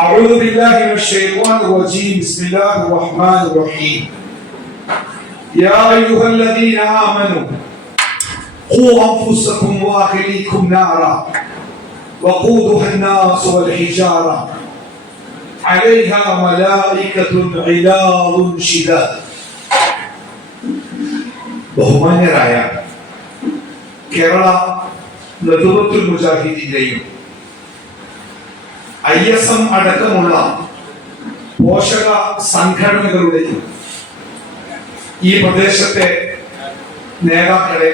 أعوذ بالله من الشيطان الرجيم بسم الله الرحمن الرحيم يا أيها الذين آمنوا قوا أنفسكم وأهليكم نارا وقودها الناس والحجارة عليها ملائكة غلاظ شداد ബഹുമാന്യരായ കേരള നദുവത്തുൽ മുജാഹിദീന്റെയും ISM അടക്കമുള്ള പോഷക സംഘടനകളുടെയും ഈ പ്രദേശത്തെ നേതാക്കളെ,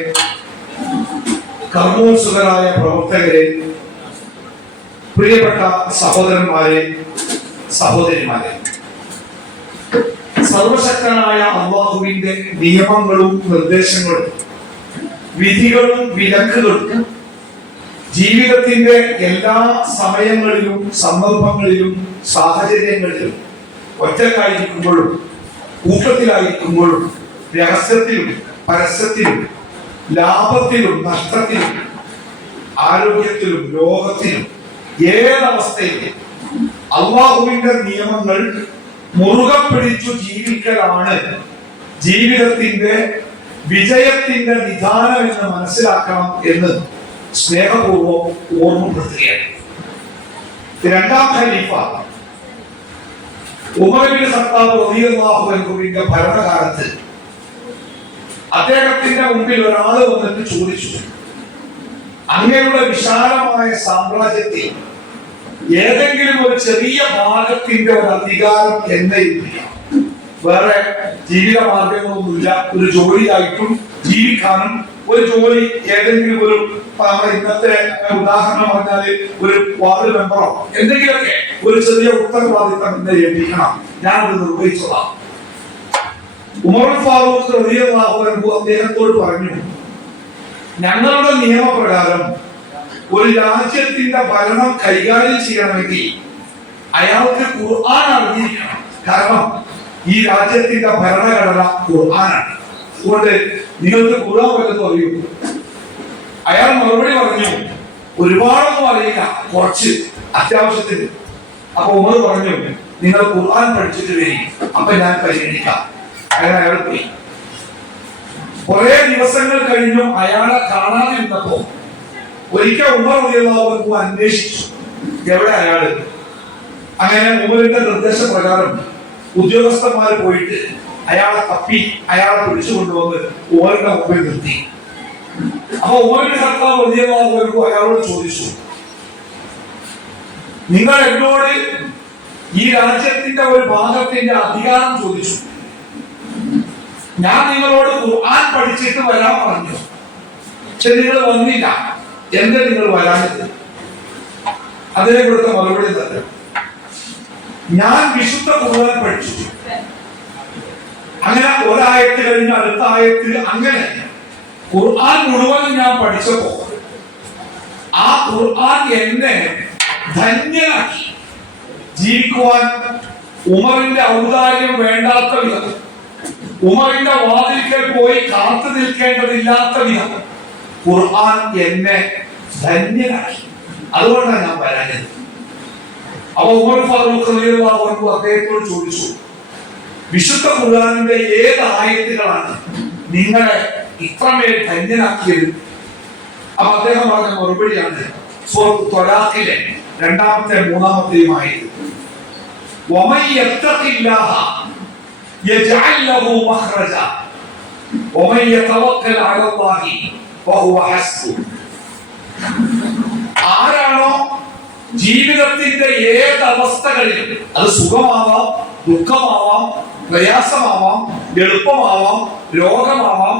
കർമ്മോത്സുകരായ പ്രവർത്തകരെ, പ്രിയപ്പെട്ട സഹോദരന്മാരെ, സഹോദരിമാരെ, സർവശക്തനായ അല്ലാഹുവിന്റെ നിയമങ്ങളും നിർദ്ദേശങ്ങളും വിധികളും വിലക്കുകളും ജീവിതത്തിന്റെ എല്ലാ സമയങ്ങളിലും സന്ദർഭങ്ങളിലും സാഹചര്യങ്ങളിലും ഒറ്റക്കായിരിക്കുമ്പോഴും കൂട്ടത്തിലായിരിക്കുമ്പോഴും രഹസ്യത്തിലും പരസ്യത്തിലും ലാഭത്തിലും നഷ്ടത്തിലും ആരോഗ്യത്തിലും രോഗത്തിലും ഏതവസ്ഥയിലും അല്ലാഹുവിന്റെ നിയമങ്ങൾ മുറുകെ പിടിച്ചു ജീവിക്കലാണ് ജീവിതത്തിന്റെ വിജയത്തിന്റെ നിദാനം എന്ന് മനസ്സിലാക്കണം എന്ന് സ്നേഹപൂർവ്വം ഓർമ്മപ്പെടുത്തുകയാണ്. രണ്ടാം ഖലീഫ ഉമർ ഇബ്നു ഖത്താബ് റളിയല്ലാഹു അൻഹുവിന്റെ ഭരണകാലത്ത് അദ്ദേഹത്തിന്റെ മുമ്പിൽ ഒരാൾ വന്നിട്ട് ചോദിച്ചു, അങ്ങയുടെ വിശാലമായ സാമ്രാജ്യത്തിൽ ഏതെങ്കിലും ഒരു ചെറിയ ഭാഗത്തിന്റെ ഒരു അധികാരം എന്നെ ഏൽപ്പിക്കാം. വേറെ ജീവിത മാർഗങ്ങളൊന്നുമില്ല, ഒരു ജോലിയായിട്ടും ജീവിക്കാനും ഒരു ജോലി ഏതെങ്കിലും ഒരു ഇന്നത്തെ ഉദാഹരണം പറഞ്ഞാല് ഒരു വാർഡ് മെമ്പറോ എന്തെങ്കിലുമൊക്കെ ഒരു ചെറിയ ഉത്തരവാദിത്തം എന്നെ ഏൽപ്പിക്കണം, ഞാനത് നിർവഹിച്ചതാണ്. ഉമർ ഫാറൂഖ് റളിയല്ലാഹു അൻഹു അദ്ദേഹത്തോട് പറഞ്ഞു, ഞങ്ങളുടെ നിയമപ്രകാരം ഒരു രാജ്യത്തിന്റെ ഭരണം കൈകാര്യം ചെയ്യണമെങ്കിൽ അയാൾക്ക് ഖുർആൻ അറിഞ്ഞിരിക്കണം. കാരണം ഈ രാജ്യത്തിന്റെ ഭരണഘടന ഖുർആനാണ്. അതുകൊണ്ട് നിങ്ങൾക്ക് ഖുർആൻ വല്ലതും അറിയൂ? അയാൾ മറുപടി പറഞ്ഞു, ഒരുപാടൊന്നും അറിയില്ല, കുറച്ച് അത്യാവശ്യത്തിന്. അപ്പൊ ഉമർ പറഞ്ഞു, നിങ്ങൾ ഖുർആൻ പഠിച്ചിട്ട് വരും, അപ്പൊ ഞാൻ പരിഗണിക്കാം. അങ്ങനെ അയാൾ പോയി. കുറെ ദിവസങ്ങൾ കഴിഞ്ഞു അയാളെ കാണാതിരുന്നപ്പോ ഒരിക്കൽ ഉമർ റളിയല്ലാഹു അൻഹു അന്വേഷിച്ചു, എവിടെ അയാള്? അങ്ങനെ ഉമറിന്റെ നിർദ്ദേശപ്രകാരം ഉദ്യോഗസ്ഥന്മാർ പോയിട്ട് അയാളെ തപ്പി അയാളെ പിടിച്ചു കൊണ്ടുവന്ന് ഉമറിന്റെ മുമ്പിൽ നിർത്തി. അപ്പൊ ഉമർ ഇബ്നു ഖത്താബ് റളിയല്ലാഹു അൻഹു അയാളോട് ചോദിച്ചു, നിങ്ങൾ എന്നോട് ഈ രാജ്യത്തിന്റെ ഒരു ഭാഗത്തിന്റെ അധികാരം ചോദിച്ചു, ഞാൻ നിങ്ങളോട് ഖുർആൻ പഠിച്ചിട്ട് വരാൻ പറഞ്ഞു, പക്ഷെ നിങ്ങൾ വന്നില്ല, എന്താ നിങ്ങൾ വരാനത്? അതിനെ കൊടുത്ത മറുപടി തന്നെ, ഞാൻ വിശുദ്ധ ഖുർആൻ പഠിച്ചു. അങ്ങനെ ഒരായത്ത് കഴിഞ്ഞ് അടുത്ത ആയത്ത്, അങ്ങനെ ഖുർആൻ മുഴുവനും ഞാൻ പഠിച്ചപ്പോ ആ ഖുർആൻ എന്നെ ധന്യനാക്കി. ജീവിക്കുവാൻ ഉമറിന്റെ ഔദാര്യം വേണ്ടാത്ത വിധം, ഉമറിന്റെ വാതിൽക്കൽ പോയി കാത്തു നിൽക്കേണ്ടതില്ലാത്ത വിധം ഖുർആൻ എന്നെ ധന്യനാക്കി. അതുകൊണ്ടാണ് ഞാൻ വരാഞ്ഞത്. അപ്പൊ ഉമർ ഫാറൂഖ് റളിയല്ലാഹു അൻഹു അദ്ദേഹത്തോട് ചോദിച്ചു, വിശുദ്ധ ഖുർആനിന്റെ ഏത് ആയത്തുകളാണ് നിങ്ങളെ ഇത്രമേൽ ധന്യനാക്കിയത്? അപ്പൊ അദ്ദേഹം പറഞ്ഞ മറുപടിയാണ് സൂറത്ത് ത്വലാഖിലെ 2-ാമത്തെ 3-ാമത്തെയും ആയത്ത്, വമൻ യത്തഖില്ലാഹ യജ്അൽ ലഹു മഖ്റജ വമൻ യതവക്കൽ അലല്ലാഹി വഹുവ ഹസ്ബു. ആരാണോ ജീവിതത്തിന്റെ ഏത് അവസ്ഥകളിലും, അത് സുഖമാവാം, ദുഃഖമാവാം, പ്രയാസമാവാം, എളുപ്പമാവാം, രോഗമാവാം,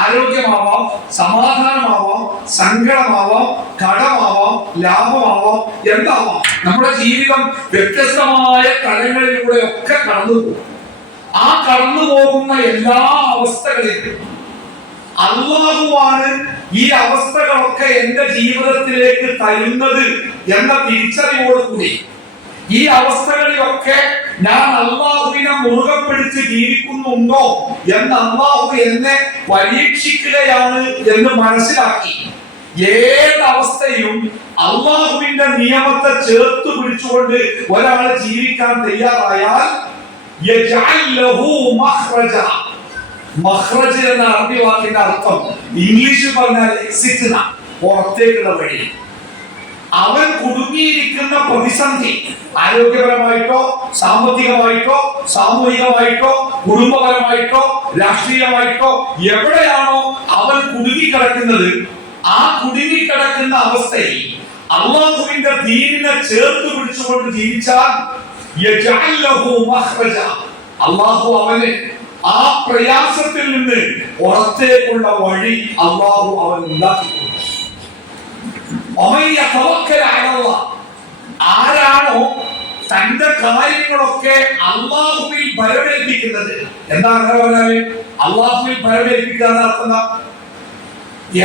ആരോഗ്യമാവാം, സമാധാനമാവാം, സങ്കടമാവാം, കടമാവാം, ലാഭമാവാം, എന്താവാം, നമ്മുടെ ജീവിതം വ്യത്യസ്തമായ തലങ്ങളിലൂടെ ഒക്കെ കടന്നു പോകും. ആ കടന്നു പോകുന്ന എല്ലാ അവസ്ഥകളിലും അല്ലാഹുവാണ് ഈ അവസ്ഥകളൊക്കെ എന്റെ ജീവിതത്തിലേക്ക് തരുന്നത് എന്ന തിരിച്ചറിവോടുകൂടി ഈ അവസ്ഥകളിലൊക്കെ ഞാൻ അല്ലാഹുവിനെ മുറുകെ പിടിച്ച് ജീവിക്കുന്നുണ്ടോ എന്ന് അല്ലാഹു എന്നെ പരീക്ഷിക്കുകയാണ് എന്ന് മനസ്സിലാക്കി ഏത് അവസ്ഥയും അള്ളാഹുവിന്റെ നിയമത്തെ ചേർത്ത് പിടിച്ചുകൊണ്ട് ഒരാൾ ജീവിക്കാൻ തയ്യാറായാൽ യജഅൽ ലഹു മഖ്റജ. മഖ്റജ് എന്ന അറബി വാക്കിന്റെ അർത്ഥം ഇംഗ്ലീഷിൽ പറഞ്ഞാൽ എക്സിറ്റ്, പുറത്തേക്കുള്ള വഴി. അവൻ കുടുങ്ങിയിരിക്കുന്ന പ്രതിസന്ധി ആരോഗ്യപരമായിട്ടോ സാമ്പത്തികമായിട്ടോ സാമൂഹികമായിട്ടോ കുടുംബപരമായിട്ടോ രാഷ്ട്രീയമായിട്ടോ എവിടെയാണോ അവൻ കുടുങ്ങിക്കിടക്കുന്നത്, ആ കുടുങ്ങിക്കിടക്കുന്ന അവസ്ഥയിൽ അള്ളാഹുവിന്റെ ദീനിനെ ചേർത്ത് പിടിച്ചുകൊണ്ട് ജീവിച്ചാൽ യജഅൽ ലഹു മഖ്റജ. അള്ളാഹു അവന് ആ പ്രയാസത്തിൽ നിന്ന് പുറത്തേക്കുള്ള വഴി അള്ളാഹു അവൻ ഉണ്ടാക്കി. ആരാണോ തന്റെ കാര്യങ്ങളൊക്കെ അള്ളാഹുവിൽ ഭരമേൽപ്പിക്കുന്നത്, എന്താ അങ്ങനെ പറഞ്ഞാല് അള്ളാഹുവിൽ ഭരമേൽപ്പിക്കുക അർത്ഥം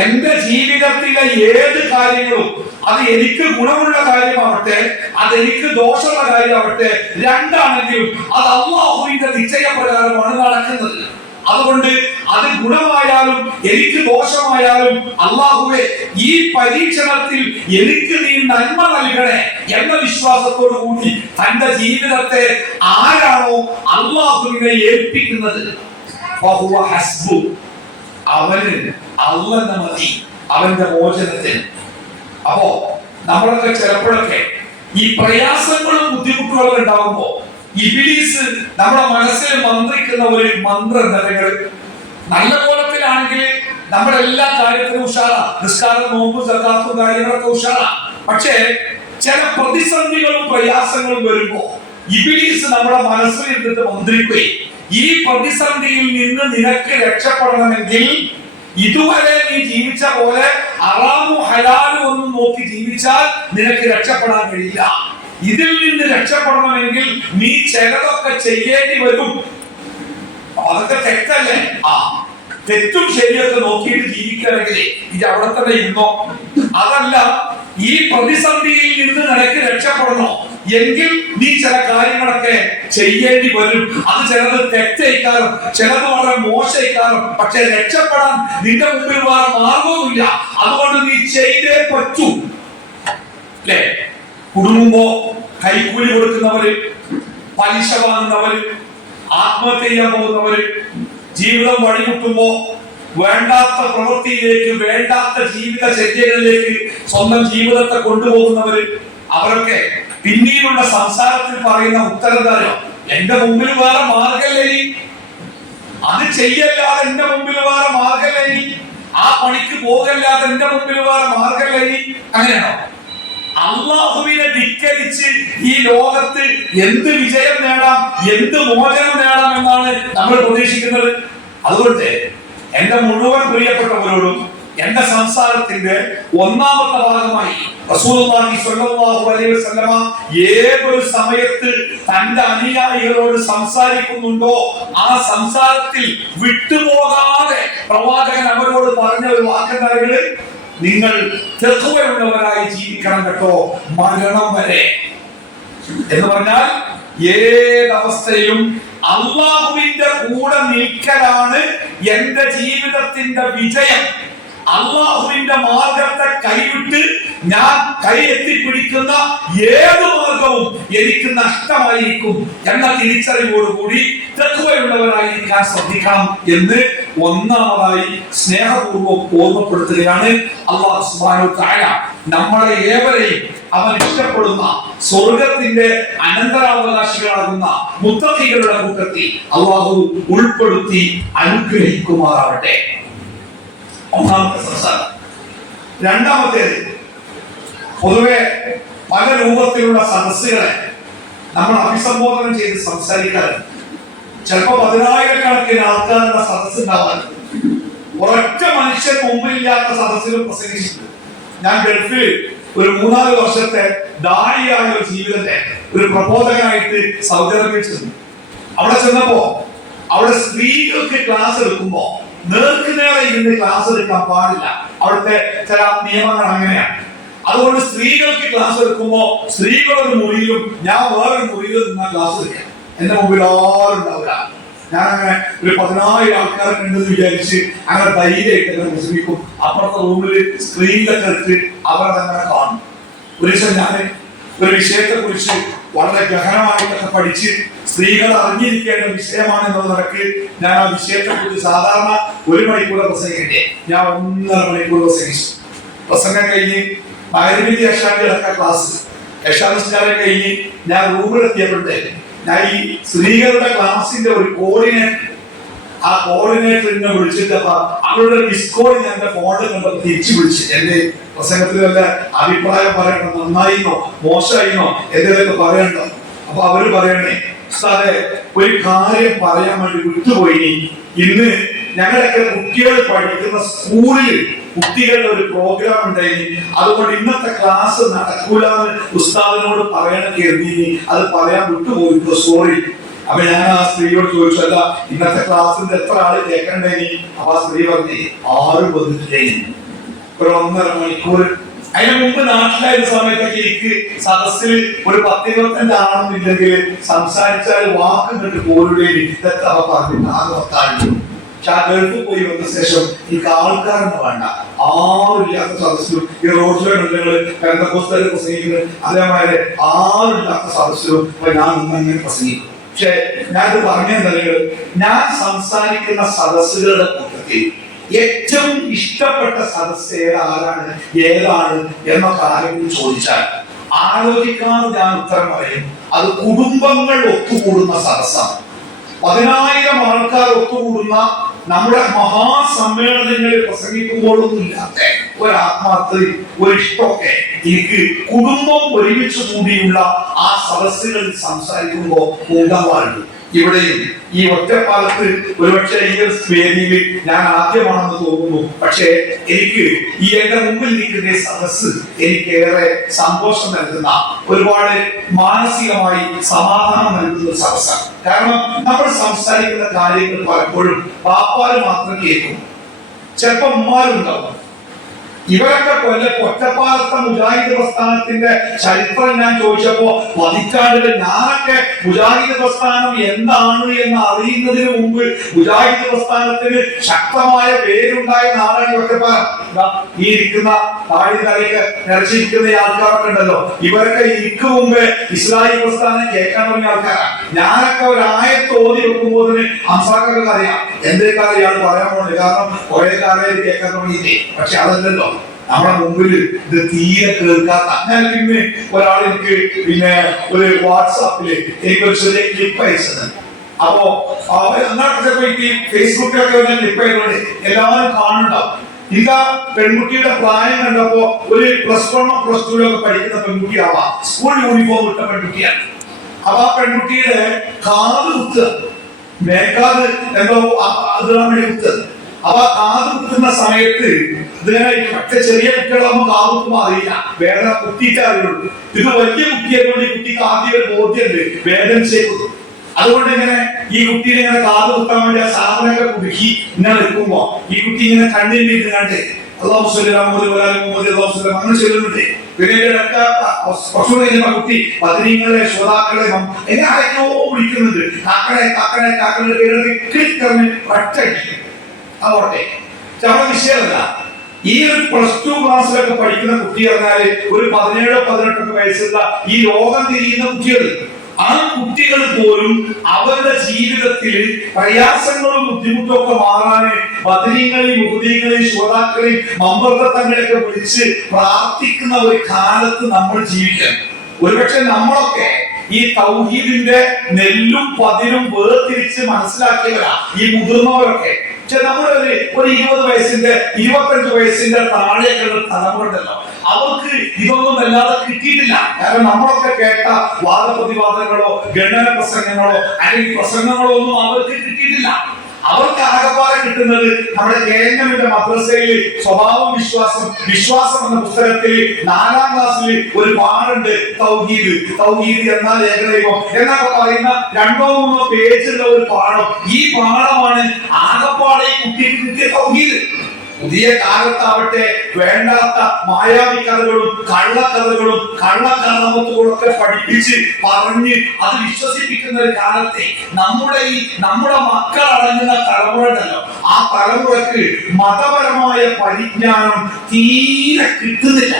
എന്റെ ജീവിതത്തിലെ ഏത് കാര്യങ്ങളും അത് എനിക്ക് ഗുണമുള്ള കാര്യമാവട്ടെ അതെനിക്ക് ദോഷമുള്ള കാര്യമാവട്ടെ, രണ്ടാണെങ്കിലും അത് അള്ളാഹുവിന്റെ നിശ്ചയപ്രകാരമാണ് നടക്കുന്നത്. അതുകൊണ്ട് അത് ഗുണമായാലും എനിക്ക് ദോഷമായാലും അള്ളാഹുവേ ഈ പരീക്ഷണത്തിൽ എനിക്ക് നീ നന്മ നൽകണേ എന്ന വിശ്വാസത്തോടു കൂടി തന്റെ ജീവിതത്തെ ആരാണോ അള്ളാഹുവിനെ ഏൽപ്പിക്കുന്നത് അവന് അള്ളന്നെ മതി അവന്റെ മോചനത്തിന്. അപ്പോ നമ്മളൊക്കെ ചിലപ്പോഴൊക്കെ ഈ പ്രയാസങ്ങളും ബുദ്ധിമുട്ടുകളും ഉണ്ടാകുമ്പോ ഇബ്ലീസ് നമ്മുടെ മനസ്സിൽ മന്ത്രിക്കുന്ന ഒരു മന്ത്രം നിലകൾ നല്ല കോലത്തിലാണെങ്കിൽ നമ്മുടെ എല്ലാ കാര്യത്തിലും ഉഷാറാ, നിസ്കാരം നോമ്പും സക്കാത്തും കാര്യങ്ങളൊക്കെ ഉഷാറാ. പക്ഷേ ചില പ്രതിസന്ധികളും പ്രയാസങ്ങളും വരുമ്പോ ഇബ്ലീസ് നമ്മുടെ മനസ്സിൽ ഇരുന്നിട്ട് മന്ത്രിക്കുകയും ഈ പ്രതിസന്ധിയിൽ നിന്ന് നിനക്ക് രക്ഷപ്പെടണമെങ്കിൽ ഇതുവരെ നീ ജീവിച്ച പോലെ ഹറാമും ഹലാലും ഒന്നും നോക്കി ജീവിച്ചാൽ നിനക്ക് രക്ഷപ്പെടാൻ കഴിയില്ല. ഇതിൽ നിന്ന് രക്ഷപ്പെടണമെങ്കിൽ നീ ചിലതൊക്കെ ചെയ്യേണ്ടി വരും. അതൊക്കെ തെറ്റല്ലേ? തെറ്റും ശരിയൊക്കെ നോക്കിയിട്ട് ജീവിക്കണമെങ്കിൽ ഇത് അവിടെ തന്നെ ഇരുന്നോ? അതല്ല, ഈ പ്രതിസന്ധിയിൽ നിന്ന് നിനക്ക് രക്ഷപ്പെടണോ എങ്കിൽ നീ ചില കാര്യങ്ങളൊക്കെ ചെയ്യേണ്ടി വരും. അത് ചിലത് തെറ്റേക്കാറും ചിലത് വളരെ മോശക്കാറും, പക്ഷെ രക്ഷപ്പെടാൻ നിന്റെ മുമ്പിൽ വേറെ മാർഗവുമില്ല. അതുകൊണ്ട് നീ ചെയ്തേ പറ്റൂ. അല്ലേ? കുടുംബോ കൈക്കൂലി കൊടുക്കുന്നവര്, പലിശ വാങ്ങുന്നവര്, ആത്മഹത്യ ചെയ്യാൻ പോകുന്നവര്, ജീവിതം വഴിമുട്ടുമ്പോ വേണ്ടാത്ത പ്രവൃത്തിയിലേക്ക് വേണ്ടാത്ത ജീവിതചര്യകളിലേക്ക് സ്വന്തം ജീവിതത്തെ കൊണ്ടുപോകുന്നവര്, അവരൊക്കെ പിന്നീടുള്ള സംസാരത്തിൽ പറയുന്ന ഉത്തരധാരോ എന്റെ മുമ്പിൽ വേറെ മാർഗല്ലേ, അത് ചെയ്യല്ലാതെ എന്റെ മുമ്പിൽ വേറെ മാർഗല്ലേ, ആ പണിക്ക് പോകല്ലാതെ എന്റെ മുമ്പിൽ വേറെ മാർഗല്ലേ. അങ്ങനെയാണോ? അള്ളാഹുവിനെ ധിക്കരിച്ച് ഈ ലോകത്ത് എന്ത് വിജയം നേടാം, എന്ത് മോചനം നേടാം എന്നാണ് നമ്മൾ പ്രതീക്ഷിക്കുന്നത്. അതുകൊണ്ട് എന്റെ മുഴുവൻ പ്രിയപ്പെട്ടവരോടും എന്റെ സംസാരത്തിന്റെ ഒന്നാമത്തെ ഭാഗമായി റസൂലുള്ളാഹി സ്വല്ലല്ലാഹു അലൈഹി വസല്ലമ ഏതൊരു സമയത്ത് തന്റെ അനുയായികളോട് സംസാരിക്കുന്നുണ്ടോ ആ സംസാരത്തിൽ വിട്ടുപോകാതെ പ്രവാചകൻ അവരോട് പറഞ്ഞ ഒരു വാക്കെന്താ? നിങ്ങൾ തഖ്വയുള്ളവരായി ജീവിക്കണം കേട്ടോ, മരണം വരെ. എന്ന് പറഞ്ഞാൽ ഏതവസ്ഥയിലും അള്ളാഹുവിന്റെ കൂടെ നിൽക്കലാണ് എന്റെ ജീവിതത്തിന്റെ വിജയം. അള്ളാഹുവിന്റെ മാർഗത്തെ കൈവിട്ട് ഞാൻ കൈ എത്തിപ്പിടിക്കുന്ന ഏത് മാർഗവും എനിക്ക് നഷ്ടമായിരിക്കും എന്ന തിരിച്ചറിവോടുകൂടി തഖ്വയുള്ളവരായിരിക്കാൻ ശ്രദ്ധിക്കണം എന്ന് ഒന്നാമതായി സ്നേഹപൂർവ്വം ഓർമ്മപ്പെടുത്തുകയാണ്. അല്ലാഹു സുബ്ഹാനഹു വ തആല നമ്മളെ ഏവരെയും അവൻ ഇഷ്ടപ്പെടുന്ന സ്വർഗത്തിന്റെ അനന്തരാവകാശികളാകുന്ന മുത്തഖികളുടെ കൂട്ടത്തിൽ അല്ലാഹു ഉൾപ്പെടുത്തി അനുഗ്രഹിക്കുമാറാവട്ടെ. ഒന്നാമത്തെ സംസാരം. രണ്ടാമത്തേത്, പൊതുവെ പല രൂപത്തിലുള്ള സദസ്സുകളെ നമ്മൾ അഭിസംബോധന ചെയ്ത് സംസാരിക്കാറുണ്ട്. ചിലപ്പോൾ 10,000-കണക്കിന് ആൾക്കാരുടെ സദസ്സ് ഉണ്ടാവാൻ ഒരൊറ്റ മനുഷ്യൻ മുമ്പില്ലാത്ത സദസ്സിൽ പ്രസംഗിച്ചിട്ടുണ്ട്. ഞാൻ ഗൾഫിൽ ഒരു 3-4 വർഷത്തെ ദായിയായ ഒരു ജീവിതത്തെ ഒരു പ്രബോധകനായിട്ട് സൗദി അറേബ്യയിൽ ചെന്നു. അവിടെ ചെന്നപ്പോ അവിടെ സ്ത്രീകൾക്ക് ക്ലാസ് എടുക്കുമ്പോ നേർക്കുനേരെ ഇരുന്ന് ക്ലാസ് എടുക്കാൻ പാടില്ല. അവിടുത്തെ ചില നിയമങ്ങൾ അങ്ങനെയാണ്. അതുകൊണ്ട് സ്ത്രീകൾക്ക് ക്ലാസ് എടുക്കുമ്പോ സ്ത്രീകളൊരു മുറിയിലും ഞാൻ വേറൊരു മുറിയിലും നിന്നാ ക്ലാസ് എടുക്കാം. എന്റെ മുമ്പിൽ ആരും ഉണ്ടാവില്ല. ഞാൻ അങ്ങനെ ഒരു 10,000 ആൾക്കാരൊക്കെ ഉണ്ടെന്ന് വിചാരിച്ച് അങ്ങനെ ധൈര്യമായിട്ട് അങ്ങനെ പ്രസംഗിക്കും. അപ്പുറത്തെ റൂമിൽ സ്ക്രീനിലൊക്കെ എടുത്ത് അവരതങ്ങനെ കാണും. ഒരു ദിവസം ഞാൻ ഒരു വിഷയത്തെ കുറിച്ച് വളരെ ഗഹനമായിട്ടൊക്കെ പഠിച്ച് സ്ത്രീകൾ അറിഞ്ഞിരിക്കേണ്ട വിഷയമാണെന്നുള്ള നിലക്ക് ഞാൻ ആ വിഷയത്തെ കുറിച്ച് സാധാരണ 1 മണിക്കൂർ പ്രസംഗിക്കട്ടെ, ഞാൻ 1.5 മണിക്കൂർ പ്രസംഗിച്ചു. പ്രസംഗം കഴിഞ്ഞ് മഗ്‌രിബിന്റെ ഇശാന്റെ ക്ലാസ് നിസ്കാരം കഴിഞ്ഞ് ഞാൻ റൂമിലെത്തിയപ്പോഴത്തെ ഞാൻ ഈ സ്ത്രീകളുടെ ക്ലാസിന്റെ ഒരു ആ കോർഡിനേറ്ററിനെ വിളിച്ചിട്ടപ്പോ അവരുടെ മിസ് കോൾ ഞാൻ എന്റെ ഫോണിൽ കണ്ടപ്പോൾ തിരിച്ചു വിളിച്ചു. എന്റെ പ്രസംഗത്തിൽ വല്ല അഭിപ്രായം പറയണം, നന്നായിന്നോ മോശമായിന്നോ എന്തെങ്കിലുമൊക്കെ പറയണ്ടോ. അപ്പൊ അവര് പറയണേ, സാറേ ഒരു കാര്യം പറയാൻ വേണ്ടി വിട്ടുപോയി. ഇന്ന് ഞങ്ങളൊക്കെ കുട്ടികൾ പഠിക്കുന്ന സ്കൂളിൽ കുട്ടികളുടെ ഒരു പ്രോഗ്രാം ഉണ്ടായിരുന്നു, അതുകൊണ്ട് ഇന്നത്തെ ക്ലാസ് നടക്കൂലെന്ന് ഉസ്താദിനോട് പറയണം കരുതി, അത് പറയാൻ വിട്ടുപോയിട്ടോ, സോറി. അപ്പൊ ഞാൻ ആ സ്ത്രീയോട് ചോദിച്ചു, അല്ല ഇന്നത്തെ ക്ലാസ്സിൽ എത്ര ആള് കേൾക്കണ്ടേനി? അപ്പൊ ആ സ്ത്രീ പറഞ്ഞു 6 വന്നിട്ടേനി. ഒരു 1.5 മണിക്കൂർ. അതിന് മുമ്പ് നാട്ടിലായിരുന്ന സമയത്തൊക്കെ എനിക്ക് സദസ്സിൽ ഒരു 10-25 ആണെന്നില്ലെങ്കിൽ സംസാരിച്ചാൽ വാക്ക് കണ്ട് പോരുടെ ഇതൊക്കെ അവ പറഞ്ഞിട്ട് ആകെ 10 ആളുകൾ. പക്ഷെ ആ ഗൾഫിൽ പോയി വന്ന ശേഷം എനിക്ക് ആൾക്കാരൊന്നും വേണ്ട, ആരുമില്ലാത്ത സദസ്സിലും ഈ റോഡിലുള്ള പെന്തക്കോസ്തുകാർ പ്രസംഗിക്കുന്നത് അതേമാതിരി ആരുമില്ലാത്ത സദസ്സിലും ഞാൻ ഇങ്ങനെ പ്രസംഗിക്കും. പക്ഷെ ഞാനിത് പറഞ്ഞെന്താ, ഞാൻ സംസാരിക്കുന്ന സദസ്സുകളുടെ കൂട്ടത്തിൽ ഏറ്റവും ഇഷ്ടപ്പെട്ട സദസ്സ് ആരാണ്, ഏതാണ് എന്നൊക്കെ ആരെങ്കിലും ചോദിച്ചാൽ ആലോചിക്കാതെ ഞാൻ ഉത്തരം പറയും, അത് കുടുംബങ്ങൾ ഒത്തുകൂടുന്ന സദസ്സാണ്. 10,000 ആൾക്കാർ ഒത്തുകൂടുന്ന നമ്മുടെ മഹാസമ്മേളനങ്ങളിൽ പ്രസംഗിക്കുമ്പോഴൊന്നും ഇല്ലാത്ത ഒരു ആത്മാർത്ഥതയും ഒരു ഇഷ്ടമൊക്കെ എനിക്ക് കുടുംബം ഒരുമിച്ച് കൂടിയുള്ള ആ സദസ്സുകളിൽ സംസാരിക്കുമ്പോൾ ഉണ്ടാവാറുണ്ട്. ഇവിടെയും ഈ ഒറ്റപ്പാലത്ത് ഒരുപക്ഷെ ഈ വേദിയിൽ ഞാൻ ആദ്യമാണെന്ന് തോന്നുന്നു. പക്ഷേ എനിക്ക് ഈ എന്റെ മുമ്പിൽ നിൽക്കുന്ന ഈ സദസ്സ് എനിക്കേറെ സന്തോഷം നൽകുന്ന, ഒരുപാട് മാനസികമായി സമാധാനം നൽകുന്ന ഒരു സദസ്സാണ്. കാരണം നമ്മൾ സംസാരിക്കുന്ന കാര്യങ്ങൾ പലപ്പോഴും പാപ്പാര് മാത്രം കേൾക്കും, ചിലപ്പോൾ ഉമ്മാരുണ്ടാവും. ഇവരൊക്കെ ഒറ്റപ്പാലത്തെ മുജാഹിദ് പ്രസ്ഥാനത്തിന്റെ ചരിത്രം ഞാൻ ചോദിച്ചപ്പോ പതിറ്റാണ്ടുകൾ ഞാനൊക്കെ മുജാഹിദ് പ്രസ്ഥാനം എന്താണ് എന്ന് അറിയുന്നതിന് മുമ്പ് മുജാഹിദ് പ്രസ്ഥാനത്തിന് ശക്തമായ പേരുണ്ടായ നാടാണ് ഒറ്റപ്പാലം. ഈ ഇരിക്കുന്ന താഴെ തലയൊക്കെ നിറച്ചിരിക്കുന്ന ആൾക്കാരൊക്കെ ഉണ്ടല്ലോ, ഇവരൊക്കെ എനിക്ക് മുമ്പ് ഇസ്ലാമിക് പ്രസ്ഥാനം കേൾക്കാൻ തുടങ്ങിയ ആൾക്കാരാണ്. ഞാനൊക്കെ ഒരു ആയത്ത് ഓതി വെക്കുമ്പോൾ ഹംസാക്കൊക്കെ അറിയാം എന്തൊക്കെ അറിയാം പറയാൻ പോകുന്നത്, കാരണം കുറെ കാലം കേൾക്കാൻ തുടങ്ങിയിട്ടേ. പക്ഷെ അതല്ലല്ലോ നമ്മുടെ മുമ്പിൽ ഇത് തീരെ കേൾക്കാത്ത. ഞാൻ പിന്നെ ഒരാൾ എനിക്ക് ഒരു വാട്സാപ്പില് എനിക്കൊരു ചെറിയ ക്ലിപ്പ് അയച്ചത്. അപ്പോ ഈ ഫേസ്ബുക്കിലൊക്കെ ക്ലിപ്പ് ആയതുകൊണ്ട് എല്ലാവരും കാണുന്നുണ്ടാവും. ഇതാ പെൺകുട്ടിയുടെ പ്രായം കണ്ടപ്പോ ഒരു +1 +2 പഠിക്കുന്ന പെൺകുട്ടിയാവാം, സ്കൂൾ യൂണിഫോം ഇട്ട പെൺകുട്ടിയാണ്. അപ്പൊ ആ പെൺകുട്ടിയുടെ കാത് കുത്തുക, മേക്കാത് എന്തോ അതിനാൻ വേണ്ടി കുത്തുക. അപ്പൊ കാത് കുത്തുന്ന സമയത്ത് മറ്റേ ചെറിയ കുട്ടികളാകുമ്പോൾ കാത് കുത്തുമ്പോ അറിയില്ല, വേദന കുത്തിയിട്ടേ അറിയുള്ളൂ. ഇത് വലിയ കുട്ടിയായതുകൊണ്ട് ഈ കുട്ടിക്ക് ആദ്യം ഒരു ബോധ്യമുണ്ട് വേദന ചെയ്തു. അതുകൊണ്ട് ഇങ്ങനെ ഈ കുട്ടീനെ ഇങ്ങനെ കാത് കുത്താൻ വേണ്ടി ആ സാധനമൊക്കെ കുടുക്കി ഇങ്ങനെ നിൽക്കുമ്പോ ഈ കുട്ടി ഇങ്ങനെ കണ്ണിൽ വീട്ടുകാണ്ട് അങ്ങനെ ചെല്ലുന്നുണ്ട്. പിന്നെ കുറച്ചുകൂടെ കഴിഞ്ഞ കുട്ടി പതിനീങ്ങളെ ശ്രോതാക്കളെ എങ്ങനെ ആരൊക്കെയോ വിളിക്കുന്നുണ്ട്, കാക്കടെ കാക്കടെ കാക്കടെ ഒറ്റ അതോട്ടെ. നമ്മുടെ വിഷയമല്ല, ഈ ഒരു +2 ക്ലാസ്സിലൊക്കെ പഠിക്കുന്ന കുട്ടി പറഞ്ഞാല് ഒരു 17-18 വയസ്സുള്ള ഈ ലോകം തിരിയുന്ന കുട്ടികൾ, ആ കുട്ടികൾ പോലും അവരുടെ ജീവിതത്തിൽ പ്രയാസങ്ങളും ബുദ്ധിമുട്ടും ഒക്കെ മാറാന് ബദരീങ്ങളെയും മുഹദീങ്ങളെയും ശ്രോതാക്കളെയും മമ്പർത്തങ്ങളെയൊക്കെ വിളിച്ച് പ്രാർത്ഥിക്കുന്ന ഒരു കാലത്ത് നമ്മൾ ജീവിക്കണം. ഒരുപക്ഷെ നമ്മളൊക്കെ ഈ തൗഹീദിന്റെ നെല്ലും പതിരും വേർതിരിച്ച് മനസ്സിലാക്കിയവരാ ഈ മുതിർന്നവരൊക്കെ. പക്ഷെ നമ്മളൊരു 20 വയസ്സിന്റെ 25 വയസ്സിന്റെ താഴെയൊക്കെ തലമുറണ്ടല്ലോ, അവർക്ക് ഇതൊന്നും അല്ലാതെ കിട്ടിയിട്ടില്ല. കാരണം നമ്മളൊക്കെ കേട്ട വാദപ്രതിവാദങ്ങളോ ഗണന പ്രസംഗങ്ങളോ അല്ലെങ്കിൽ പ്രസംഗങ്ങളോ ഒന്നും അവർക്ക് കിട്ടിയിട്ടില്ല. അവർക്ക് ആകപ്പാടെ കിട്ടുന്നത് നമ്മുടെ കേരളത്തിന്റെ മദ്രസയിൽ സ്വഭാവം വിശ്വാസം എന്ന പുസ്തകത്തിൽ 4ാം ക്ലാസ്സിൽ ഒരു പാടുണ്ട്, തൗഹീദ് എന്നാൽ ഏകദൈവം എന്നൊക്കെ പറയുന്ന 2-3 പേജുള്ള ഒരു പാഠം. ഈ പാഠമാണ് ആകപ്പാടെ കുട്ടിക്ക് കിട്ടിയ തൗഹീദ്. പുതിയ കാലത്താവട്ടെ വേണ്ടാത്ത മായാവി കഥകളും കള്ളക്കഥകളും കള്ളക്കഥമത്തുകളൊക്കെ പഠിപ്പിച്ച് പറഞ്ഞ് അത് വിശ്വസിപ്പിക്കുന്ന ഒരു കാലത്തെ നമ്മുടെ മക്കൾ അടങ്ങുന്ന തലമുറയുണ്ടല്ലോ, ആ തലമുറക്ക് മതപരമായ പരിജ്ഞാനം തീരെ കിട്ടുന്നില്ല.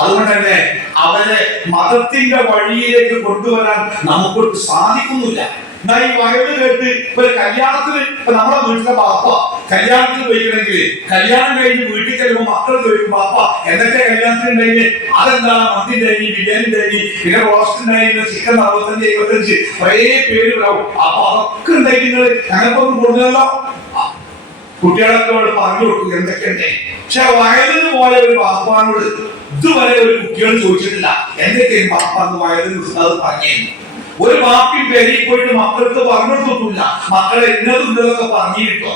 അതുകൊണ്ട് തന്നെ അവരെ മതത്തിന്റെ വഴിയിലേക്ക് കൊണ്ടുവരാൻ നമുക്ക് സാധിക്കുന്നില്ല. എന്നാൽ ഈ വയല് കേട്ട് ഒരു കല്യാണത്തിന്, ഇപ്പൊ നമ്മുടെ വീട്ടിലെ ബാപ്പ കല്യാണത്തിന് പോയിക്കണമെങ്കിൽ കല്യാണം കഴിഞ്ഞ് വീട്ടിൽ ചെല്ലുമ്പോൾ മക്കൾ ചോദിക്കും, ബാപ്പ എന്തൊക്കെ കല്യാണത്തിന് ഉണ്ടായി, അതെന്താണ്, മന്തി ഉണ്ടായി, ബിരിയാണി ഉണ്ടായി, പിന്നെ റോസ്റ്റ് ഉണ്ടായി, ചിക്കൻ 65 75 കുറേ പേര് ഉണ്ടാവും. അപ്പൊ അതൊക്കെ ഉണ്ടായി നിങ്ങൾ ഞങ്ങൾക്കൊന്നും കൊടുക്കുന്നല്ലോ. കുട്ടികളൊക്കെ പറഞ്ഞു കൊടുക്കും എന്തൊക്കെയുണ്ട്. പക്ഷെ വയലിന് പോയ ഒരു ബാപ്പാനോട് ഇതുവരെ ഒരു കുട്ടികൾ ചോദിച്ചിട്ടില്ല എന്തൊക്കെയാണ് ബാപ്പ എന്ന് വയലിന് അത് പറഞ്ഞിരുന്നു. ഒരു ബാപ്പി പെരിയിൽ പോയിട്ട് മക്കൾക്ക് പറഞ്ഞു കൊടുത്തിട്ടില്ല മക്കളെ എന്നതും ഇന്നതൊക്കെ പറഞ്ഞിട്ടോ.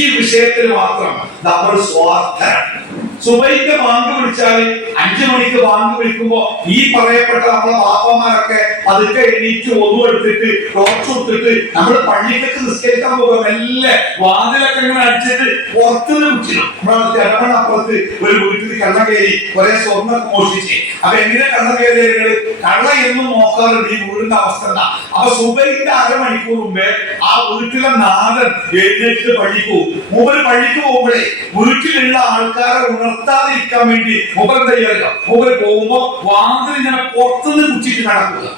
ഈ വിഷയത്തിൽ മാത്രം നമ്മൾ സ്വാർത്ഥരാണ്. സുബൈക്ക് ബാങ്ക് വിളിച്ചാൽ 5 മണിക്ക് ബാങ്ക് വിളിക്കുമ്പോ ഈ പറയപ്പെട്ട നമ്മളെ ബാപ്പമാരൊക്കെ പതുക്കെ എണീറ്റ് ഒന്നുമെടുത്തിട്ട് ടോർച്ച് കൊടുത്തിട്ട് നമ്മൾ പള്ളിക്കൊക്കെ നിസ്കരിക്കാൻ പോകും. എല്ലാം വാതിലൊക്കെ ഇങ്ങനെ അടിച്ചിട്ട് പുറത്തുനിന്ന് വിളിച്ചിരും. നമ്മളെ ജനമണപ്പുറത്ത് ഒരു വീട്ടിൽ കള്ളം കയറി കുറെ സ്വർണ്ണം മോഷിച്ച്. അപ്പൊ എങ്ങനെ കള്ളം കയറിയത്? കള്ള എന്നും നോക്കാറുണ്ട് ഈ വീടിന്റെ അവസ്ഥ എന്താ. അപ്പൊ സുബൈന്റെ 1/2 മണിക്കൂർ മുമ്പേ ആ വീട്ടിലെ നാടൻ എഴുന്നേറ്റ് പള്ളിക്ക് പോകും. മൂപ്പര് പള്ളിക്ക് പോകുമ്പോഴേ വീട്ടിലുള്ള ആൾക്കാരെ ഉണർത്താതിരിക്കാൻ വേണ്ടി മൂപ്പര് തയ്യാറില്ല. മൂപ്പര് പോകുമ്പോ വാതിൽ ഇങ്ങനെ പുറത്തുനിന്ന് കുച്ചിട്ട് നടക്കുക.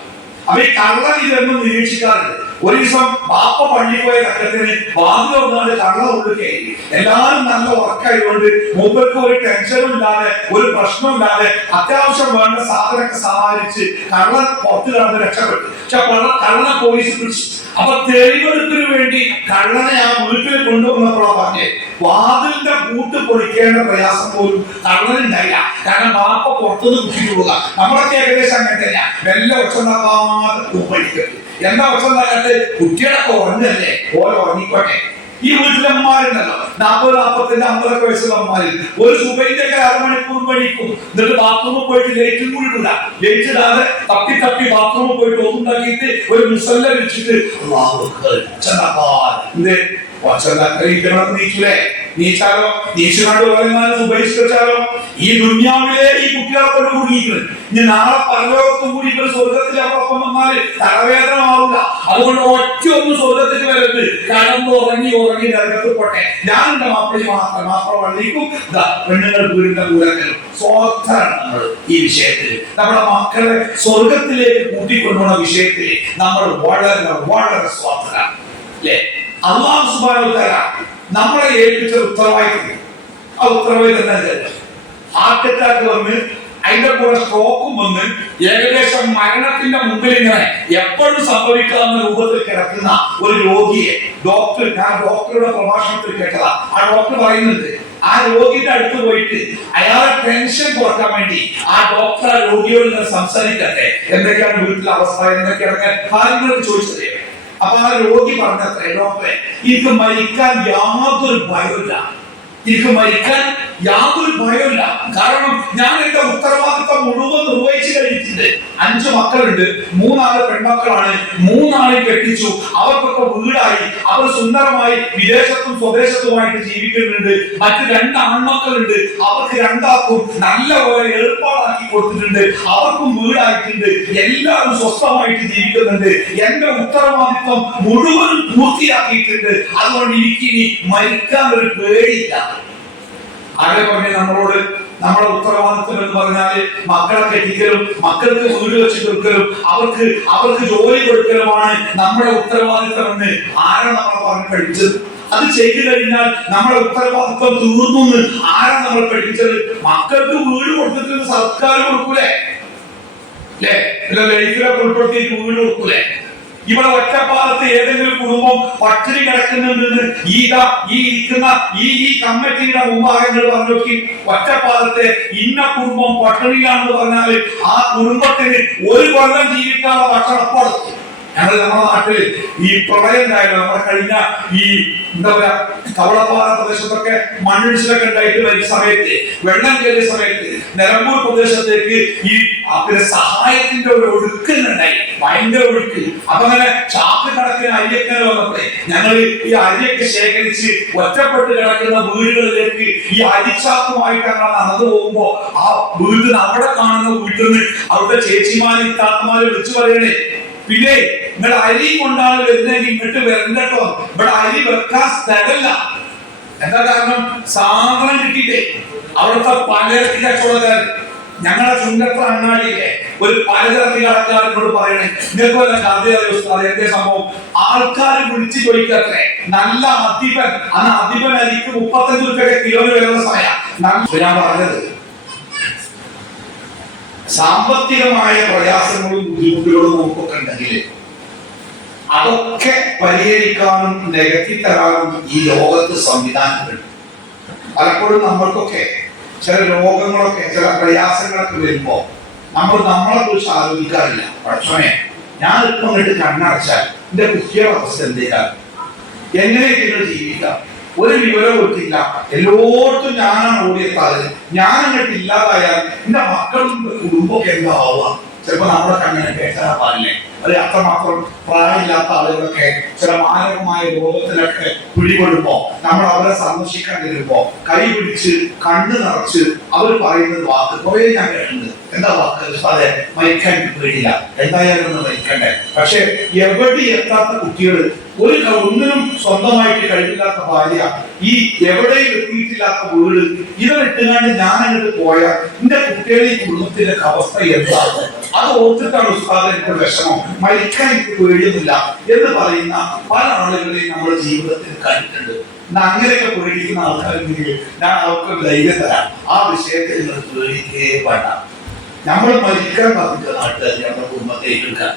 അപ്പൊ ഈ കള്ളൻ ഇതൊന്നും നിരീക്ഷിക്കാറുണ്ട്. ഒരു ദിവസം ബാപ്പ പള്ളി പോയ ഘട്ടത്തിന് വാതിലൊന്നാണ് കള്ള ഉള്ളിൽ കയറി. എല്ലാവരും നല്ല ഉറക്കായതുകൊണ്ട് മൂപ്പർക്ക് ഒരു ടെൻഷനും ഇല്ലാതെ ഒരു പ്രശ്നമില്ലാതെ അത്യാവശ്യം വേണ്ട സാധനമൊക്കെ സമാഹരിച്ച് കള്ളൻ പുറത്തു കിടന്ന് രക്ഷപ്പെട്ടു. പക്ഷെ കള്ളനെ പോലീസ് പിടിച്ചു. അപ്പൊ തെളിവെടുപ്പിന് വേണ്ടി കള്ളനെ ആ വീട്ടിൽ കൊണ്ടുവന്നപ്പോഴാണ് പറഞ്ഞത് വാതിലിന്റെ പൂട്ട് പൊളിക്കേണ്ട പ്രയാസം പോലും കള്ളനുണ്ടായില്ല. കാരണം ബാപ്പ പുറത്തുനിന്ന് കുട്ടിക്ക് പോകാം. നമ്മളൊക്കെ ഏകദേശം അങ്ങനെ തന്നെയാ. വെല്ല ഒച്ചുണ്ടാക്കാതെ പഠിക്കരുത്. എന്താ ഒച്ചുണ്ടാക്കാട്ട് കുട്ടികളൊക്കെ ഉറങ്ങല്ലേ, ഓരോ ഉറങ്ങിക്കോട്ടെ. ഈ വീട്ടിലമ്മമാരുണ്ടല്ലോ 40, 45, 50 വയസ്സുള്ള അമ്മമാരിൽ ഒരു സുബൈന്റെ 1/2 മണിക്കൂർ പഠിക്കും. എന്നിട്ട് ബാത്റൂമിൽ പോയിട്ട് ലൈറ്റും കൂടി ഇടില്ല. ലൈറ്റ് ഇടാതെ തപ്പി തപ്പി ബാത്റൂമിൽ പോയിട്ട് ഒന്നുണ്ടാക്കിയിട്ട് ഒരു മുസല്ല വെച്ചിട്ട് നീച്ചൂലേ? നീച്ചാലോ? നീച്ചുകാണ്ട് പറയുന്നത് ഉപേക്ഷിച്ചാലോ? ഈ ദുനിയാവിലെ ഈ കുട്ടികളെ കൊണ്ട് കുടുങ്ങിയിരിക്കുന്നത്. ഇനി നാളെ പരലോകത്തും കൂടി ഇവർ സ്വർഗത്തിൽ അപ്പുറം വന്നാൽ തലവേദന ആവില്ല. അതുകൊണ്ട് ഒറ്റ ഒന്ന് സ്വർഗത്തിൽ വരരുത്. ഉറങ്ങി നരകത്തിൽ പോട്ടെ. ഞാനെന്റെ മാപ്പിളി മാപ്പിള വള്ളിക്കും പെണ്ണുങ്ങൾ വീടിന്റെ ദൂരത്തിലും സ്വാർത്ഥരാണ് നമ്മൾ. ഈ വിഷയത്തിൽ നമ്മുടെ മക്കളെ സ്വർഗത്തിലേക്ക് കൂട്ടിക്കൊണ്ടുപോകുന്ന വിഷയത്തിൽ നമ്മൾ വളരെ സ്വാർത്ഥരാണ് അല്ലേ? അല്ലാഹു സുബ്ഹാനഹു വ തആല നമ്മളെ ഏൽപ്പിച്ച ഉത്തരവാദിത്തം, ആ ഉത്തരവാദിത്തം ഹാർട്ട് അറ്റാക്ക് വന്ന് അതിന്റെ കൂടെ സ്ട്രോക്കും വന്ന് ഏകദേശം മരണത്തിന്റെ മുമ്പിൽ ഇങ്ങനെ എപ്പോഴും സംഭവിക്കാവുന്ന രൂപത്തിൽ കിടക്കുന്ന ഒരു രോഗിയെ ഞാൻ ഡോക്ടറുടെ പ്രഭാഷണത്തിൽ കേട്ടതാ. ആ ഡോക്ടർ പറയുന്നുണ്ട് ആ രോഗിയുടെ അടുത്ത് പോയിട്ട് അയാളെ ടെൻഷൻ കുറക്കാൻ വേണ്ടി ആ ഡോക്ടർ ആ രോഗിയോട് സംസാരിക്കട്ടെ, എന്തൊക്കെയാണ് വീട്ടിലെ അവസ്ഥ, എന്തൊക്കെയാണ് കാര്യങ്ങൾ ചോദിച്ചത്. അപ്പൊ ആ രോഗി പറഞ്ഞത്രേ, ഡോക്ടറെ എനിക്ക് മരിക്കാൻ യാതൊരു ഭയമില്ല, എനിക്ക് മരിക്കാൻ യാതൊരു ഭയമില്ല. കാരണം ഞാൻ എന്റെ ഉത്തരവാദിത്വം മുഴുവൻ നിർവഹിച്ചു കഴിഞ്ഞിട്ടുണ്ട്. 5 മക്കളുണ്ട്, 3 പെൺമക്കളാണ്, 3 കെട്ടിച്ചു, അവർക്കൊക്കെ വീടായി, അവർ സുന്ദരമായി വിദേശത്തും സ്വദേശത്തുമായിട്ട് ജീവിക്കുന്നുണ്ട്. മറ്റ് 2 ആൺമക്കളുണ്ട്, അവർക്ക് 2 നല്ല പോലെ ഏർപ്പാടാക്കി കൊടുത്തിട്ടുണ്ട്, അവർക്കും വീടായിട്ടുണ്ട്, എല്ലാവരും സ്വസ്ഥമായിട്ട് ജീവിക്കുന്നുണ്ട്. എന്റെ ഉത്തരവാദിത്വം മുഴുവൻ പൂർത്തിയാക്കിയിട്ടുണ്ട്. അതുകൊണ്ട് എനിക്കിനി മരിക്കാൻ ഒരു പേടിയില്ല. ആരെ പറഞ്ഞ നമ്മളോട് നമ്മുടെ ഉത്തരവാദിത്വം എന്ന് പറഞ്ഞാല് മക്കളെ കെട്ടിക്കലും മക്കൾക്ക് വീട് വെച്ച് കൊടുക്കലും അവർക്ക് ജോലി കൊടുക്കലുമാണ് നമ്മുടെ ഉത്തരവാദിത്വം എന്ന് ആരാ നമ്മളെ പറഞ്ഞ് പഠിപ്പിച്ചത്? അത് ചെയ്തു കഴിഞ്ഞാൽ നമ്മുടെ ഉത്തരവാദിത്വം തീർന്നു ആരാ നമ്മൾ പഠിപ്പിച്ചത്? മക്കൾക്ക് വീട് കൊടുത്തിട്ട് സർക്കാർ കൊടുക്കൂലേ? അല്ലേ? ലൈഫിലൊക്കെ ഉൾപ്പെടുത്തിയിട്ട് വീട് കൊടുക്കൂലേ? ഇവിടെ ഒറ്റപ്പാലത്ത് ഏതെങ്കിലും കുടുംബം പട്ടിണി കിടക്കുന്നുണ്ടെന്ന് ഈ ഇരിക്കുന്ന ഈ കമ്മിറ്റിയുടെ മുമ്പാകങ്ങൾ പറഞ്ഞു നോക്കി. ഒറ്റപ്പാലത്തെ ഇന്ന കുടുംബം പട്ടിണിയാണെന്ന് പറഞ്ഞാല് ആ കുടുംബത്തിന് 1 കൊല്ലം ജീവിക്കാനുള്ള ഭക്ഷണം കൊടുത്തു. ഞങ്ങൾ നമ്മുടെ നാട്ടില് ഈ പ്രളയം ഉണ്ടായിരുന്നു. നമ്മുടെ കഴിഞ്ഞ ഈ എന്താ പറയാ കവളപ്പാറ പ്രദേശത്തൊക്കെ മണ്ണിടിച്ചിലൊക്കെ ഉണ്ടായിട്ട് വരുന്ന സമയത്ത്, വെള്ളം കയറിയ സമയത്ത് നിലമ്പൂർ പ്രദേശത്തേക്ക് ഈ സഹായത്തിന്റെ ഒരു ഒഴുക്കുന്നുണ്ടായി, ഭയങ്കര ഒഴുക്ക്. അപ്പൊ അങ്ങനെ ചാക്ക് കണക്കിന് അരിയൊക്കെ വന്നപ്പോഴേ ഞങ്ങൾ ഈ അരിയൊക്കെ ശേഖരിച്ച് ഒറ്റപ്പെട്ട് കിടക്കുന്ന വീടുകളിലേക്ക് ഈ അരിച്ചാക്കുമായിട്ട് അങ്ങനെ നടന്നു പോകുമ്പോ ആ വീട്ടിൽ അവിടെ കാണുന്ന വീട്ടിൽ നിന്ന് അവിടുത്തെ ചേച്ചിമാര് താത്തമാര് വിളിച്ചു പറയണേ, പിന്നെ നിങ്ങൾ അരി കൊണ്ടാണ് വരുന്നെങ്കിൽ ഇങ്ങോട്ട് വരണ്ടോ, ഇവിടെ അരി വെക്കാൻ സ്ഥലമില്ല. എന്താ കാരണം? സാധനം കിട്ടിയിട്ടേ. അവിടുത്തെ പലചരക്ക് കച്ചവടക്കാർ ഞങ്ങളുടെ ചുങ്കത്ര അങ്ങാടിയിലെ ഒരു പലചരക്ക് കടക്കാരനോട് പറയണേ, നിങ്ങൾക്ക് വല്ല കഥ എന്തേ സംഭവം? ആൾക്കാർ വിളിച്ചു ചോദിക്കത്രേ, നല്ല അധിപൻ, അന്ന് അധിപൻ അരിക്ക് 35 രൂപയൊക്കെ കിലോന് വരുന്ന സമയം. ഞാൻ പറഞ്ഞത് സാമ്പത്തികമായ പ്രയാസങ്ങളും ബുദ്ധിമുട്ടുകളും നമുക്കൊക്കെ ഉണ്ടെങ്കിൽ അതൊക്കെ പരിഹരിക്കാനും നികത്തി തരാനും ഈ ലോകത്ത് സംവിധാനങ്ങളുണ്ട്. പലപ്പോഴും നമ്മൾക്കൊക്കെ ചില രോഗങ്ങളൊക്കെ ചില പ്രയാസങ്ങളൊക്കെ വരുമ്പോ നമ്മളെ കുറിച്ച് ആലോചിക്കാറില്ല. പക്ഷേ ഞാൻ ഇപ്പം അങ്ങോട്ട് കണ്ണടച്ചാൽ എന്റെ കുട്ടിയുടെ അവസ്ഥ എന്തേക്കാം, എങ്ങനെയൊക്കെ ജീവിക്കാം, ഒരു വിവരം കൊടുത്തില്ല, എല്ലായിടത്തും ഞാനാണ് ഓടിയെത്താറ്. ഞാൻ അങ്ങോട്ട് ഇല്ലാതായാൽ എന്റെ മക്കളും കുടുംബമൊക്കെ എന്താവുക? ചിലപ്പോ നമ്മുടെ കണ്ണിനെ കേൾക്കാൻ പാടില്ലേ? അത് അത്രമാത്രം പ്രായമില്ലാത്ത ആളുകളൊക്കെ ചില മാരകമായ രോഗത്തിലൊക്കെ പിടിപെടുമ്പോ നമ്മൾ അവരെ സന്ദർശിക്കാൻ വരുമ്പോ കൈ പിടിച്ച് കണ്ണ് നിറച്ച് അവർ പറയുന്നത് വാക്ക് കുറെ ഞാൻ കേട്ടിട്ടുണ്ട്. എന്താ വാക്ക്? അതെ, മരിക്കാൻ പേടിയില്ല, എന്തായാലും ഒന്ന് മരിക്കണ്ടേ. പക്ഷെ എവിടെ എത്താത്ത കുട്ടികൾ, ഒന്നിനും സ്വന്തമായിട്ട് കഴിവില്ലാത്ത ഭാര്യ, ഈ എവിടെയും എത്തിയിട്ടില്ലാത്ത വീട്, ഇവരിട്ടുകാണ്ട് ഞാൻ അങ്ങോട്ട് പോയാൽ എന്റെ കുട്ടികളെ ഈ കുടുംബത്തിന്റെ അവസ്ഥ എന്താകും? അത് ഓർത്തിട്ടാണ് ഉസ്താദ് എനിക്ക് വിഷമം, മരിക്കാൻ എനിക്ക് പേടിയൊന്നുമില്ല എന്ന് പറയുന്ന പല ആളുകളെയും നമ്മുടെ ജീവിതത്തിൽ കണ്ടിട്ടുണ്ട്. അങ്ങനെയൊക്കെ പേടിക്കുന്ന ആൾക്കാരുണ്ടെങ്കിൽ ഞാൻ അവർക്ക് ധൈര്യം തരാം, ആ വിഷയത്തിൽ നിങ്ങൾ പേടിക്കേ വേണ്ട. നമ്മൾ മരിക്കാൻ പറഞ്ഞ നാട്ടുകാർ നമ്മുടെ കുടുംബത്തെ ഏറ്റെടുക്കാൻ.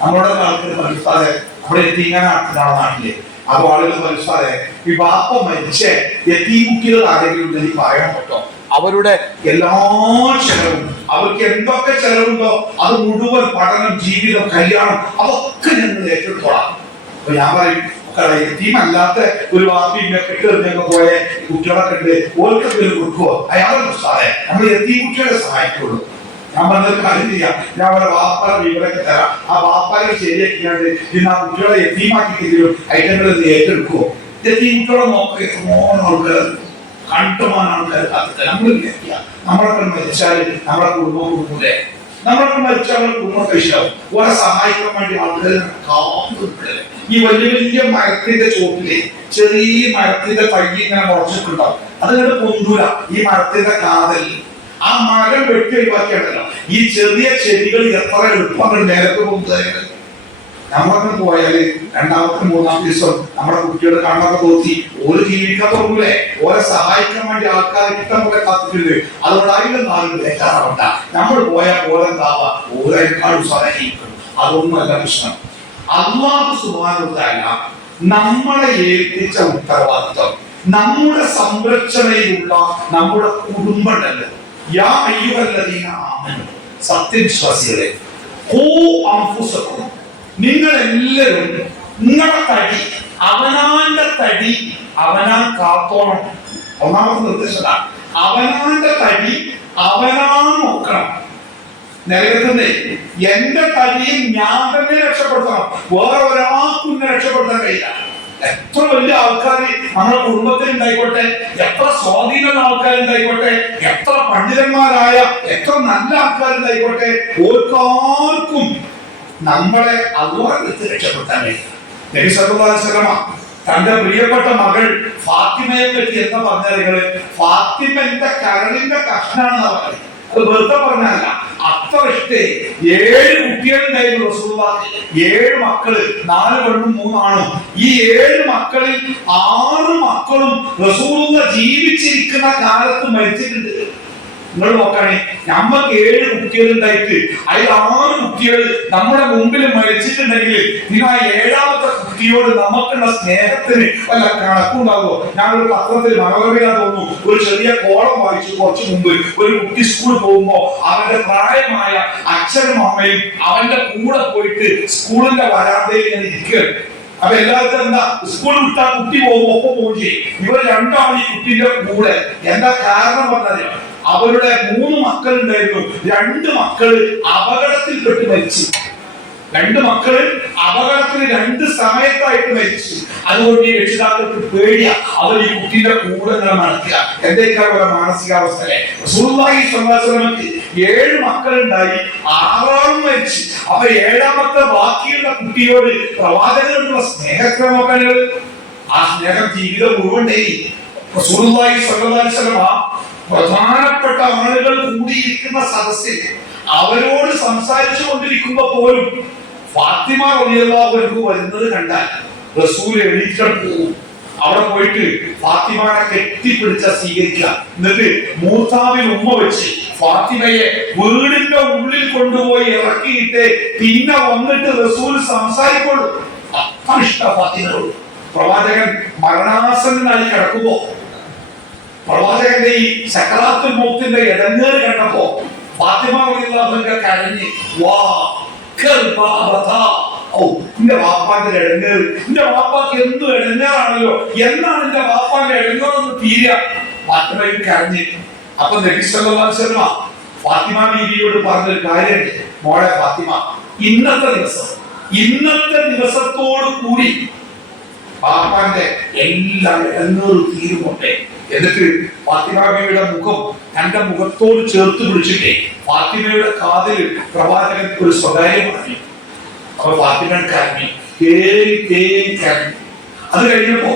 നമ്മുടെ ആൾക്കാർ മനസ്സിലാതെ അവിടെ എത്തിങ്ങാനാണ് നാട്ടില്. അപ്പൊ ആളുകൾ മനസ്സിലാതെ ഈ ബാപ്പ മരിച്ച് എത്തി കുട്ടികൾ ആരെങ്കിലും ഉണ്ടെങ്കിൽ പറയാൻ പറ്റോ? അവരുടെ എല്ലാ ചെലവും, അവർക്ക് എന്തൊക്കെ ചെലവുണ്ടോ അത് മുഴുവൻ, പഠനം, ജീവിതം, കല്യാണം, അതൊക്കെ ഞങ്ങൾ ഏറ്റെടുത്തോളാം. അപ്പൊ ഞാൻ പറയും, യത്തീമല്ലാത്ത ഒരു വാപ്പിന്റെ കെട്ടെറിഞ്ഞൊക്കെ പോയ കുട്ടികളൊക്കെ ഉണ്ട്, ഓർക്ക് പേര് കൊടുക്കുവോ? അയാളെ സാറേ നമ്മൾ യത്തീം കുട്ടികളെ സഹായിക്കുള്ളൂ. ഞാൻ പറഞ്ഞത് കാര്യം ചെയ്യാം, ഞാൻ അവരെ വാപ്പാര വിവരമൊക്കെ തരാം. ആ വാപ്പാരെ ശരിയാക്കിയാണ്ട് ഇന്ന് ആ കുട്ടികളെ യത്തീമാക്കിയെങ്കിലും ഐറ്റങ്ങൾ ഏറ്റെടുക്കുവോ? യത്തീം കുട്ടികളെ നോക്കുക, എത്രമോണം ആൾക്കാർ, കണ്ടുമാൻ ആൾക്കാർ കാത്തിട്ട് നമ്മൾ നമ്മളൊക്കെ മരിച്ചാൽ നമ്മുടെ കുടുംബം കൊടുക്കൂലേ? നമ്മളൊക്കെ മരിച്ചാൽ കുടുംബം കഴിച്ചാവും. ഓരെ സഹായിക്കാൻ വേണ്ടി ആൾക്കാർ കാത്തിട്ടില്ലേ? ഈ വലിയ വലിയ മരത്തിന്റെ ചോട്ടിലെ ചെറിയ മരത്തിന്റെ തൈ ഇങ്ങനെ മുളച്ചിട്ടുണ്ടാവും, അതിനോട് പൊന്തൂല ഈ മരത്തിന്റെ കാതൽ. ആ മരം വെട്ടി ഒഴിവാക്കിയാണല്ലോ ഈ ചെറിയ ചെടികൾ എത്ര എളുപ്പങ്ങൾ നേരത്തെ പോകുന്നത്. നമ്മളൊക്കെ പോയാല് രണ്ടാമത്തെ മൂന്നാമത്തെ ദിവസം നമ്മുടെ കുട്ടികളുടെ കണ്ണൊക്കെ തോത്തി ഒരു ജീവിക്കാൻ തുടങ്ങൂലേ? ഓരെ സഹായിക്കാൻ വേണ്ടി ആൾക്കാർ ഇഷ്ടമൊക്കെ കാത്തിട്ടുണ്ട്. അതുകൊണ്ട് അതിലും നാലും ബേജാറാവണ്ട. നമ്മൾ പോയാൽ പോലെ എന്താവാ, ഓരേക്കാളും സഹായിക്കും. അതൊന്നുമല്ല പ്രശ്നം. അല്ലാഹു സുബ്ഹാനഹു വ തആല നമ്മളെ ഏൽപ്പിച്ച ഉത്തരവാദിത്വം, നമ്മുടെ സംരക്ഷണയിലുള്ള നമ്മുടെ കുടുംബമുണ്ടല്ലോ. യാ അയ്യുഹല്ലദീന ആമനൂ, സത്യവിശ്വാസികളെ, ഖൂ അൻഫുസകും, നിങ്ങൾ എല്ലാവരും നിങ്ങളുടെ തടി, അവനാന്റെ തടി അവനാൻ കാത്തോണം. ഒന്നാമത്തെ നിർദ്ദേശം, അവനാന്റെ തടി അവനാൻ നോക്കണം. നരകത്തിന്റെ എന്റെ തടിയിൽ ഞാൻ തന്നെ രക്ഷപ്പെടുത്തണം, വേറെ ഒരാൾക്കും രക്ഷപ്പെടുത്താൻ കഴിയില്ല. എത്ര വലിയ ആൾക്കാർ നമ്മുടെ കുടുംബത്തിൽ ഉണ്ടായിക്കോട്ടെ, എത്ര സ്വാധീനമുള്ള ആൾക്കാരുണ്ടായിക്കോട്ടെ, എത്ര പണ്ഡിതന്മാരായ എത്ര നല്ല ആൾക്കാരുണ്ടായിക്കോട്ടെ, ഓർക്കാർക്കും നമ്മളെ അള്ളാഹുവിൽ രക്ഷപ്പെടുത്താൻ കഴിയില്ല. നബി സല്ലല്ലാഹു അലൈഹി വസല്ലം തന്റെ പ്രിയപ്പെട്ട മകൾ ഫാത്തിമയെ പറ്റി എന്താ പറഞ്ഞാൽ, ഫാത്തിമ എന്റെ കരളിന്റെ കഷ്ണാണെന്നാ പറയുന്നത്. അത് വെറുതെ പറഞ്ഞല്ല, അത്ര ഇഷ്ടേ. 7 കുട്ടികളുണ്ടായിരുന്നു റസൂലുള്ളാഹിക്ക്, 7 മക്കള്, 4 പെണ്ണും 3 ആണും. ഈ 7 മക്കളിൽ 6 മക്കളും റസൂലുള്ള ജീവിച്ചിരിക്കുന്ന കാലത്ത് മരിച്ചിട്ടുണ്ട്. നിങ്ങൾ നോക്കണേ, നമ്മക്ക് 7 കുട്ടികൾ ഉണ്ടായിട്ട് അതിൽ 6 കുട്ടികൾ നമ്മുടെ മുമ്പിൽ മരിച്ചിട്ടുണ്ടെങ്കിൽ നിങ്ങൾ ആ 7ാമത്തെ കുട്ടിയോട് നമുക്കുള്ള സ്നേഹത്തിന് വല്ല കണക്കുണ്ടാകുമോ? ഞാനൊരു പത്രത്തിൽ മനോരമയാ തോന്നുന്നു ഒരു ചെറിയ കോളം വായിച്ചു കുറച്ചു മുമ്പ്. ഒരു കുട്ടി സ്കൂളിൽ പോകുമ്പോ അവന്റെ പ്രായമായ അച്ഛനും അമ്മയും അവന്റെ കൂടെ പോയിട്ട് സ്കൂളിന്റെ വരാന്തയിൽ ഇങ്ങനെ ഇരിക്കുകയാണ്. അപ്പൊ എല്ലാവർക്കും എന്താ, സ്കൂൾ വിട്ടാ കുട്ടി പോകുമ്പോ ഒപ്പം പോവുകയും ചെയ്യും. ഇവർ രണ്ടാണ് ഈ കുട്ടിന്റെ കൂടെ. എന്താ കാരണം പറഞ്ഞാൽ, അവരുടെ 3 മക്കളുണ്ടായിരുന്നു, 2 മക്കള് അപകടത്തിൽപ്പെട്ട് മരിച്ചു. 2 മക്കള് അപകടത്തിൽ 2 സമയത്തായിട്ട് മരിച്ചു. അതുകൊണ്ട് ഈ രക്ഷിതാക്കൾക്ക് പേടിയാ, അവർ ഈ കുട്ടിയുടെ കൂടെ നടക്കുക. എന്തൊക്കെയാണ് അവരുടെ മാനസികാവസ്ഥയെ? റസൂലുള്ളാഹി സ്വല്ലല്ലാഹു അലൈഹി വസല്ലമക്ക് 7 മക്കളുണ്ടായി, 6 മരിച്ചു. അപ്പൊ 7ാമത്തെ ബാക്കിയുള്ള കുട്ടിയോട് പ്രവാചകനുള്ള സ്നേഹത്തെ നോക്കാനുള്ളത്, ആ സ്നേഹം ജീവിതം മുഴുവൻ റസൂലുള്ളാഹി സ്വല്ലല്ലാഹു അലൈഹി വസല്ലം പ്രധാനപ്പെട്ട ആളുകൾ കൂടിയിരിക്കുന്ന സദസ്സിൽ അവരോട് സംസാരിച്ചു കൊണ്ടിരിക്കുമ്പോ പോലും ഫാത്തിമ റളിയല്ലാഹു അൻഹ വരുന്നത് കണ്ടാൽ റസൂൽ എണീറ്റ് പോകും. അവിടെ പോയിട്ട് ഫാത്തിമയെ കെട്ടിപ്പിടിച്ച സ്വീകരിക്കുക. എന്നിട്ട് മൂത്താവിൽ ഉമ്മ വെച്ച് ഫാത്തിമയെ വീടിന്റെ ഉള്ളിൽ കൊണ്ടുപോയി ഇറക്കിയിട്ട് പിന്നെ വന്നിട്ട് റസൂൽ സംസാരിക്കുള്ളൂ. അത്ര ഇഷ്ട ഫാത്തിമയോട്. പ്രവാചകൻ മരണാസന്നനായി കിടക്കുമ്പോ പ്രവാചകന്റെ ഈ സക്കറാത്തുൽ മൗത്തിന്റെ ഇടങ്ങേറ് കണ്ടപ്പോ ഫാത്തിമ റളിയല്ലാഹു അൻഹ കരഞ്ഞ് വാ എന്റെ വാപ്പാന്റെ ഇടങ്ങേറ്, എന്റെ വാപ്പാക്ക് എന്തും ഇടങ്ങേറാണല്ലോ, എന്നാണ് എന്റെ വാപ്പാന്റെ ഇടങ്ങേറൊന്ന് തീരുക. ഫാത്തിമയും കരഞ്ഞ്. അപ്പൊ നബി സല്ലല്ലാഹു അലൈഹി വസല്ലം ഫാത്തിമ ബീവിയോട് പറഞ്ഞൊരു കാര്യമുണ്ട്. മോളെ ഫാത്തിമ, ഇന്നത്തെ ദിവസത്തോട് കൂടി പാപ്പാന്റെ എല്ലാ ഇടങ്ങേറും തീരുമോട്ടെ. എന്നിട്ട് ഫാത്തിമ ബീവിയുടെ മുഖം തന്റെ മുഖത്തോട് ചേർത്ത് പിടിച്ചിട്ടേ ഫാത്തിമയുടെ കാതിൽ പ്രവാചകൻ ഒരു സ്വകാര്യം പറഞ്ഞു. അപ്പൊ ഫാത്തിമ കരഞ്ഞു, കരഞ്ഞു. അത് കഴിഞ്ഞപ്പോ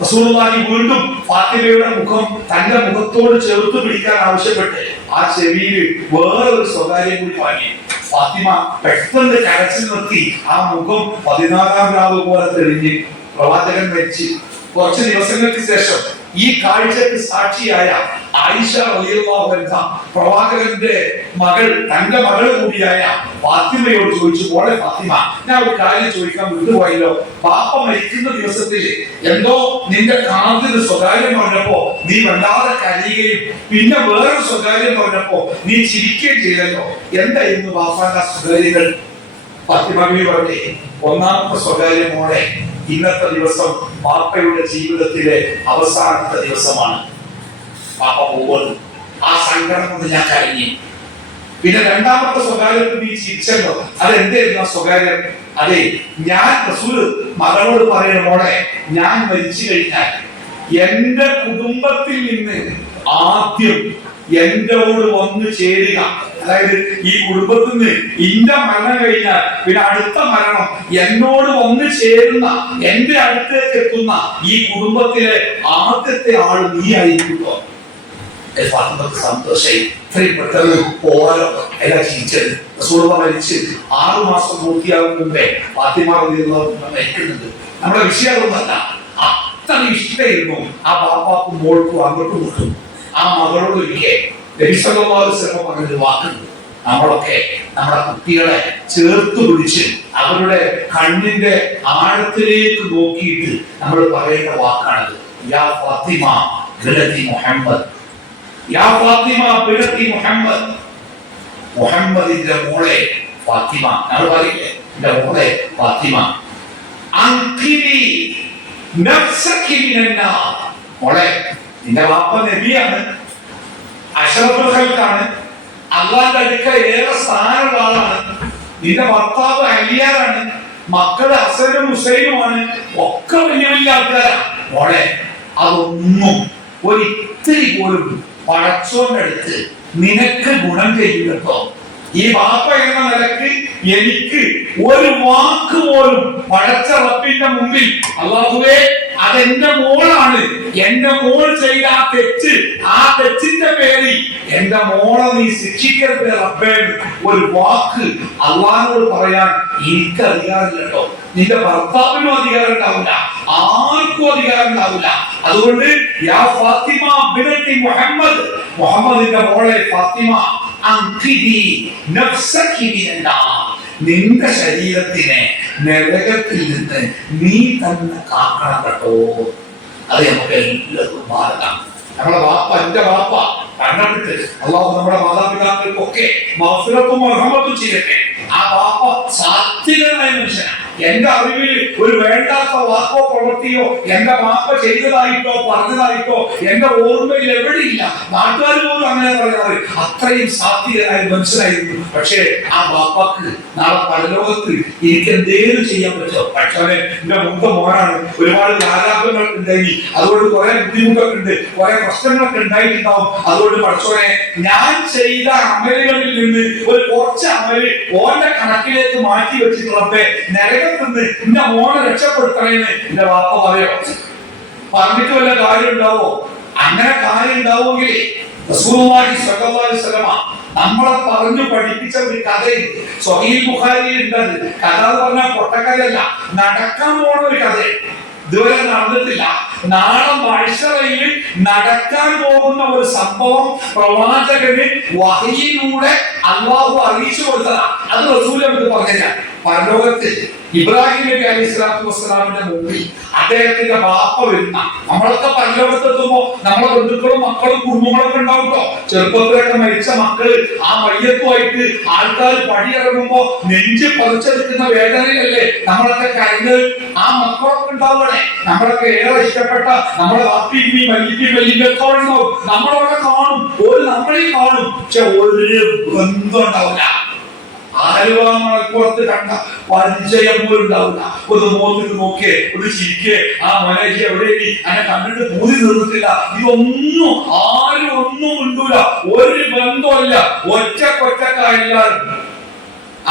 റസൂലുള്ളാഹി വീണ്ടും ഫാത്തിമയുടെ മുഖം തന്റെ മുഖത്തോട് ചേർത്ത് പിടിക്കാൻ ആവശ്യപ്പെട്ട് ആ ചെവിയിൽ വേറെ ഒരു സ്വകാര്യം കൂടി വാങ്ങി. ഫാത്തിമ പെട്ടെന്ന് കരച്ചിൽ നിർത്തി. ആ മുഖം 14-ാം രാവ് പോലെ തെളിഞ്ഞ്. പ്രവാചകൻ മരിച്ച് കുറച്ച് ദിവസങ്ങൾക്ക് ശേഷം ഈ കാഴ്ചക്ക് സാക്ഷിയായ ആയിഷ റളിയല്ലാഹു അൻഹ പ്രവാചകന്റെ മകൾ, തന്റെ മകൾ കൂടിയായ ഫാത്തിമയോട് ചോദിച്ചു, മോളെ ഫാത്തിമ, ഞാൻ ഒരു കാര്യം ചോദിക്കാൻ വിട്ടുപോയല്ലോ. പാപ്പ മരിക്കുന്ന ദിവസത്തിൽ എന്തോ നിന്റെ കാതിൽ സ്വകാര്യം പറഞ്ഞപ്പോ നീ വല്ലാതെ കരയുകയും പിന്നെ വേറൊരു സ്വകാര്യം പറഞ്ഞപ്പോ നീ ചിരിക്കുകയും ചെയ്തല്ലോ. എന്തായിരുന്നു പാപ്പാന്റെ സ്വകാര്യങ്ങൾ? ഫാത്തിമ ബീവി പറഞ്ഞേ, ഒന്നാമത്തെ സ്വകാര്യം മോളെ, ഇന്നത്തെ ദിവസം പാപ്പയുടെ ജീവിതത്തിലെ അവസാനത്തെ ദിവസമാണ്. പാപ്പ പോകുന്നു. ആ സങ്കടം കൊണ്ട് ഞാൻ കരഞ്ഞു. പിന്നെ രണ്ടാമത്തെ സ്വകാര്യത്തിൽ നീ ചിരിച്ചല്ലോ. അതെന്തായിരുന്നു ആ സ്വകാര്യം? അതെ, ഞാൻ റസൂല് മകളോട് പറയണ, മോളെ, ഞാൻ മരിച്ചു കഴിഞ്ഞാൽ എന്റെ കുടുംബത്തിൽ നിന്ന് ആദ്യം എന്നോട് വന്ന് ചേരുക. അതായത് ഈ കുടുംബത്തിൽ നിന്ന് ഇന്റെ മരണം കഴിഞ്ഞാൽ പിന്നെ അടുത്ത മരണം എന്നോട് വന്ന് ചേരുന്ന, എന്റെ അടുത്തേക്ക് എത്തുന്ന ഈ കുടുംബത്തിലെ ആദ്യത്തെ ആള് നീ ആയിരിക്കുമോ? സന്തോഷായി. ഓരോ എല്ലാം ചിരിച്ചത്. റസൂലുള്ളാഹി മരിച്ച് 6 മാസം പൂർത്തിയാകും മുമ്പേ ഫാത്തിമ റളിയല്ലാഹു അൻഹ മരിക്കുന്നുണ്ട്. നമ്മുടെ വിഷയമൊന്നുമല്ല, അത്ര ഇഷ്ടമായിരുന്നു ആ ബാപ്പാക്കും മോൾക്കും അങ്ങോട്ടും ഇങ്ങോട്ടും. ആ മകളോട് ഒരിക്കൽ നബി സല്ലല്ലാഹു അലൈഹി വസല്ലം പറഞ്ഞൊരു വാക്കുണ്ട്. നമ്മളൊക്കെ നമ്മുടെ കുട്ടികളെ ചേർത്ത് പിടിച്ച് അവരുടെ കണ്ണിന്റെ ആഴത്തിലേക്ക് നോക്കിയിട്ട് നമ്മൾ പറയേണ്ട വാക്കാണത്. യാ ഫാത്തിമ ബിനതി മുഹമ്മദ്, യാ ഫാത്തിമ ബിനതി മുഹമ്മദ്. മുഹമ്മദിന്റെ മോളെ ഫാത്തിമ. നമ്മൾ പറയില്ലേ, എന്റെ മോളെ ഫാത്തിമ, അൻഖിരി നഫ്സകി മിനന്നാർ. മോളെ, നിന്റെ വാപ്പ നബിയാണ്, അഷ്റഫുൽ ഖൽഖാണ്, അല്ലാഹുവിന്റെ അടുക്കൽ ഏറെ സ്ഥാനമുള്ള ആളാണ്. നിന്റെ ഭർത്താവ് അലിയാണ്, മക്കള് ഹസനും ഹുസൈനുമാണ്, ഒക്കെ വലിയ വലിയ ആൾക്കാരാണ്. മോളെ, അതൊന്നും ഒരിത്തിരി പോലും പടച്ചോന്റെ അടുത്ത് നിനക്ക് ഗുണം ചെയ്യില്ലട്ടോ. ഈ വാപ്പ എന്ന നിലക്ക് എനിക്ക് ഒരു വാക്ക് പോലും പടച്ച റബ്ബിന്റെ മുമ്പിൽ, അല്ലാഹുവേ അതെന്റെ മോളാണ്, എന്റെ മോൾ ചെയ്ത ആ തെറ്റിന്റെ പേരിൽ എന്റെ മോളെ നീ ശിക്ഷിക്കരുത് റബ്ബേ, ഒരു വാക്ക് അല്ലാഹുവോട് പറയാൻ എനിക്ക് അധികാരമില്ലട്ടോ. നിന്റെ ഭർത്താവിനും അധികാരം ഉണ്ടാവില്ല, ആർക്കും അധികാരം ഉണ്ടാവില്ല. അതുകൊണ്ട് യാ ഫാത്തിമ ബിനതി മുഹമ്മദ്, മുഹമ്മദിന്റെ മോളെ ഫാത്തിമ, അൻഖിരി നഫ്സകി മിനന്നാർ. നിന്റെ ശരീരത്തിനെ നരകത്തിൽ നിന്ന് നീ തന്നെ കാക്കണം കേട്ടോ. അത് നമുക്ക് എല്ലാവർക്കും ബാധകം. നമ്മളെ വാപ്പ, എന്റെ വാപ്പ കണ്ടിട്ട് അല്ലാഹു നമ്മുടെ മാതാപിതാക്കൾക്കൊക്കെ മഗ്ഫിറത്തും റഹ്മത്തും ചെയ്യട്ടെ. ആ വാപ്പ സാത്വികനായ മനുഷ്യനാണ്. എന്റെ അറിവിൽ ഒരു വേണ്ടാത്ത വാക്കോ പ്രവൃത്തിയോ എന്റെ വാപ്പ ചെയ്തതായിട്ടോ പറഞ്ഞതായിട്ടോ എന്റെ ഓർമ്മയിൽ എവിടെയില്ല. നാട്ടുകാർ പോലും അങ്ങനെ പറയാറ്. അത്രയും സാത്വികനായ മനുഷ്യനായിരുന്നു. പക്ഷേ ആ വാപ്പക്ക് നാളെ പരലോകത്ത് എനിക്ക് എന്തേലും ചെയ്യാൻ പറ്റുമോ? പക്ഷേ എന്റെ മുമ്പ് മോനാണ്, ഒരുപാട് ആരാധനകൾ ഉണ്ടായി, അതുകൊണ്ട് കുറെ ബുദ്ധിമുട്ടൊക്കെ ഉണ്ട്, കുറെ പ്രശ്നങ്ങളൊക്കെ ഉണ്ടായിട്ടുണ്ടാവും. അതുകൊണ്ട് പഠിച്ചോനെ, ഞാൻ ചെയ്ത അമലുകളിൽ നിന്ന് ഒരു കുറച്ച് അമല് ഓന്റെ കണക്കിലേക്ക് മാറ്റി വെച്ചിട്ടുള്ളപ്പോ നരകത്തിൽ നിന്ന് എന്റെ മോനെ രക്ഷപ്പെടുത്തണേന്ന് എന്റെ വാപ്പ പറയോ? പറഞ്ഞിട്ട് വല്ല കാര്യം ഉണ്ടാവോ? അങ്ങനെ കാര്യം ഉണ്ടാവുമെങ്കിൽ റസൂലുള്ളാഹി സ്വല്ലല്ലാഹു അലൈഹി വസല്ലമ നമ്മളെ പറഞ്ഞു പഠിപ്പിച്ച ഒരു കഥയുണ്ട്. സ്വഹീഹ് ബുഖാരിയിൽ ഉണ്ട്. കഥ എന്ന് പറഞ്ഞാൽ പൊട്ടക്കഥയല്ല, നടക്കാൻ പോണ ഒരു കഥയാണ്. ഇതുവരെ നടന്നിട്ടില്ല. നാളെ മഹ്ശറയിൽ നടക്കാൻ പോകുന്ന ഒരു സംഭവം പ്രവാചകന് വഹയിലൂടെ അല്ലാഹു അറിയിച്ചു കൊടുത്തതാ. അത് റസൂൽ നമുക്ക് പറഞ്ഞുതരാം. പരലോകത്തിൽ ഇബ്രാഹിം നബി അലൈഹി സ്വലാത്തു വസ്സലാമിന്റെ മുമ്പിൽ അദ്ദേഹത്തിന്റെ വാപ്പ വരുന്ന, നമ്മളൊക്കെ പരലോകത്തെത്തുമ്പോ നമ്മളെ ബന്ധുക്കളും മക്കളും കുടുംബങ്ങളൊക്കെ ഉണ്ടാവും കേട്ടോ. ചെറുപ്പത്തിലൊക്കെ മരിച്ച മക്കള് ആ മയ്യത്തുമായിട്ട് ആൾക്കാർ പടിയിറങ്ങുമ്പോ നെഞ്ച് പറിച്ചെടുക്കുന്ന വേദനയല്ലേ നമ്മളൊക്കെ കരഞ്ഞ്. ആ മക്കളൊക്കെ ഉണ്ടാവണേ. നമ്മളൊക്കെ ഏറെ ഇഷ്ടപ്പെട്ട നമ്മുടെ വാപ്പിയും വല്യപ്പയും വല്യപ്പൊക്കെ ഉണ്ടാവും. നമ്മളൊക്കെ കാണും, ഒരു നമ്മളെയും കാണും. പക്ഷെ ഒരു ബന്ധം ഉണ്ടാവില്ല. ആലുവ മലപ്പുറത്ത് കണ്ട പരിചയം പോലും ഉണ്ടാവില്ല. ഒന്ന് മുഖത്തേക്ക് നോക്കിയേ, ഒന്ന് ചിരിക്കേ, ആ മലേഷ്യ എവിടെ അങ്ങനെ കണ്ടിട്ട് പൂതി നിർത്തില്ല. ഇതൊന്നും ആരും ഒന്നും ഉണ്ടൂല, ഒരു ബന്ധമില്ല, ഒറ്റക്കൊറ്റക്കായ എല്ലാവരും.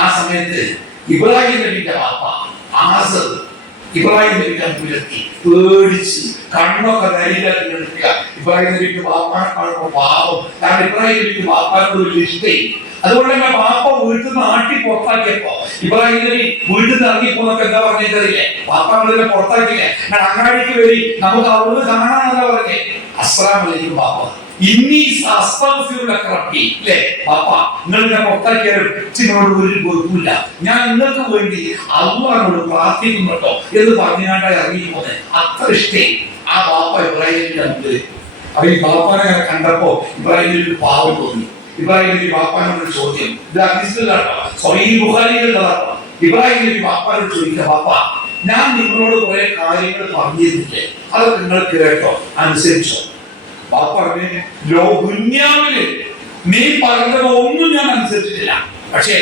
ആ സമയത്ത് ഇബ്രാഹിം നബിന്റെ വാപ്പ ആസർ ഇബ്രാഹിം നബിന്റെ മുമ്പിലെത്തി. പേടിച്ച് കണ്ണൊക്കെ ധൈര്യത്തിൽ എടുക്കുക. ഇബ്രാഹിം നബിക്ക് വാപ്പാനെ കാണുമ്പോൾ പാവം. കാരണം ഇബ്രാഹിം നബിക്ക് വാപ്പാനോട് വലിയ ഇഷ്ടമായി. അതുകൊണ്ട് തന്നെ വാപ്പ വീട്ടിൽ നിന്ന് ആട്ടി പുറത്താക്കിയപ്പോ ഇബ്രാഹിം നബി വീട്ടിൽ നിന്ന് ഇറങ്ങിപ്പോന്നൊക്കെ എന്താ പറഞ്ഞില്ലേ? വാപ്പ നമ്മളെ പുറത്താക്കില്ലേ? ഞാൻ അങ്ങാടിക്ക് വരി, നമുക്ക് അവിടുന്ന് കാണാനെന്താ പറഞ്ഞേ? അസ്സലാമു അലൈക്കും വാപ്പ, ഇന്നീ റബ്ബി, ല്ലേ പാപ്പ, നിങ്ങൾ എന്നെ പുറത്താക്കിയാലും നിങ്ങളോട് ഒരു ബന്ധമില്ല, ഞാൻ നിങ്ങൾക്ക് വേണ്ടി അല്ലാഹുവോട് പ്രാർത്ഥിക്കുന്നുണ്ടോ എന്ന് പറഞ്ഞാണ്ടായി ഇറങ്ങിപ്പോന്നെ. അത്ര ഇഷ്ടേ ആ പാപ്പ ഇബ്രാഹിമിന്റെ മുമ്പിൽ. അപ്പൊ ഈ പാപ്പാനെ കണ്ടപ്പോ ഇബ്രാഹിമിന് പാവം തോന്നി. ഇബ്രാഹിം നബി പാപ്പാനോട് ഒരു ചോദ്യം, ഇത് ഹദീസിലുള്ളതാ, സ്വഹീഹ് ബുഖാരിയിലുള്ളതാ. ഇബ്രാഹിം നബി പാപ്പാനോട് ചോദിക്കുക, പാപ്പ, ഞാൻ നിങ്ങളോട് കുറെ കാര്യങ്ങൾ പറഞ്ഞിരുന്നില്ലേ, അതൊക്കെ നിങ്ങൾ കേട്ടോ, അനുസരിച്ചോ? പാപ്പ പറഞ്ഞു, ദുനിയാവില് നീ പറഞ്ഞതൊന്നും ഞാൻ അനുസരിച്ചിട്ടില്ല, പക്ഷെ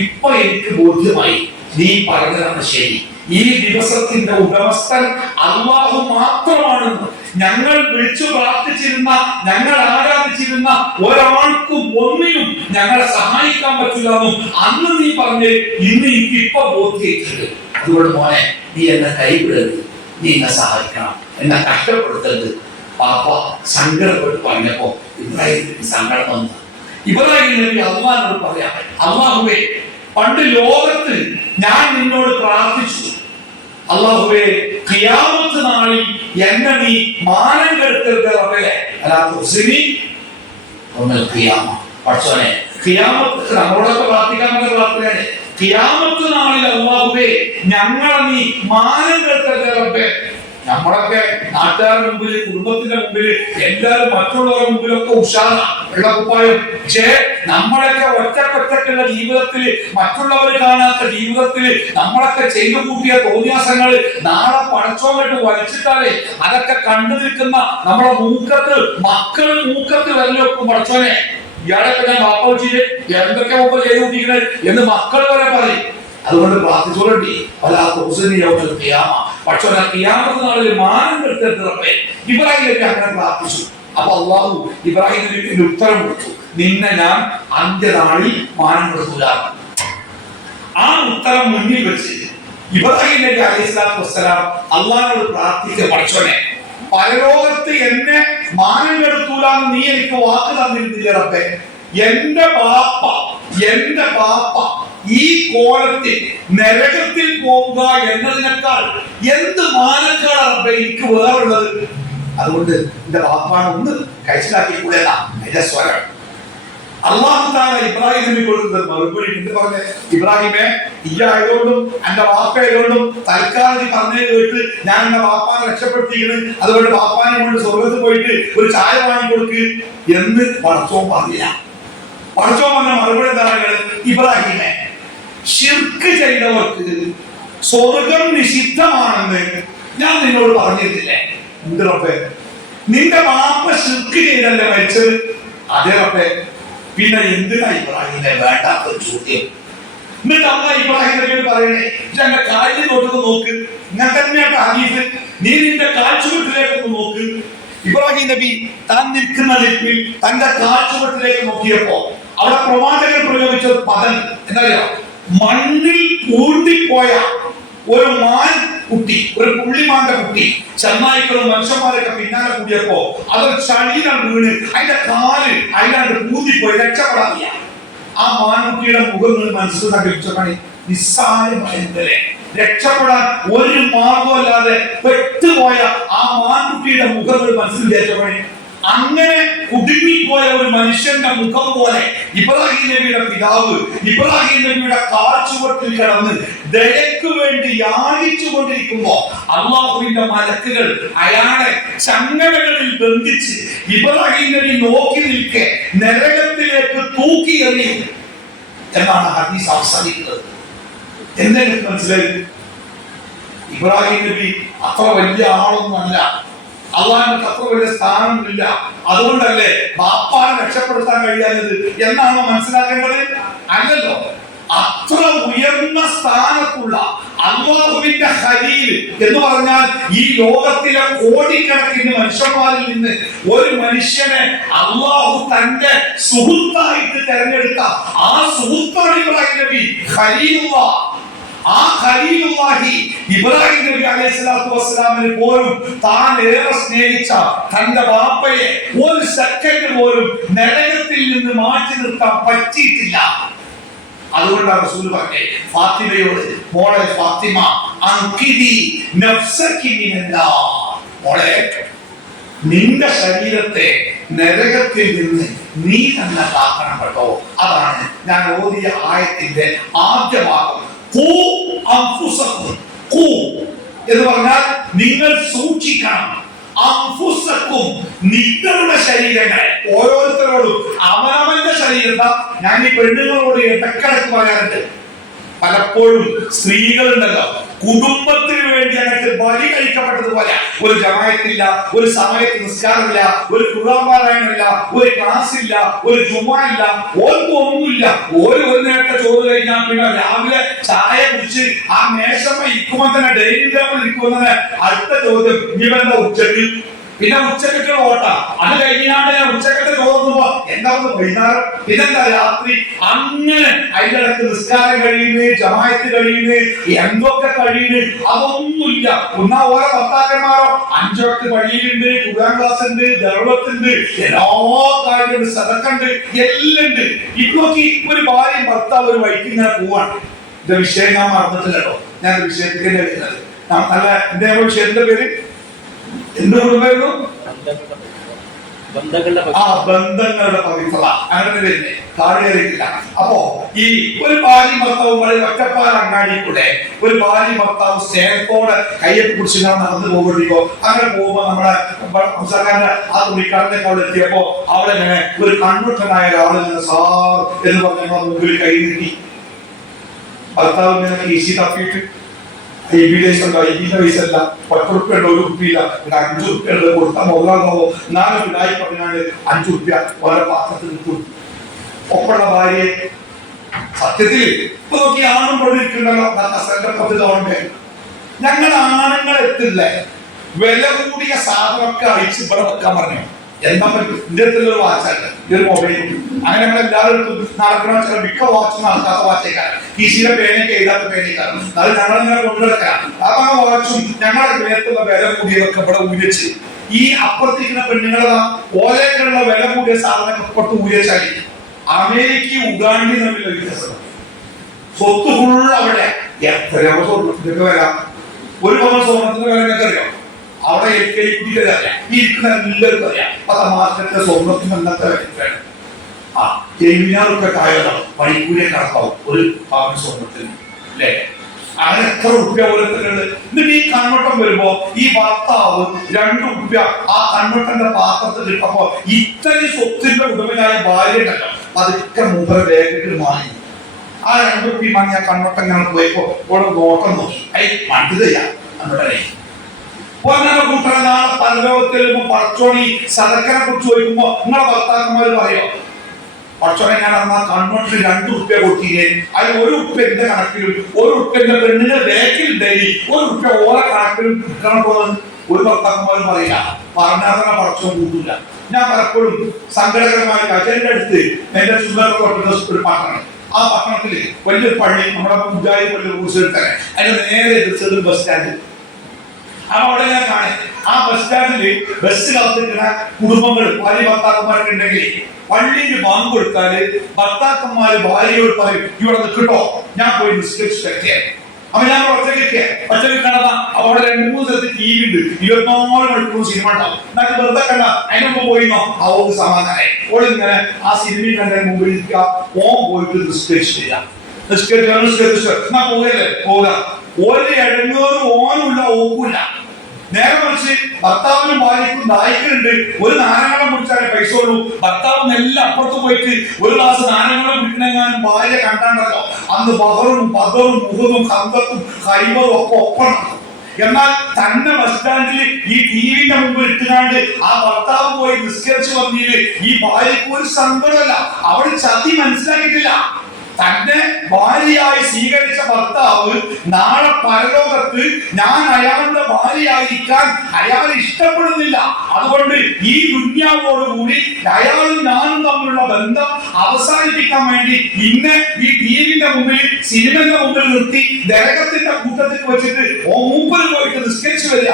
ഇപ്പൊ എനിക്ക് ബോധ്യമായി നീ പറഞ്ഞതാണ് ശരി. ഈ ദിവസത്തിന്റെ ഉടമസ്ഥൻ അല്ലാഹു മാത്രമാണെന്ന് ഞങ്ങൾ വിളിച്ചു പ്രാർത്ഥിച്ചിരുന്ന, ഞങ്ങൾ ആരാധിച്ചിരുന്ന ഒരാൾക്കും ഒന്നിനും ഞങ്ങളെ സഹായിക്കാൻ പറ്റില്ലെന്നും അന്ന് നീ പറഞ്ഞ് ഇന്ന് എനിക്ക് ഇപ്പൊ ബോധ്യയിട്ടുണ്ട്. അതുകൊണ്ട് മോനെ, നീ എന്നെ കൈവിടരുത്, നീ എന്നെ സഹായിക്കണം, എന്നെ കഷ്ടപ്പെടുത്തരുത്. പാപ്പ സങ്കടപ്പെട്ട് പറഞ്ഞപ്പോ ഇബ്രാഹിം സങ്കടം വന്നു. ഇബ്രാഹിം നബി അല്ലാഹുവോട് പറയാം, അല്ലാഹുവേ, പണ്ട് ലോകത്ത് ഞാൻ നിന്നോട് പ്രാർത്ഥിച്ചു, അല്ലാഹുവേ, ഖിയാമത്ത് നാളിൽ എന്നെ നീ മാനം കെടുത്തരുത് റബ്ബേ, അലാ തുസ്നി യൗമൽ ഖിയാമ. പടച്ചോനെ, ഖിയാമത്ത് നമ്മളോടൊക്കെ പ്രാർത്ഥിക്കാൻ പറ്റുന്ന പ്രാർത്ഥനയാണ്. ഖിയാമത്ത് നാളിൽ അല്ലാഹുവേ, ഞങ്ങളെ നീ മാനം കെടുത്തരുത് റബ്ബേ. നമ്മളൊക്കെ നാട്ടുകാരുടെ മുമ്പിൽ, കുടുംബത്തിന്റെ മുമ്പിൽ, എല്ലാവരും മറ്റുള്ളവരുടെ മുമ്പിലൊക്കെ ഉഷാറാണ്, വെള്ളക്കുപ്പായം. പക്ഷേ നമ്മളൊക്കെ ഒറ്റക്കൊറ്റക്കുള്ള ജീവിതത്തിൽ, മറ്റുള്ളവർ കാണാത്ത ജീവിതത്തിൽ നമ്മളൊക്കെ ചെയ്തു കൂട്ടിയ തോന്നിയാസങ്ങൾ നാളെ പടച്ചോന്നിട്ട് വലിച്ചിട്ടാലേ അതൊക്കെ കണ്ടു നിൽക്കുന്ന നമ്മളെ മൂക്കത്ത്, മക്കൾ മൂക്കത്ത് വരലൊക്കെ പടച്ചോനെ, ഇയാളൊക്കെ ഞാൻ ബാപ്പ വെച്ചിട്ട് എന്തൊക്കെ മുമ്പ് ചെയ്തു കൂട്ടിക്കുന്നത് എന്ന് മക്കൾ വരെ പറയും. അതുകൊണ്ട് പ്രാർത്ഥിച്ചോളണ്ടി, പല തോസനിയാവുന്ന ഖിയാമ, പക്ഷേ ഖിയാമത്ത് നാളിൽ മാനം കെടുത്തരുത് റബ്ബേ. ഇബ്രാഹിം നബി അങ്ങനെ പ്രാർത്ഥിച്ചു. അപ്പൊ അല്ലാഹു ഇബ്രാഹിം നബിക്ക് ഉത്തരം കൊടുത്തു, നിന്നെ ഞാൻ അന്ത്യനാളിൽ മാനം കെടുത്തൂല. ആ ഉത്തരം മുന്നിൽ വെച്ച് ഇബ്രാഹിം നബി അലൈഹി സ്വലാത്തു വസ്സലാം അല്ലാഹുവോട് പ്രാർത്ഥിച്ച, പടച്ചോനെ, പരലോകത്ത് എന്നെ മാനം കെടുത്തൂലാന്ന് നീ എനിക്ക് വാക്ക് തന്നിരുന്നില്ല റബ്ബേ. എന്റെ ബാപ്പ ഈ കോലത്തിൽ നരകത്തിൽ പോവുക എന്നതിനേക്കാൾ എന്ത് മാനക്കേടാ റബ്ബേ എനിക്ക് വേറുള്ളത്. അതുകൊണ്ട് എന്റെ ബാപ്പാണ് ഒന്ന് കഴിച്ചിലാക്കിക്കൂടെന്നാ എന്റെ സ്വരം. അല്ലാഹു തആല ഇബ്രാഹിം നബി കൊടുക്കുന്ന മറുപടി എന്ത് പറഞ്ഞേ? ഇബ്രാഹിമേ, ഈ ആയതുകൊണ്ടും എന്റെ ബാപ്പ ആയതുകൊണ്ടും തൽക്കാലം പറഞ്ഞേ കേട്ട് ഞാൻ എന്റെ ബാപ്പാനെ രക്ഷപ്പെടുത്തിയിരിക്കുന്നു, അതുകൊണ്ട് ബാപ്പാനെ കൊണ്ട് സ്വർഗത്തിൽ പോയിട്ട് ഒരു ചായ വാങ്ങിക്കൊടുക്ക് എന്ന് പടച്ചോൻ പറഞ്ഞില്ല. പടച്ചോൻ പറഞ്ഞ മറുപടി എന്താണ്? ഇബ്രാഹിമേ, ശിർക്ക് ചെയ്തവർക്ക് സ്വർഗം നിഷിദ്ധമാണെന്ന് ഞാൻ നിന്നോട് പറഞ്ഞിട്ടില്ലേ? എന്ത് റബ്ബേ, നിന്റെ ബാപ്പ ശിർക്ക് ചെയ്തല്ലേ മരിച്ചത്? അതേ റബ്ബേ, പിന്നെ എന്തിനാ ഇബ്രാഹിമിനെ വേണ്ടാത്തൊരു ചോദ്യം? എന്നിട്ട് അല്ലാഹു ഇബ്രാഹിം നബിയോട് പറയണേ, എന്റെ കാലിൽ നോക്ക്, ഇങ്ങനെ തന്നെയാണ് ഹദീസ്, നീ നിന്റെ കാൽച്ചുവട്ടിലേക്ക് നോക്ക്. ഇബ്രാഹിം നബി താൻ നിൽക്കുന്ന ദിക്കിൽ തന്റെ കാൽച്ചുവട്ടിലേക്ക് നോക്കിയപ്പോ അവിടെ പ്രവാചകൻ പ്രയോഗിച്ച പദം എന്നറിയോ? മണ്ണിൽ പൂണ്ടിപ്പോയ ഒരു മാൻ കുട്ടി, ഒരു പുള്ളിമാന്റെ കുട്ടി ചെന്നായ്ക്കളും മനുഷ്യന്മാരൊക്കെ പിന്നാലെ കൂടിയപ്പോ അതൊരു ചളിയിലാണ് വീണ് അതിന്റെ കാല് അതിലാണ്ട് പൂതിപ്പോയി രക്ഷപ്പെടാറില്ല. ആ മാൻകുട്ടിയുടെ മുഖങ്ങൾ മനസ്സിൽ തകർച്ചപ്പണി നിസ്സാരമായിരുന്നല്ലേ. രക്ഷപ്പെടാൻ ഒരു മാർഗമല്ലാതെ പെട്ടുപോയ ആ മാൻകുട്ടിയുടെ മുഖങ്ങൾ മനസ്സിൽ വിചാരിച്ചപ്പണി അങ്ങനെ കുടുങ്ങിപ്പോയ ഒരു മനുഷ്യന്റെ മുഖം പോലെ ഇബ്രാഹിം നബിയുടെ പിതാവ് ഇബ്രാഹിം നബിയുടെ കാൽച്ചുവട്ടിൽ കിടന്ന് ദയക്ക് വേണ്ടി യാചിച്ചു കൊണ്ടിരിക്കുമ്പോ അള്ളാഹുവിന്റെ മലക്കുകൾ അയാളെ ചങ്ങലകളിൽ ബന്ധിച്ച് ഇബ്രാഹിം നബി നോക്കി നിൽക്കെ നരകത്തിലേക്ക് തൂക്കി എറിയും എന്നാണ് ഹദീസ് അവസാനിക്കുന്നത്. എന്തെങ്കിലും മനസ്സിലായി? ഇബ്രാഹിം നബി അത്ര വലിയ ആളൊന്നും അല്ല, അള്ളാഹിന് അത്ര വലിയ സ്ഥാനമില്ല, അതുകൊണ്ടല്ലേ ബാപ്പാനെ രക്ഷപ്പെടുത്താൻ കഴിയാഞ്ഞത് എന്നാണോ മനസ്സിലാക്കേണ്ടത്? അല്ലല്ലോ. അത്ര ഉയർന്ന സ്ഥാനത്തുള്ള അല്ലാഹുവിന്റെ ഖലീൽ എന്ന് പറഞ്ഞാൽ ഈ ലോകത്തിലെ കോടിക്കണക്കിന് മനുഷ്യന്മാരിൽ നിന്ന് ഒരു മനുഷ്യനെ അല്ലാഹു തന്റെ സുഹൃത്തായിട്ട് തെരഞ്ഞെടുത്ത ആ സുഹൃത്താണ് ഇബ്രാഹിം നബി ഖലീലുള്ളാഹ്. ആ ഖലീലുള്ളാഹി ഇബ്രാഹിം നബി അലൈഹിസ്സലാത്തു വസ്സലാമിനെ പോലും താൻ ഏറെ സ്നേഹിച്ച തന്റെ ബാപ്പയെ ഒരു സെക്കൻഡ് പോലും നരകത്തിൽ നിന്ന് മാറ്റി നിർത്താൻ പറ്റിയിട്ടില്ല. അതുകൊണ്ടാണ് റസൂൽ പറഞ്ഞേ ഫാത്തിമയോട്, മോളെ ഫാത്തിമ അൻഖിദി നഫ്സകി മിനന്നാർ, മോളെ നിന്റെ ശരീരത്തെ നരകത്തിൽ നിന്ന് നീ തന്നെ കാക്കണം കേട്ടോ. അതാണ് ഞാൻ ഓതിയ ആയത്തിന്റെ ആദ്യ ഭാഗം. ഖൂ അൻഫുസകും, ഖൂ എന്ന് പറഞ്ഞാൽ നിങ്ങൾ സൂക്ഷിക്കണം. അൻഫുസകും നിങ്ങളുടെ ശരീരങ്ങളെ, ഓരോരുത്തരോടും അവനവന്റെ ശരീരത്തെ. ഞാൻ ഈ പെണ്ണുങ്ങളോട് ഇടക്കിടക്ക് പറയാറുണ്ട്, പലപ്പോഴും സ്ത്രീകളുണ്ടല്ലോ കുടുംബത്തിന് വേണ്ടി അങ്ങോട്ട് ബലി കഴിക്കപ്പെട്ടതുപോലെ ഒരു ജമാഅത്തില്ല, ഒരു സമയത്ത് നിസ്കാരമില്ല, ഒരു ഖുർആൻ പാരായണമില്ല, ഒരു ക്ലാസ് ഇല്ല, ഒരു ജുമാ ഇല്ല, ഒന്നുമില്ല. ഒരു നേരത്തെ ചോറ് കഴിഞ്ഞാൽ പിന്നെ രാവിലെ ചായ കുടിച്ച് ആ മേശമ്മ ഇരിക്കുമ്പോൾ തന്നെ ഡൈനിങ് ടേബിൾ ഇരിക്കുന്നത് അടുത്ത ചോദ്യം ഇവന്റെ ഉച്ചക്ക്, പിന്നെ ഉച്ചക്കൊക്കെ ഓട്ട. അത് കഴിഞ്ഞാണ് ഉച്ചക്കത്തെ ചോറുമ്പോ എന്താ വൈകുന്നേരം, പിന്നെന്താ രാത്രി. അങ്ങനെ അതിനിടക്ക് നിസ്കാരം കഴിയുന്നു, ജമാഅത്ത് കഴിയുന്നു, എന്തൊക്കെ കഴിയുന്നു, അതൊന്നുമില്ല. ഒന്നാ ഓരോ ഭർത്താക്കന്മാരോ 5 വക്ത് പള്ളിയിലുണ്ട്, ഖുർആൻ ക്ലാസ് ഉണ്ട്, ദർവത്തുണ്ട്, എല്ലാ കാര്യമുണ്ട്, സദഖണ്ട്, എല്ലാം ഉണ്ട്. ഇപ്പോഴൊക്കെ ഒരു ഭാര്യയും ഭർത്താവ് ഒരു വഴിക്ക് ഇങ്ങനെ പോവാണ്. ഇത് വിഷയം ഞാൻ മറന്നിട്ടില്ലല്ലോ, ഞാൻ വിഷയത്തിലേക്ക് വരുന്നത്. നല്ല എന്റെ വിഷയത്തിന്റെ പേര് എന്തുകൊണ്ടായിരുന്നു? ബന്ധങ്ങളുടെ പവിത്രത, അങ്ങനെ വരുന്നേ താഴെയില്ല. അപ്പോ ഈ ഒരു ഭാര്യ ഭർത്താവും ഒറ്റപ്പാല അങ്ങാടി കൂടെ ഒരു ഭാര്യ ഭർത്താവ് സ്നേഹത്തോടെ കയ്യൊക്കെ പിടിച്ച് നടന്നു പോകുമ്പോഴേക്കോ അങ്ങനെ പോകുമ്പോ നമ്മുടെ സർക്കാരിന്റെ ആ തുണിക്കാരന്റെ അവിടെ എത്തിയപ്പോ അവിടെ ഇങ്ങനെ ഒരു കണ്ണുട്ടനായ ഒരാള് സാർ എന്ന് പറഞ്ഞ ഞങ്ങളുടെ മുമ്പിൽ കൈ നീട്ടി. ഭർത്താവ് ഇങ്ങനെ കീശി തപ്പിയിട്ട് പൈസല്ല, 10 റുപ്യ ഉണ്ടോ, 1 റുപ്യയില്ല, 5 റുപ്യ ഉണ്ട്, കൊടുത്താൽ മുതലാകാവോ, 4 വിടായി പറഞ്ഞാണ്ട് 5 റുപ്യ ഓരോ പാത്രത്തിൽ ഇട്ടു. ഒപ്പുള്ള ഭാര്യയെ സത്യത്തിൽ ഇപ്പൊ നോക്കി ആണും കൊണ്ടിരിക്കണ്ടല്ലോ ഗവൺമെന്റ്. ഞങ്ങൾ ആണുങ്ങൾ എത്തില്ലേ വില കൂടിയ സാധനമൊക്കെ അഴിച്ച് ഇവിടെ വെക്കാൻ പറഞ്ഞു. എന്താ പറ്റും? എന്റെ അടുത്തുള്ള ഒരു വാച്ചല്ല, ഇതൊരു മൊബൈലും. അങ്ങനെ ഞങ്ങൾ എല്ലാവരും നടക്കണ വെച്ചാൽ മിക്ക വാച്ചും നടക്കാത്ത വാച്ചേക്കാരൻ, കീശിയിലെ പേനയൊക്കെ എഴുതാത്ത പേനേക്കാരൻ. അത് ഞങ്ങളിങ്ങനെ കൊണ്ടുവെക്കാം. അപ്പൊ ആ വാച്ചും ഞങ്ങളുടെ മേത്തുള്ള വില കൂടിയതൊക്കെ ഇവിടെ ഊരിച്ച് ഈ അപ്പുറത്തിരിക്കുന്ന പെണ്ണുങ്ങളതാ ഓലേക്കുള്ള വില കൂടിയ സാധനമൊക്കെ ഇപ്പുറത്ത് ഊരിച്ചാൽ അമേരിക്കയും ഉഗാണ്ടയും തമ്മിലുള്ള വ്യത്യാസം. സ്വത്ത് ഫുള്ള് അവിടെ. എത്രയോ സ്വർണ്ണത്തിനൊക്കെ വരാം. ഒരു പവൻ സ്വർണ്ണത്തിന്റെ വില എന്നൊക്കെ അറിയാം. അവിടെ അറിയാം, ഈ ഇരിക്കുന്ന എല്ലാവർക്കും അറിയാം. 10 മാസത്തെ സ്വർണ്ണത്തിന് എന്നത്തെ വേണം. ആ 70,000 റുപ്യ ആയതോ പണിക്കൂലിയെ കണക്കാവും ഒരു പവൻ സ്വർണ്ണത്തിന്, അല്ലേ? അങ്ങനെ എത്ര റുപ്യ ഓരോരുത്തരുണ്ട്. എന്നിട്ട് ഈ കണ്ണോട്ടം വരുമ്പോ ഈ ഭർത്താവ് 2 റുപ്യ ആ കണ്ണോട്ടന്റെ പാത്രത്തിൽ ഇട്ടപ്പോ ഇത്രയും സ്വത്തിന്റെ ഉടമയായ ഭാര്യ ഉണ്ടല്ലോ അതൊക്കെ മൂപ്പര വേഗത്തിൽ വാങ്ങി. ആ 2 റുപ്യ വാങ്ങി ആ കണ്ണോട്ടം ഞാൻ പോയപ്പോ ഓരോ നോട്ടം നോക്കി, മണ്ടതയാ നമ്മുടെ കൂട്ടരെ നാളെ പരലോകത്തിൽ പടച്ചോണി സദക്കനെ കുറിച്ച് ചോദിക്കുമ്പോ നിങ്ങളെ ഭർത്താക്കന്മാര് പറയോ, പടച്ചോനെ ഞാൻ അന്ന് ആ കണ്ണോട്ടിന് 2 റുപ്യ കൊടുത്തില്ലേ, അതിൽ 1 റുപ്യ എന്റെ കണക്കിലും 1 റുപ്യ എന്റെ പെണ്ണിന്റെ ബാക്കിൽ ഡെയിലി 1 റുപ്യ ഓരോ കണക്കിലും കണക്കുള്ളത് ഒരു ഭർത്താക്കന്മാരും പറയില്ല. പറഞ്ഞാൽ തന്നെ പടച്ചോൻ കൂട്ടില്ല. ഞാൻ പലപ്പോഴും സങ്കടകരമായ എന്റെ അടുത്ത് എന്റെ സുന്ദര ഒരു പാട്ടാണ് ആ പട്ടണത്തില് വലിയൊരു പള്ളി, നമ്മുടെ മുജാഹിദ് പള്ളി റൂസ് തന്നെ, അതിന്റെ നേരെ എതിർച്ചത് ബസ് സ്റ്റാൻഡ്. അപ്പൊ അവിടെ ഞാൻ കാണി ആ ബസ് സ്റ്റാൻഡില് ബസ് കാത്തിരിക്കുന്ന കുടുംബങ്ങൾ, ഭാര്യ ഭർത്താക്കന്മാരൊക്കെ ഉണ്ടെങ്കിൽ പള്ളിയിൽ ബാങ്ക് കൊടുത്താല് ഭർത്താക്കന്മാര് ഭാര്യയോട് പറയും, ഇവിടെ നിൽക്കട്ടോ, ഞാൻ പോയി നിസ്കരിച്ചിട്ടൊക്കെ. അപ്പൊ ഞാൻ ഒറ്റയ്ക്ക് കാണാ അവിടെ 2-3 സ്ഥലത്ത് ടി വി ഉണ്ട്, 24 മണിക്കൂർ സിനിമ ഉണ്ടാവും. എന്നാലും വെറുതെ കണ്ട അതിനൊപ്പം പോയിന്നോ അവർക്ക് സമാധാനായി. ഓളിങ്ങനെ ആ സിനിമയിൽ കണ്ടതിന് മുമ്പിൽ ഇരിക്കുക, ഓൻ പോയിട്ട് നിസ്കരിച്ചിട്ടില്ല, എന്നാ പോകല്ലേ പോകാം. ഒരു ഇടങ്ങേറും ഓനുമില്ല ഓക്കുമില്ല. നേരെ മറിച്ച് ഭർത്താവിനും ഭാര്യയ്ക്കും ദായിക്കുന്നുണ്ട്, ഒരു നാരങ്ങളം കുടിച്ചാലേ പൈസ ഉള്ളൂ. ഭർത്താവ് നെല്ലാം അപ്പുറത്ത് പോയിട്ട് ഒരു ഗ്ലാസ് നാരങ്ങളം കുടിക്കണെങ്ങാനും ഭാര്യ കണ്ടാണ്ടല്ലോ, അന്ന് ബഹറും ബദറും മുഹദും ഹന്തത്തും ഹൈബറും ഒക്കെ ഒപ്പം. എന്നാൽ തന്നെ ബസ് സ്റ്റാൻഡിൽ ഈ ടിവിന്റെ മുമ്പിൽ ഇട്ടുകാണ്ട് ആ ഭർത്താവ് പോയി നിസ്കരിച്ചു വന്നതില് ഈ ഭാര്യയ്ക്ക് ഒരു സങ്കടമല്ല. അവൾ ചതി മനസ്സിലാക്കിയിട്ടില്ല. തന്നെ ഭാര്യയായി സ്വീകരിച്ച ഭർത്താവ് നാളെ പരലോകത്ത് ഞാൻ അയാളുടെ ഭാര്യയായിരിക്കാൻ അയാൾ ഇഷ്ടപ്പെടുന്നില്ല. അതുകൊണ്ട് ഈ ദുന്യാവോടുകൂടി അയാളും ഞാനും തമ്മിലുള്ള ബന്ധം അവസാനിപ്പിക്കാൻ വേണ്ടി ഇന്ന് ഈ ടിവിന്റെ മുമ്പിൽ സിനിമയുടെ മുമ്പിൽ നിർത്തി നരകത്തിന്റെ കൂട്ടത്തിൽ വെച്ചിട്ട് മൂപ്പര് പോയിട്ട് നിസ്കരിച്ചു വരിക.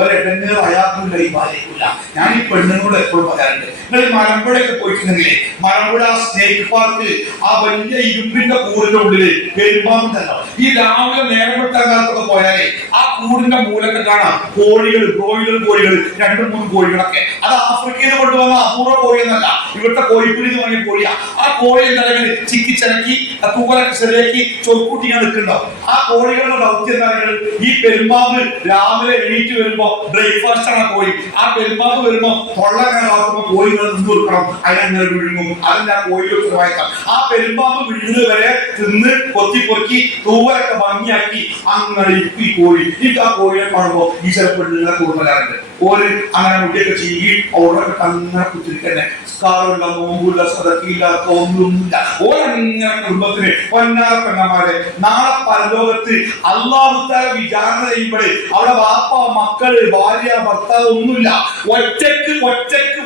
ഒരെണ്ണങ്ങൾ അയാൾക്കില്ല, ഈ ഭാര്യയ്ക്കില്ല. ഞാൻ ഈ പെണ്ണുങ്ങളോട് എപ്പോഴും പറയാറുണ്ട്, നിങ്ങൾ ഈ മലമ്പുഴയൊക്കെ പോയിട്ടുണ്ടെങ്കിലേ, മലമ്പുഴ സ്നേക്ക് പാർക്ക് ആ വലിയ ഇരുമ്പിന്റെ കൂടിന്റെ ഉള്ളില് പെരുമ്പാമ്പുണ്ടല്ലോ. ഈ രാവിലെ നേരം വെട്ടാകാത്തൊക്കെ പോയാലേ ആ കൂടിന്റെ മൂലൊക്കെ കാണാം കോഴികൾ, ബ്രോയിലർ കോഴികൾ, 2-3 കോഴികളൊക്കെ. അത് ആഫ്രിക്കയിൽ നിന്ന് കൊണ്ടുവന്ന അപൂർവ കോഴി എന്നല്ല, ഇവിടുത്തെ കോഴിക്കുഴി എന്ന് പറഞ്ഞ കോഴിയാ. ആ കോഴി എന്തായാലും ചിക്കിച്ചിറക്കി തൂവലൊക്കെ ശരിയാക്കി ചൊറുക്കൂട്ടി ഞാൻ നിൽക്കുന്നുണ്ടാവും. ആ കോഴികളുടെ ദൗത്യം എന്തായാലും ഈ പെരുമ്പാമ്പ് രാവിലെ എണീറ്റ് വരുമ്പോ ബ്രേക്ക്ഫാസ്റ്റ് ആണ് കോഴി. ആ പെരുമ്പാമ്പ് വരുമ്പോ തൊള്ളക്കാരാക്കുമ്പോ കോഴികൾ നിന്ന് കൊടുക്കണം, അതിനങ്ങനെ വിഴുങ്ങും. അതിന്റെ ആ കോഴികൾക്ക് വായിക്കാം. ആ പെരുമ്പാമ്പ് വിഴുന്നത് വരെ തിന്ന് കൊത്തി പൊക്കി തൂവലൊക്കെ ഭംഗിയാക്കി അങ്ങനെ ഈ കോഴി. എനിക്ക് ആ കോഴിയെ കാണുമ്പോ ഈ ചില പെണ്ണുങ്ങളെ കൂടുതലാറുണ്ട്. ഓര് അങ്ങനെ മുടിയൊക്കെ ചെയ്യി അവരൊക്കെ അങ്ങനെ കുത്തിരിക്കന്നെ, സ്കാറുള്ള നോമ്പുള്ള സദക്കില്ല ഒന്നുമില്ല. ഓരങ്ങനെ കുടുംബത്തിന് പൊന്നാറ പെണ്ണന്മാരെ നാളെ പരലോകത്ത് അല്ലാഹു തആല വിചാരണ ചെയ്യുമ്പോഴേ അവിടെ വാപ്പ, മക്കള്, ഭാര്യ, ഭർത്താവ് ഒന്നുമില്ല.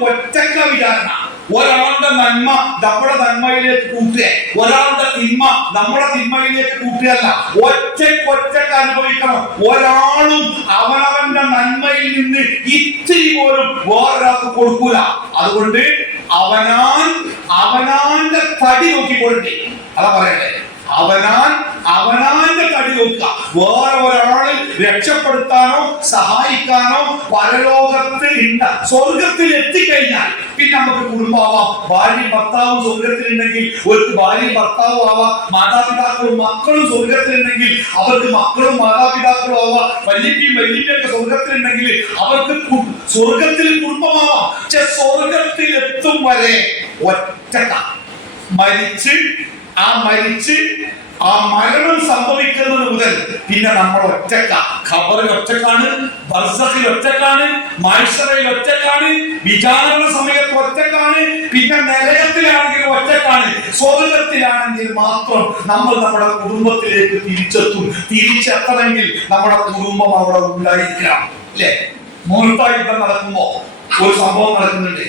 ഒറ്റക്ക് വിചാരണ. ഒരാളുടെ നന്മ നമ്മുടെ നന്മയിലേക്ക് കൂട്ടുക, ഒരാളുടെ തിന്മ നമ്മുടെ തിന്മയിലേക്ക് കൂട്ടുകയല്ല. ഒറ്റക്ക് അനുഭവിക്കണം. ഒരാളും അവനവന്റെ നന്മയിൽ നിന്ന് ഇത്തിരി പോലും വേറൊരാൾക്ക് കൊടുക്കൂല. അതുകൊണ്ട് അവനാന്റെ തടി നോക്കിക്കൊള്ളട്ടെ. അതാ പറയട്ടെ, അവനാന്റെ തടി നോക്കുക. വേറെ ഒരാള് രക്ഷപ്പെടുത്താനോ സഹായിക്കാനോ പരലോകത്ത് ഇല്ല. സ്വർഗത്തിൽ എത്തിക്കഴിഞ്ഞാൽ പിന്നെ നമുക്ക് കുടുംബമാവാം. ഭാര്യയും ഭർത്താവും സ്വർഗത്തിലുണ്ടെങ്കിൽ ഒരു ഭാര്യയും ഭർത്താവും ആവാം. മാതാപിതാക്കളും മക്കളും സ്വർഗത്തിലുണ്ടെങ്കിൽ അവർക്ക് മക്കളും മാതാപിതാക്കളും ആവാം. വല്യപ്പയൊക്കെ സ്വർഗത്തിലുണ്ടെങ്കിൽ അവർക്ക് സ്വർഗത്തിൽ കുടുംബമാവാം. പക്ഷെ സ്വർഗത്തിൽ എത്തും വരെ ഒറ്റക്ക മരിച്ച് ആ മരണം സംഭവിക്കുന്നത് മുതൽ പിന്നെ നമ്മൾ ഒറ്റക്ക. ഖബറിൽ ഒറ്റക്കാണ്, ബർസഖിൽ ഒറ്റക്കാണ്, മഹ്ശറിൽ ഒറ്റക്കാണ്, വിചാരണ സമയത്ത് ഒറ്റക്കാണ്, പിന്നെ നരകത്തിലാണെങ്കിൽ ഒറ്റക്കാണ്. സ്വർഗത്തിലാണെങ്കിൽ മാത്രം നമ്മൾ നമ്മുടെ കുടുംബത്തിലേക്ക് തിരിച്ചെത്തണമെങ്കിൽ നമ്മുടെ കുടുംബം അവിടെ ഉണ്ടായിരിക്കണം. അല്ലെ? മൂർത്തായുദ്ധം നടക്കുമ്പോ ഒരു സംഭവം നടക്കുന്നുണ്ട്.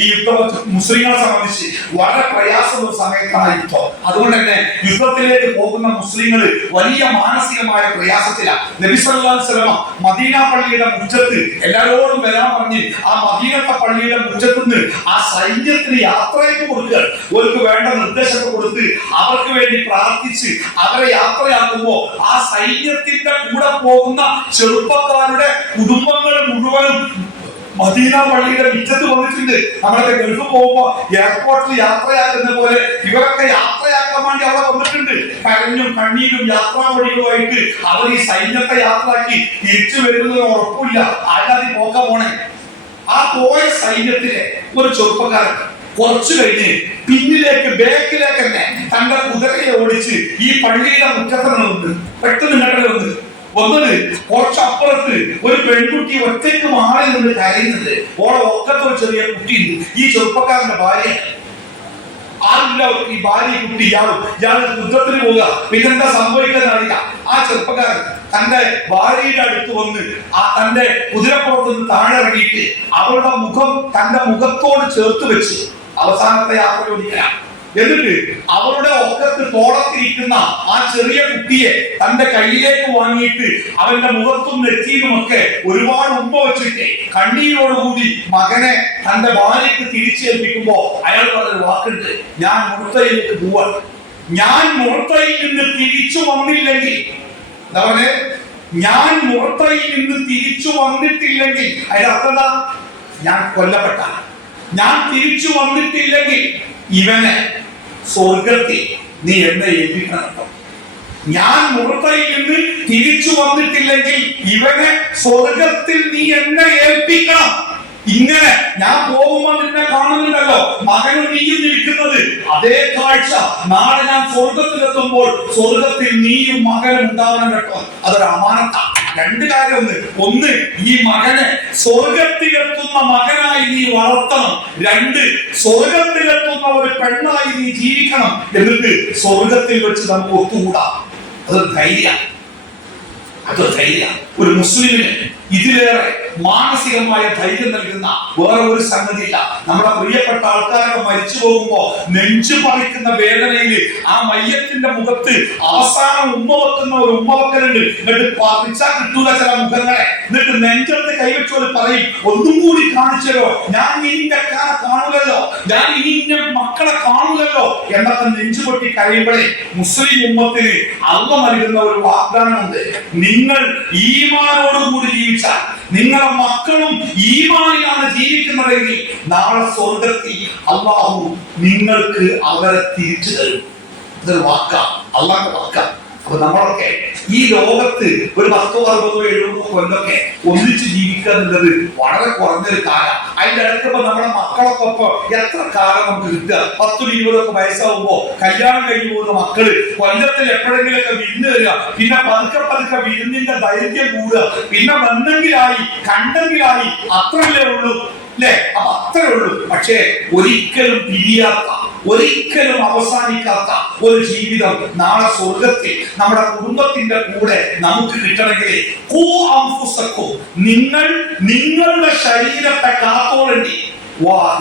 ഈ യുദ്ധം മുസ്ലിങ്ങളെ സംബന്ധിച്ച് വളരെ പ്രയാസമുള്ള സമയത്താണ് യുദ്ധം. അതുകൊണ്ട് തന്നെ യുദ്ധത്തിലേക്ക് പോകുന്ന മുസ്ലിങ്ങൾ വലിയ മാനസികമായ പ്രയാസത്തിലാണ്. നബി സല്ലല്ലാഹു അലൈഹി വസല്ലം മദീന പള്ളിയുടെ മുറ്റത്ത് എല്ലാവരോടും വരാൻ പറഞ്ഞ് ആ മദീനത്തെ പള്ളിയുടെ മുറ്റത്ത് നിന്ന് ആ സൈന്യത്തിന് യാത്രയ്ക്ക് കൊടുക്കുക. അവർക്ക് വേണ്ട നിർദ്ദേശമൊക്കെ കൊടുത്ത് അവർക്ക് വേണ്ടി പ്രാർത്ഥിച്ച് അവരെ യാത്രയാക്കുമ്പോ ആ സൈന്യത്തിന്റെ കൂടെ പോകുന്ന ചെറുപ്പക്കാരുടെ കുടുംബങ്ങൾ മുഴുവനും മദീന പള്ളിയുടെ മിറ്റത്ത് വന്നിട്ടുണ്ട്. നമ്മളൊക്കെ ഗൾഫ് പോകുമ്പോ എയർപോർട്ടിൽ യാത്രയാക്കുന്ന പോലെ ഇവരൊക്കെ യാത്രയാക്കാൻ വേണ്ടി അവിടെ വന്നിട്ടുണ്ട്. കരഞ്ഞും കണ്ണീരും യാത്രാവഴികളുമായിട്ട് അവർ ഈ സൈന്യത്തെ യാത്രയാക്കി തിരിച്ചു വരുന്നതിന് ഉറപ്പില്ല. ആരാതി പോണേ. ആ പോയ സൈന്യത്തിലെ ഒരു ചെറുപ്പക്കാരൻ കുറച്ചു കഴിഞ്ഞ് ബേക്കിലേക്ക് തന്നെ തന്റെ കുതിരയെ ഓടിച്ച് ഈ പള്ളിയുടെ മുറ്റത്തിന് വന്ന് പെട്ടെന്ന് വന്നത് കുറച്ചപ്പുറത്ത് ഒരു പെൺകുട്ടി ഒറ്റയ്ക്ക് മാറി നിന്ന് കരയുന്നുണ്ട്. ഓളെ ഒക്കത്തൊരു ചെറിയ കുട്ടിയുണ്ട്. ഈ ചെറുപ്പക്കാരന്റെ ഭാര്യ ആരില്ല. ഈ ഭാര്യ കുട്ടി ഇയാള് യുദ്ധത്തിന് പോവുക. പിന്നെന്താ സംഭവിക്കുന്ന അറിയില്ല. ആ ചെറുപ്പക്കാരൻ തന്റെ ഭാര്യയുടെ അടുത്ത് വന്ന് തന്റെ കുതിരപ്പുറത്ത് നിന്ന് താഴെ ഇറങ്ങിയിട്ട് അവളുടെ മുഖം തന്റെ മുഖത്തോട് ചേർത്ത് വെച്ച് അവസാനത്തെ യാത്ര ചോദിക്കാം. എന്നിട്ട് അവളുടെ ഒക്കത്ത് തോളത്തിരിക്കുന്ന ആ ചെറിയ കുട്ടിയെ തന്റെ കയ്യിലേക്ക് വാങ്ങിയിട്ട് അവന്റെ മുഖത്തും നെറ്റിയിലുമൊക്കെ ഒരുപാട് ഉമ്മ വെച്ചിട്ട് കണ്ണീരോടുകൂടി മകനെ തന്റെ ഭാര്യയ്ക്ക് തിരിച്ചേൽപ്പിക്കുമ്പോ അയാൾ പറഞ്ഞൊരു വാക്കുണ്ട്, ഞാൻ മുഹത്തയിലേക്ക് പോവാൻ, ഞാൻ മുഹത്തയിൽ നിന്ന് തിരിച്ചു വന്നില്ലെങ്കിൽ, എന്താ പറഞ്ഞേ, ഞാൻ മുഹത്തയിൽ നിന്ന് തിരിച്ചു വന്നിട്ടില്ലെങ്കിൽ അതിന്റെ അർത്ഥം ഞാൻ കൊല്ലപ്പെട്ട, ഞാൻ തിരിച്ചു വന്നിട്ടില്ലെങ്കിൽ ഇവനെ സ്വർഗത്തിൽ നീ എന്നെ ഏൽപ്പിക്കണം. ഞാൻ മുഹത്തയിൽ നിന്ന് തിരിച്ചു വന്നിട്ടില്ലെങ്കിൽ ഇവനെ സ്വർഗത്തിൽ നീ എന്നെ ഏൽപ്പിക്കണം. ഇങ്ങനെ ഞാൻ പോകുമ്പോൾ നിന്നെ കാണുന്നുണ്ടല്ലോ, മകനും നീയും നിൽക്കുന്നത് അതേ കാഴ്ച നാളെ ഞാൻ സ്വർഗത്തിലെത്തുമ്പോൾ സ്വർഗത്തിൽ നീയും മകനും ഉണ്ടാവണം കേട്ടോ. അതൊരു അമാനത്താണ്. രണ്ട് കാര്യം, ഒന്ന് ഈ മകനെ സ്വർഗത്തിലെത്തുന്ന മകനായി നീ വളർത്തണം, രണ്ട് സ്വർഗത്തിലെത്തുന്ന ഒരു പെണ്ണായി നീ ജീവിക്കണം. എന്നിട്ട് സ്വർഗത്തിൽ വെച്ച് നമുക്ക് ഒത്തുകൂടാം. അതൊരു ധൈര്യം, അതൊരു ധൈര്യം. ഒരു മുസ്ലിമിന് ഇതിലേറെ മാനസികമായ ധൈര്യം നൽകുന്ന വേറെ ഒരു സംഗതിയില്ല. നമ്മുടെ പ്രിയപ്പെട്ട ആൾക്കാരൊക്കെ മരിച്ചു പോകുമ്പോ നെഞ്ചു പറിക്കുന്ന വേദനയിൽ ആ മയ്യത്തിന്റെ മുഖത്ത് അവസാനം ഉമ്മ വെക്കുന്ന ഒരു ഉമ്മവക്കലുണ്ട്. എന്നിട്ട് പറിച്ചാൽ കിട്ടൂല ചില മുഖങ്ങളെ. എന്നിട്ട് നെഞ്ചത്ത് കൈവച്ചോട് പറയും, ഒന്നും കൂടി കാണിച്ചല്ലോ, ഞാൻ ഇനിന്റെ കാണൂലല്ലോ, ഞാൻ ഇനിന്റെ മക്കളെ കാണൂലല്ലോ എന്നൊക്കെ നെഞ്ചു പൊട്ടി കരയുമ്പോഴേ മുസ്ലിം ഉമ്മത്തിന് അള്ളാഹു നൽകുന്ന ഒരു വാഗ്ദാനമുണ്ട്. നിങ്ങൾ ഈമാനോടുകൂടി ജീവിച്ചാൽ, നിങ്ങളുടെ മക്കളും ഈമാനിലാണ് ജീവിക്കുന്നതെങ്കിൽ നാളെ സ്വർഗത്തിൽ അല്ലാഹു നിങ്ങൾക്ക് അവരെ തിരിച്ചു തരും. ഇതൊരു വാക്കാ, അള്ളാഹുവിന്റെ വാക്കാ. അപ്പൊ നമ്മളൊക്കെ ഈ ലോകത്ത് ഒരു 10, 60, 70 കൊല്ലൊക്കെ ഒന്നിച്ച് ജീവിക്കുക എന്നുള്ളത് വളരെ കുറഞ്ഞൊരു കാലം. അതിന്റെ ഇടയ്ക്കിപ്പോ നമ്മുടെ മക്കളൊക്കെ എത്ര കാലം നമുക്ക് കിട്ടുക? 10, 20 വയസ്സാവുമ്പോ കല്യാണം കഴിഞ്ഞു പോകുന്ന മക്കള് കൊല്ലത്തിൽ എപ്പോഴെങ്കിലൊക്കെ വിരുന്ന് വരിക, പിന്നെ പതുക്കെ വിരുന്നിന്റെ ദൈർഘ്യം കൂടുക, പിന്നെ വന്നെങ്കിലായി കണ്ടെങ്കിലായി, അത്രയല്ലേ ഉള്ളൂ അല്ലേ? അപ്പൊ അത്രേ ഉള്ളൂ. പക്ഷേ ഒരിക്കലും പിരിയാത്ത, ഒരിക്കലും അവസാനിക്കാത്ത ഒരു ജീവിതം നാളെ സ്വർഗത്തിൽ നമ്മുടെ കുടുംബത്തിന്റെ കൂടെ നമുക്ക് കിട്ടണമെങ്കിൽ നിങ്ങൾ നിങ്ങളുടെ ശരീരത്തെ കാത്തോളണ്ടി,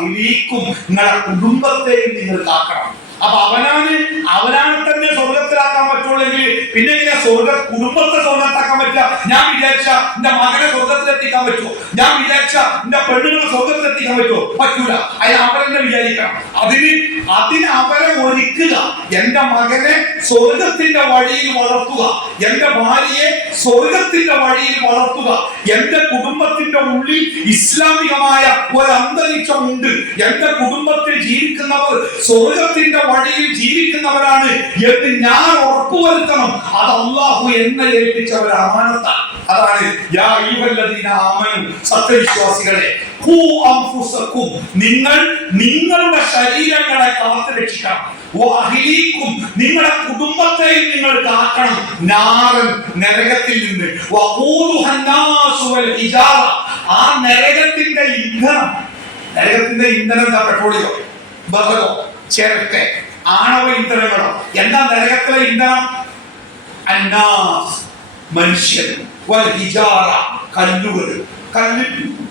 നിങ്ങളുടെ കുടുംബത്തെയും നിങ്ങൾ കാക്കണം. അപ്പൊ അവനാണ് തന്നെ സ്വർഗത്തിലാക്കാൻ പറ്റുള്ളെങ്കിൽ പിന്നെ കുടുംബത്തെ സ്വർഗത്താക്കാൻ പറ്റുക? ഞാൻ വിചാരിച്ച എന്റെ മകനെ സ്വർഗത്തിലെത്തിക്കാൻ പറ്റുമോ? ഞാൻ വിചാരിച്ച എന്റെ പെണ്ണുങ്ങളെ സ്വർഗത്തിലെത്തിക്കാൻ പറ്റുമോ? പറ്റൂല. അതിന് അവരെന്നെ വിചാരിക്കണം. അതിന് അവരെ ഒരുക്കുക. എന്റെ മകനെ സ്വർഗത്തിന്റെ വഴിയിൽ വളർത്തുക, എന്റെ ഭാര്യയെ സ്വർഗത്തിന്റെ വഴിയിൽ വളർത്തുക, എന്റെ കുടുംബത്തിന്റെ ഉള്ളിൽ ഇസ്ലാമികമായ ഒരു അന്തരീക്ഷമുണ്ട്, എന്റെ കുടുംബത്തിൽ ജീവിക്കുന്നവർ സ്വർഗത്തിന്റെ വഴിയിൽ ജീവിക്കുന്നവരാണ് എന്ന് ഞാൻ ഉറപ്പുവരുത്തണം. അത് അല്ലാഹു എന്നെ ഏൽപ്പിച്ച ഒരു അമാനത്താണ്. അതാണ് യാ അയ്യുഹല്ലദീന ആമനു, സത്യവിശ്വാസികളെ, നിങ്ങൾ നിങ്ങളുടെ ശരീരങ്ങളെ കാത്തു രക്ഷിക്കണം, നിങ്ങളുടെ കുടുംബത്തെയും നിങ്ങൾ കാക്കണം, നരകത്തിൽ നിന്ന്. ആ നരകത്തിന്റെ ഇന്ധനം എന്താ? പെട്രോളിയോ, ബഹളോ, ചിരട്ടെ, ആണവ ഇന്ധനങ്ങളോ? എന്താ നരകത്തിലെ ഇന്ധനം? അന്നാസ്, മനുഷ്യൻ, കല്ലുകൾ.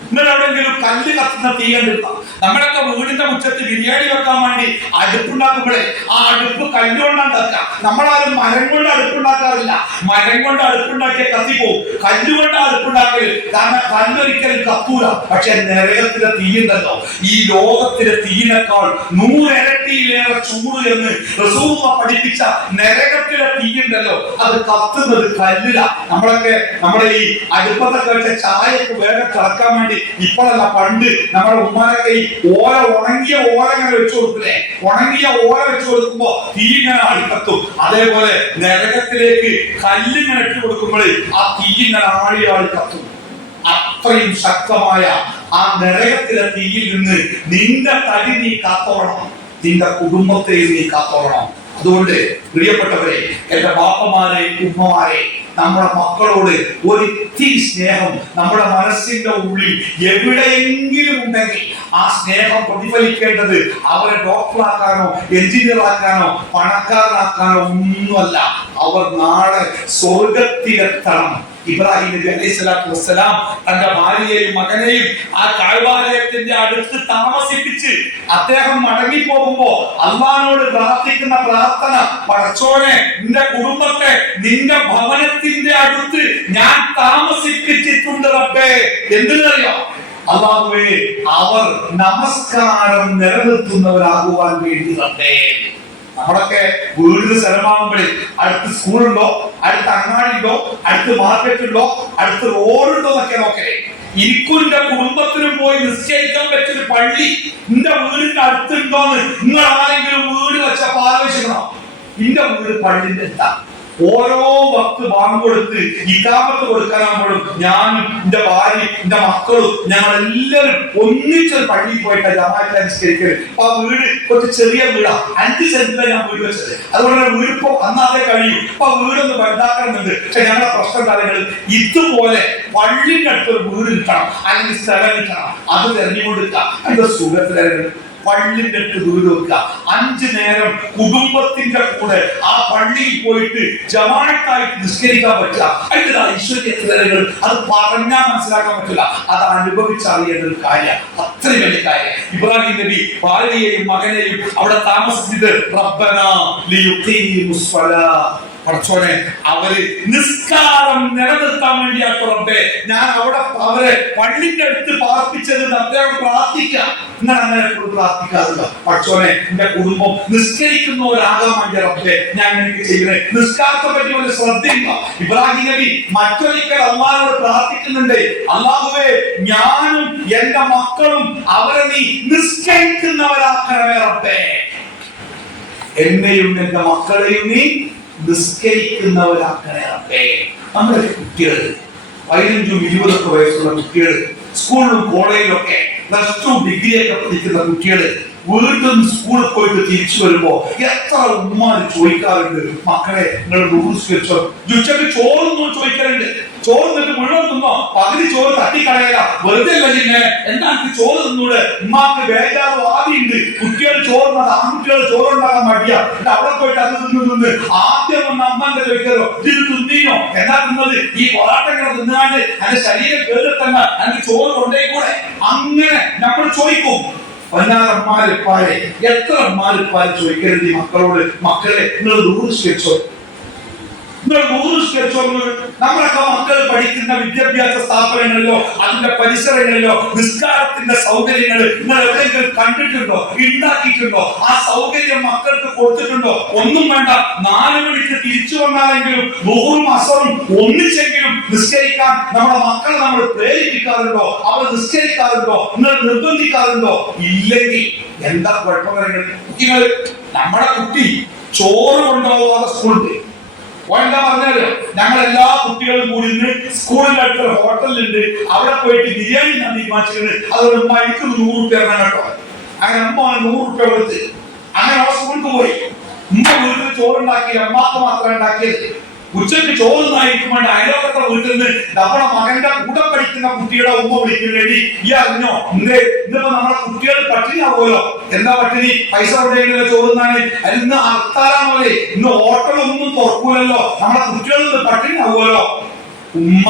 നിങ്ങൾ എവിടെയെങ്കിലും കല്ല് കത്തുന്ന തീ കണ്ടിരുന്നോ? നമ്മളൊക്കെ വീടിന്റെ മുറ്റത്ത് ബിരിയാണി വെക്കാൻ വേണ്ടി അടുപ്പുണ്ടാക്കുമ്പോഴേ ആ അടുപ്പ് കല്ലുകൊണ്ടുണ്ടാക്കുക. നമ്മളാരും മരം കൊണ്ട് അടുപ്പുണ്ടാക്കാറില്ല. മരം കൊണ്ട് അടുപ്പുണ്ടാക്കിയ കത്തിപ്പോവും. കല്ലുകൊണ്ട് അടുപ്പുണ്ടാക്കല്, കാരണം കല്ലൊരിക്കലും കത്തൂല. പക്ഷെ നരകത്തിലെ തീയുണ്ടല്ലോ, ഈ ലോകത്തിലെ തീയിനേക്കാൾ 100 ഇരട്ടിയിലേറെ ചൂട് എന്ന് റസൂലുള്ളാഹി പഠിപ്പിച്ച നരകത്തിലെ തീയുണ്ടല്ലോ, അത് കത്തുന്നത് കല്ലില. നമ്മളൊക്കെ നമ്മുടെ ഈ അടുപ്പത്തൊക്കെ വെച്ച ചായക്ക് വേഗം തിളക്കാൻ വേണ്ടി ഇപ്പോഴല്ല, പണ്ട് നമ്മുടെ ഉമ്മാരൊക്കെ ഈ ഉണങ്ങിയ ഓല ഇങ്ങനെ വെച്ചു കൊടുക്കില്ലേ? ഉണങ്ങിയ ഓല വെച്ചു കൊടുക്കുമ്പോ തീ ഇങ്ങനെ ആളിക്കത്തും. അതേപോലെ നരകത്തിലേക്ക് കല്ലിങ്ങനെ ഇട്ട് കൊടുക്കുമ്പോഴേ ആ തീ ഇങ്ങനെ ആളി കത്തും. അത്രയും ശക്തമായ ആ നരകത്തിലെ തീയിൽ നിന്ന് നിന്റെ തടി നീ കാത്തോളണം, നിന്റെ കുടുംബത്തെ നീ കാത്തോളണം. അതുകൊണ്ട് പ്രിയപ്പെട്ടവരെ, എന്റെ ബാപ്പമാരെ, ഉമ്മമാരെ, നമ്മുടെ മക്കളോട് ഒരിത്തിരി സ്നേഹം നമ്മുടെ മനസ്സിന്റെ ഉള്ളിൽ എവിടെയെങ്കിലും ഉണ്ടെങ്കിൽ ആ സ്നേഹം പ്രതിഫലിക്കേണ്ടത് അവരെ ഡോക്ടറാക്കാനോ എഞ്ചിനീയർ ആക്കാനോ പണക്കാരനാക്കാനോ ഒന്നുമല്ല. അവർ നാളെ സ്വർഗത്തിലെത്തണം. ഇബ്രാഹിം നബി അലൈഹി സ്വലാത്തു വസ്സലാം തന്റെ ഭാര്യയെയും മകനെയും ആ കഅബാലയത്തിന്റെ അടുത്ത് താമസിപ്പിച്ച് അദ്ദേഹം മടങ്ങി പോകുമ്പോ അള്ളാഹുവോട് പ്രാർത്ഥിക്കുന്ന പ്രാർത്ഥന, പടച്ചോനെ നിന്റെ കുടുംബത്തെ നിന്റെ ഭവനത്തിന്റെ അടുത്ത് ഞാൻ താമസിപ്പിച്ചിട്ടുണ്ട് റബ്ബേ. എന്തിനറിയോ? അല്ലാഹുവേ, അവർ നമസ്കാരം നിലനിർത്തുന്നവരാകുവാൻ വേണ്ടി റബ്ബേ. നമ്മളൊക്കെ വീടിന് സ്ഥലമാകുമ്പോഴേ അടുത്ത് സ്കൂളുണ്ടോ, അടുത്ത് അങ്ങാടിയുണ്ടോ, അടുത്ത് മാർക്കറ്റുണ്ടോ, അടുത്ത് റോഡുണ്ടോ എന്നൊക്കെ നോക്കേ. എനിക്കും എന്റെ കുടുംബത്തിനും പോയി നിശ്ചയിക്കാൻ പറ്റിയൊരു പള്ളി എന്റെ വീടിന്റെ അടുത്തുണ്ടോന്ന് നിങ്ങൾ ആരെങ്കിലും വീട് വെച്ചപ്പോ ആലോചിക്കണം. എന്റെ വീട് പള്ളിന്റെ അടുത്താ. ഓരോ വക്ത് ബാങ്ക് കൊടുത്ത് ഇഖാമത്ത് കൊടുക്കാനാകുമ്പോഴും ഞാനും എന്റെ ഭാര്യയും എന്റെ മക്കളും ഞങ്ങളെല്ലാവരും ഒന്നിച്ചൊരു പള്ളിയിൽ പോയിട്ട് ജമാഅത്ത് അനുഷ്ഠിക്കരുത്. അപ്പൊ ആ വീട് കുറച്ച് ചെറിയ വീടാ, 5 സെന്റിലാണ് ഞാൻ വീട് വെച്ചത്. അതുകൊണ്ട് വീട് ഇപ്പൊ അന്നാതെ കഴിയും. അപ്പൊ വീടൊന്ന് വലുതാക്കണമെന്നുണ്ട്. പക്ഷെ ഞങ്ങളുടെ പ്രശ്നം കാര്യങ്ങൾ ഇതുപോലെ പള്ളിന്റെ അടുത്തൊരു വീട് കിട്ടണം, അല്ലെങ്കിൽ സ്ഥലം കിട്ടണം. അത് തെരഞ്ഞുകൊടുക്കുക. അതിന്റെ സുഖത്തിലായിരുന്നു പള്ളിന്റെ അടുത്ത് വീട് വെക്കുക. 5 നേരം കുടുംബത്തിന്റെ കൂടെ ആ പള്ളിയിൽ പോയിട്ട് ജമാഅത്തായിട്ട് നിസ്കരിക്കാൻ പറ്റുക. അതിന്റെ ഐശ്വര്യങ്ങൾ അത് പറഞ്ഞാൽ മനസ്സിലാക്കാൻ പറ്റില്ല. അത് അനുഭവിച്ചറിയേണ്ട ഒരു കാര്യം, അത്രയും വലിയ കാര്യം. ഇബ്രാഹിം നബി ഭാര്യയെയും മകനെയും അവിടെ താമസിച്ചത് റബ്ബനാ ലിയുഖീമുസ് സ്വലാത്ത്, പടച്ചോനെ അവര് നിസ്കാരം നിലനിർത്താൻ വേണ്ടിയാണ് റബ്ബേ ഞാൻ അവിടെ അവരെ പള്ളിന്റെ അടുത്ത് പാർപ്പിച്ചത്. അദ്ദേഹം പ്രാർത്ഥിക്കാം, നിങ്ങൾ അങ്ങനെ പ്രാർത്ഥിക്കാറില്ല. പടച്ചോനെ എന്റെ കുടുംബം നിസ്കരിക്കുന്നവരാകാൻ വേണ്ടി റബ്ബേ ഞാൻ എനിക്ക് ചെയ്യുന്നത്. നിസ്കാരത്തെ പറ്റി ഒരു ശ്രദ്ധയില്ല. ഇബ്രാഹിം നബി മറ്റൊരിക്കൽ അള്ളാഹുവോട് പ്രാർത്ഥിക്കുന്നുണ്ട്, അള്ളാഹുവേ ഞാനും എന്റെ മക്കളും അവരെ നീ നിസ്കരിക്കുന്നവരാക്കണമേ റബ്ബേ. എന്നെയും എന്റെ മക്കളെയും നീ നിസ്കരിക്കുന്നവരാക്കണേ റബ്ബേ. നമ്മുടെ കുട്ടികൾ 15-20 വയസ്സുള്ള കുട്ടികൾ, സ്കൂളിലും കോളേജിലും ഒക്കെ +2 ഡിഗ്രി ഒക്കെ പഠിക്കുന്ന കുട്ടികൾ വീട്ടിൽ നിന്ന് സ്കൂളിൽ പോയിട്ട് തിരിച്ചു വരുമ്പോ എത്ര ഉമ്മാര് ചോദിക്കാറുണ്ട്, മക്കളെ നിങ്ങൾ നിസ്കരിച്ചോ? ഉച്ചക്ക് ചോറൊന്നും ചോദിക്കാറുണ്ട്. ചോറ് നിന്നിട്ട് മുഴുവൻ തിന്നോ? പകുതി ചോറ് തട്ടിക്കളയല, വെറുതെ അല്ലേ എന്താ ചോറ് തിന്നൂടെ? ഉമ്മാക്ക് ബേജാറ് ആദ്യമുണ്ട്. കുട്ടികൾ ചോറ്, ആൺകുട്ടികൾ ചോറുണ്ടാക്കാൻ മടിയാ. അവിടെ പോയിട്ട് അത് തിന്നു ആദ്യം വന്ന് അമ്മന്റെ ചോദിക്കാറോ ഇത് തിന്നീനോ? എന്താ തിന്നത്? ഈ പൊറാട്ടങ്ങളെ തിന്നാണ്ട് അതിന്റെ ശരീരം കേറിത്തന്നെ അതിന് ചോറ് കൊണ്ടേക്കൂടെ? അങ്ങനെ നമ്മൾ ചോദിക്കും. 16 എത്ര അമ്മാരിപ്പാല് ചോദിക്കരുത് ഈ മക്കളോട്, മക്കളെ നിങ്ങൾ നിസ്കരിച്ചോ? നമ്മളൊക്കെ മക്കൾ പഠിക്കുന്ന വിദ്യാഭ്യാസ സ്ഥാപനങ്ങളിലോ അതിന്റെ പരിസരങ്ങളിലോ നിസ്കാരത്തിന്റെ സൗകര്യങ്ങൾ നിങ്ങൾ എവിടെയെങ്കിലും കണ്ടിട്ടുണ്ടോ, ഉണ്ടാക്കിയിട്ടുണ്ടോ? ആ സൗകര്യം മക്കൾക്ക് കൊടുത്തിട്ടുണ്ടോ? ഒന്നും വേണ്ട, 4 മണിക്ക് തിരിച്ചു വന്നാലെങ്കിലും ളുഹറും അസറും ഒന്നിച്ചെങ്കിലും നിസ്കരിക്കാൻ നമ്മുടെ മക്കളെ നമ്മൾ പ്രേരിപ്പിക്കാറുണ്ടോ? അവർ നിസ്കരിക്കാറുണ്ടോ? നിങ്ങൾ നിർബന്ധിക്കാറുണ്ടോ? ഇല്ലെങ്കിൽ എന്താ കുഴപ്പങ്ങൾ? കുട്ടികൾ, നമ്മുടെ കുട്ടി ചോറ് കൊണ്ടുപോകാതെ സ്കൂളിൽ എന്താ പറഞ്ഞാല് ഞങ്ങൾ എല്ലാ കുട്ടികളും കൂടി സ്കൂളിന്റെ അടുത്തൊരു ഹോട്ടലുണ്ട്, അവിടെ പോയിട്ട് ബിരിയാണി ഞാൻ തീരുമാനിച്ചിട്ടുണ്ട്. അതുകൊണ്ട് ഉമ്മ എനിക്ക് 100 രൂപ തരണം കേട്ടോ. അങ്ങനെ അമ്മ 100 രൂപ കൊടുത്ത് അങ്ങനെ ആ സ്കൂളിൽ പോയി. ഉമ്മ വീട്ടിൽ ചോറുണ്ടാക്കി, അമ്മാക്ക് മാത്രം ഉണ്ടാക്കിയത്. ഉച്ചക്ക് ചോറുന്നായിരിക്കുമ്പോൾ അയലോക്കത്തെ വീട്ടിൽ നിന്ന് നമ്മുടെ മകന്റെ കൂടെ പഠിക്കുന്ന കുട്ടിയുടെ ഉമ്മ വിളിക്കുന്നേടി ഈ അറിഞ്ഞോ ഇന്നിപ്പോ നമ്മളെ കുട്ടികൾ പട്ടിണിയാവുമല്ലോ. എന്താ പട്ടിണി? പൈസ കൊണ്ടെങ്കിലോ ചോറുന്നാണ്. അതിൽ ഇന്ന് ഹർത്താലാണല്ലേ, ഇന്ന് ഹോട്ടലൊന്നും തുറക്കൂലല്ലോ, നമ്മളെ കുട്ടികൾ പട്ടിണിയാവുമല്ലോ. ഉമ്മ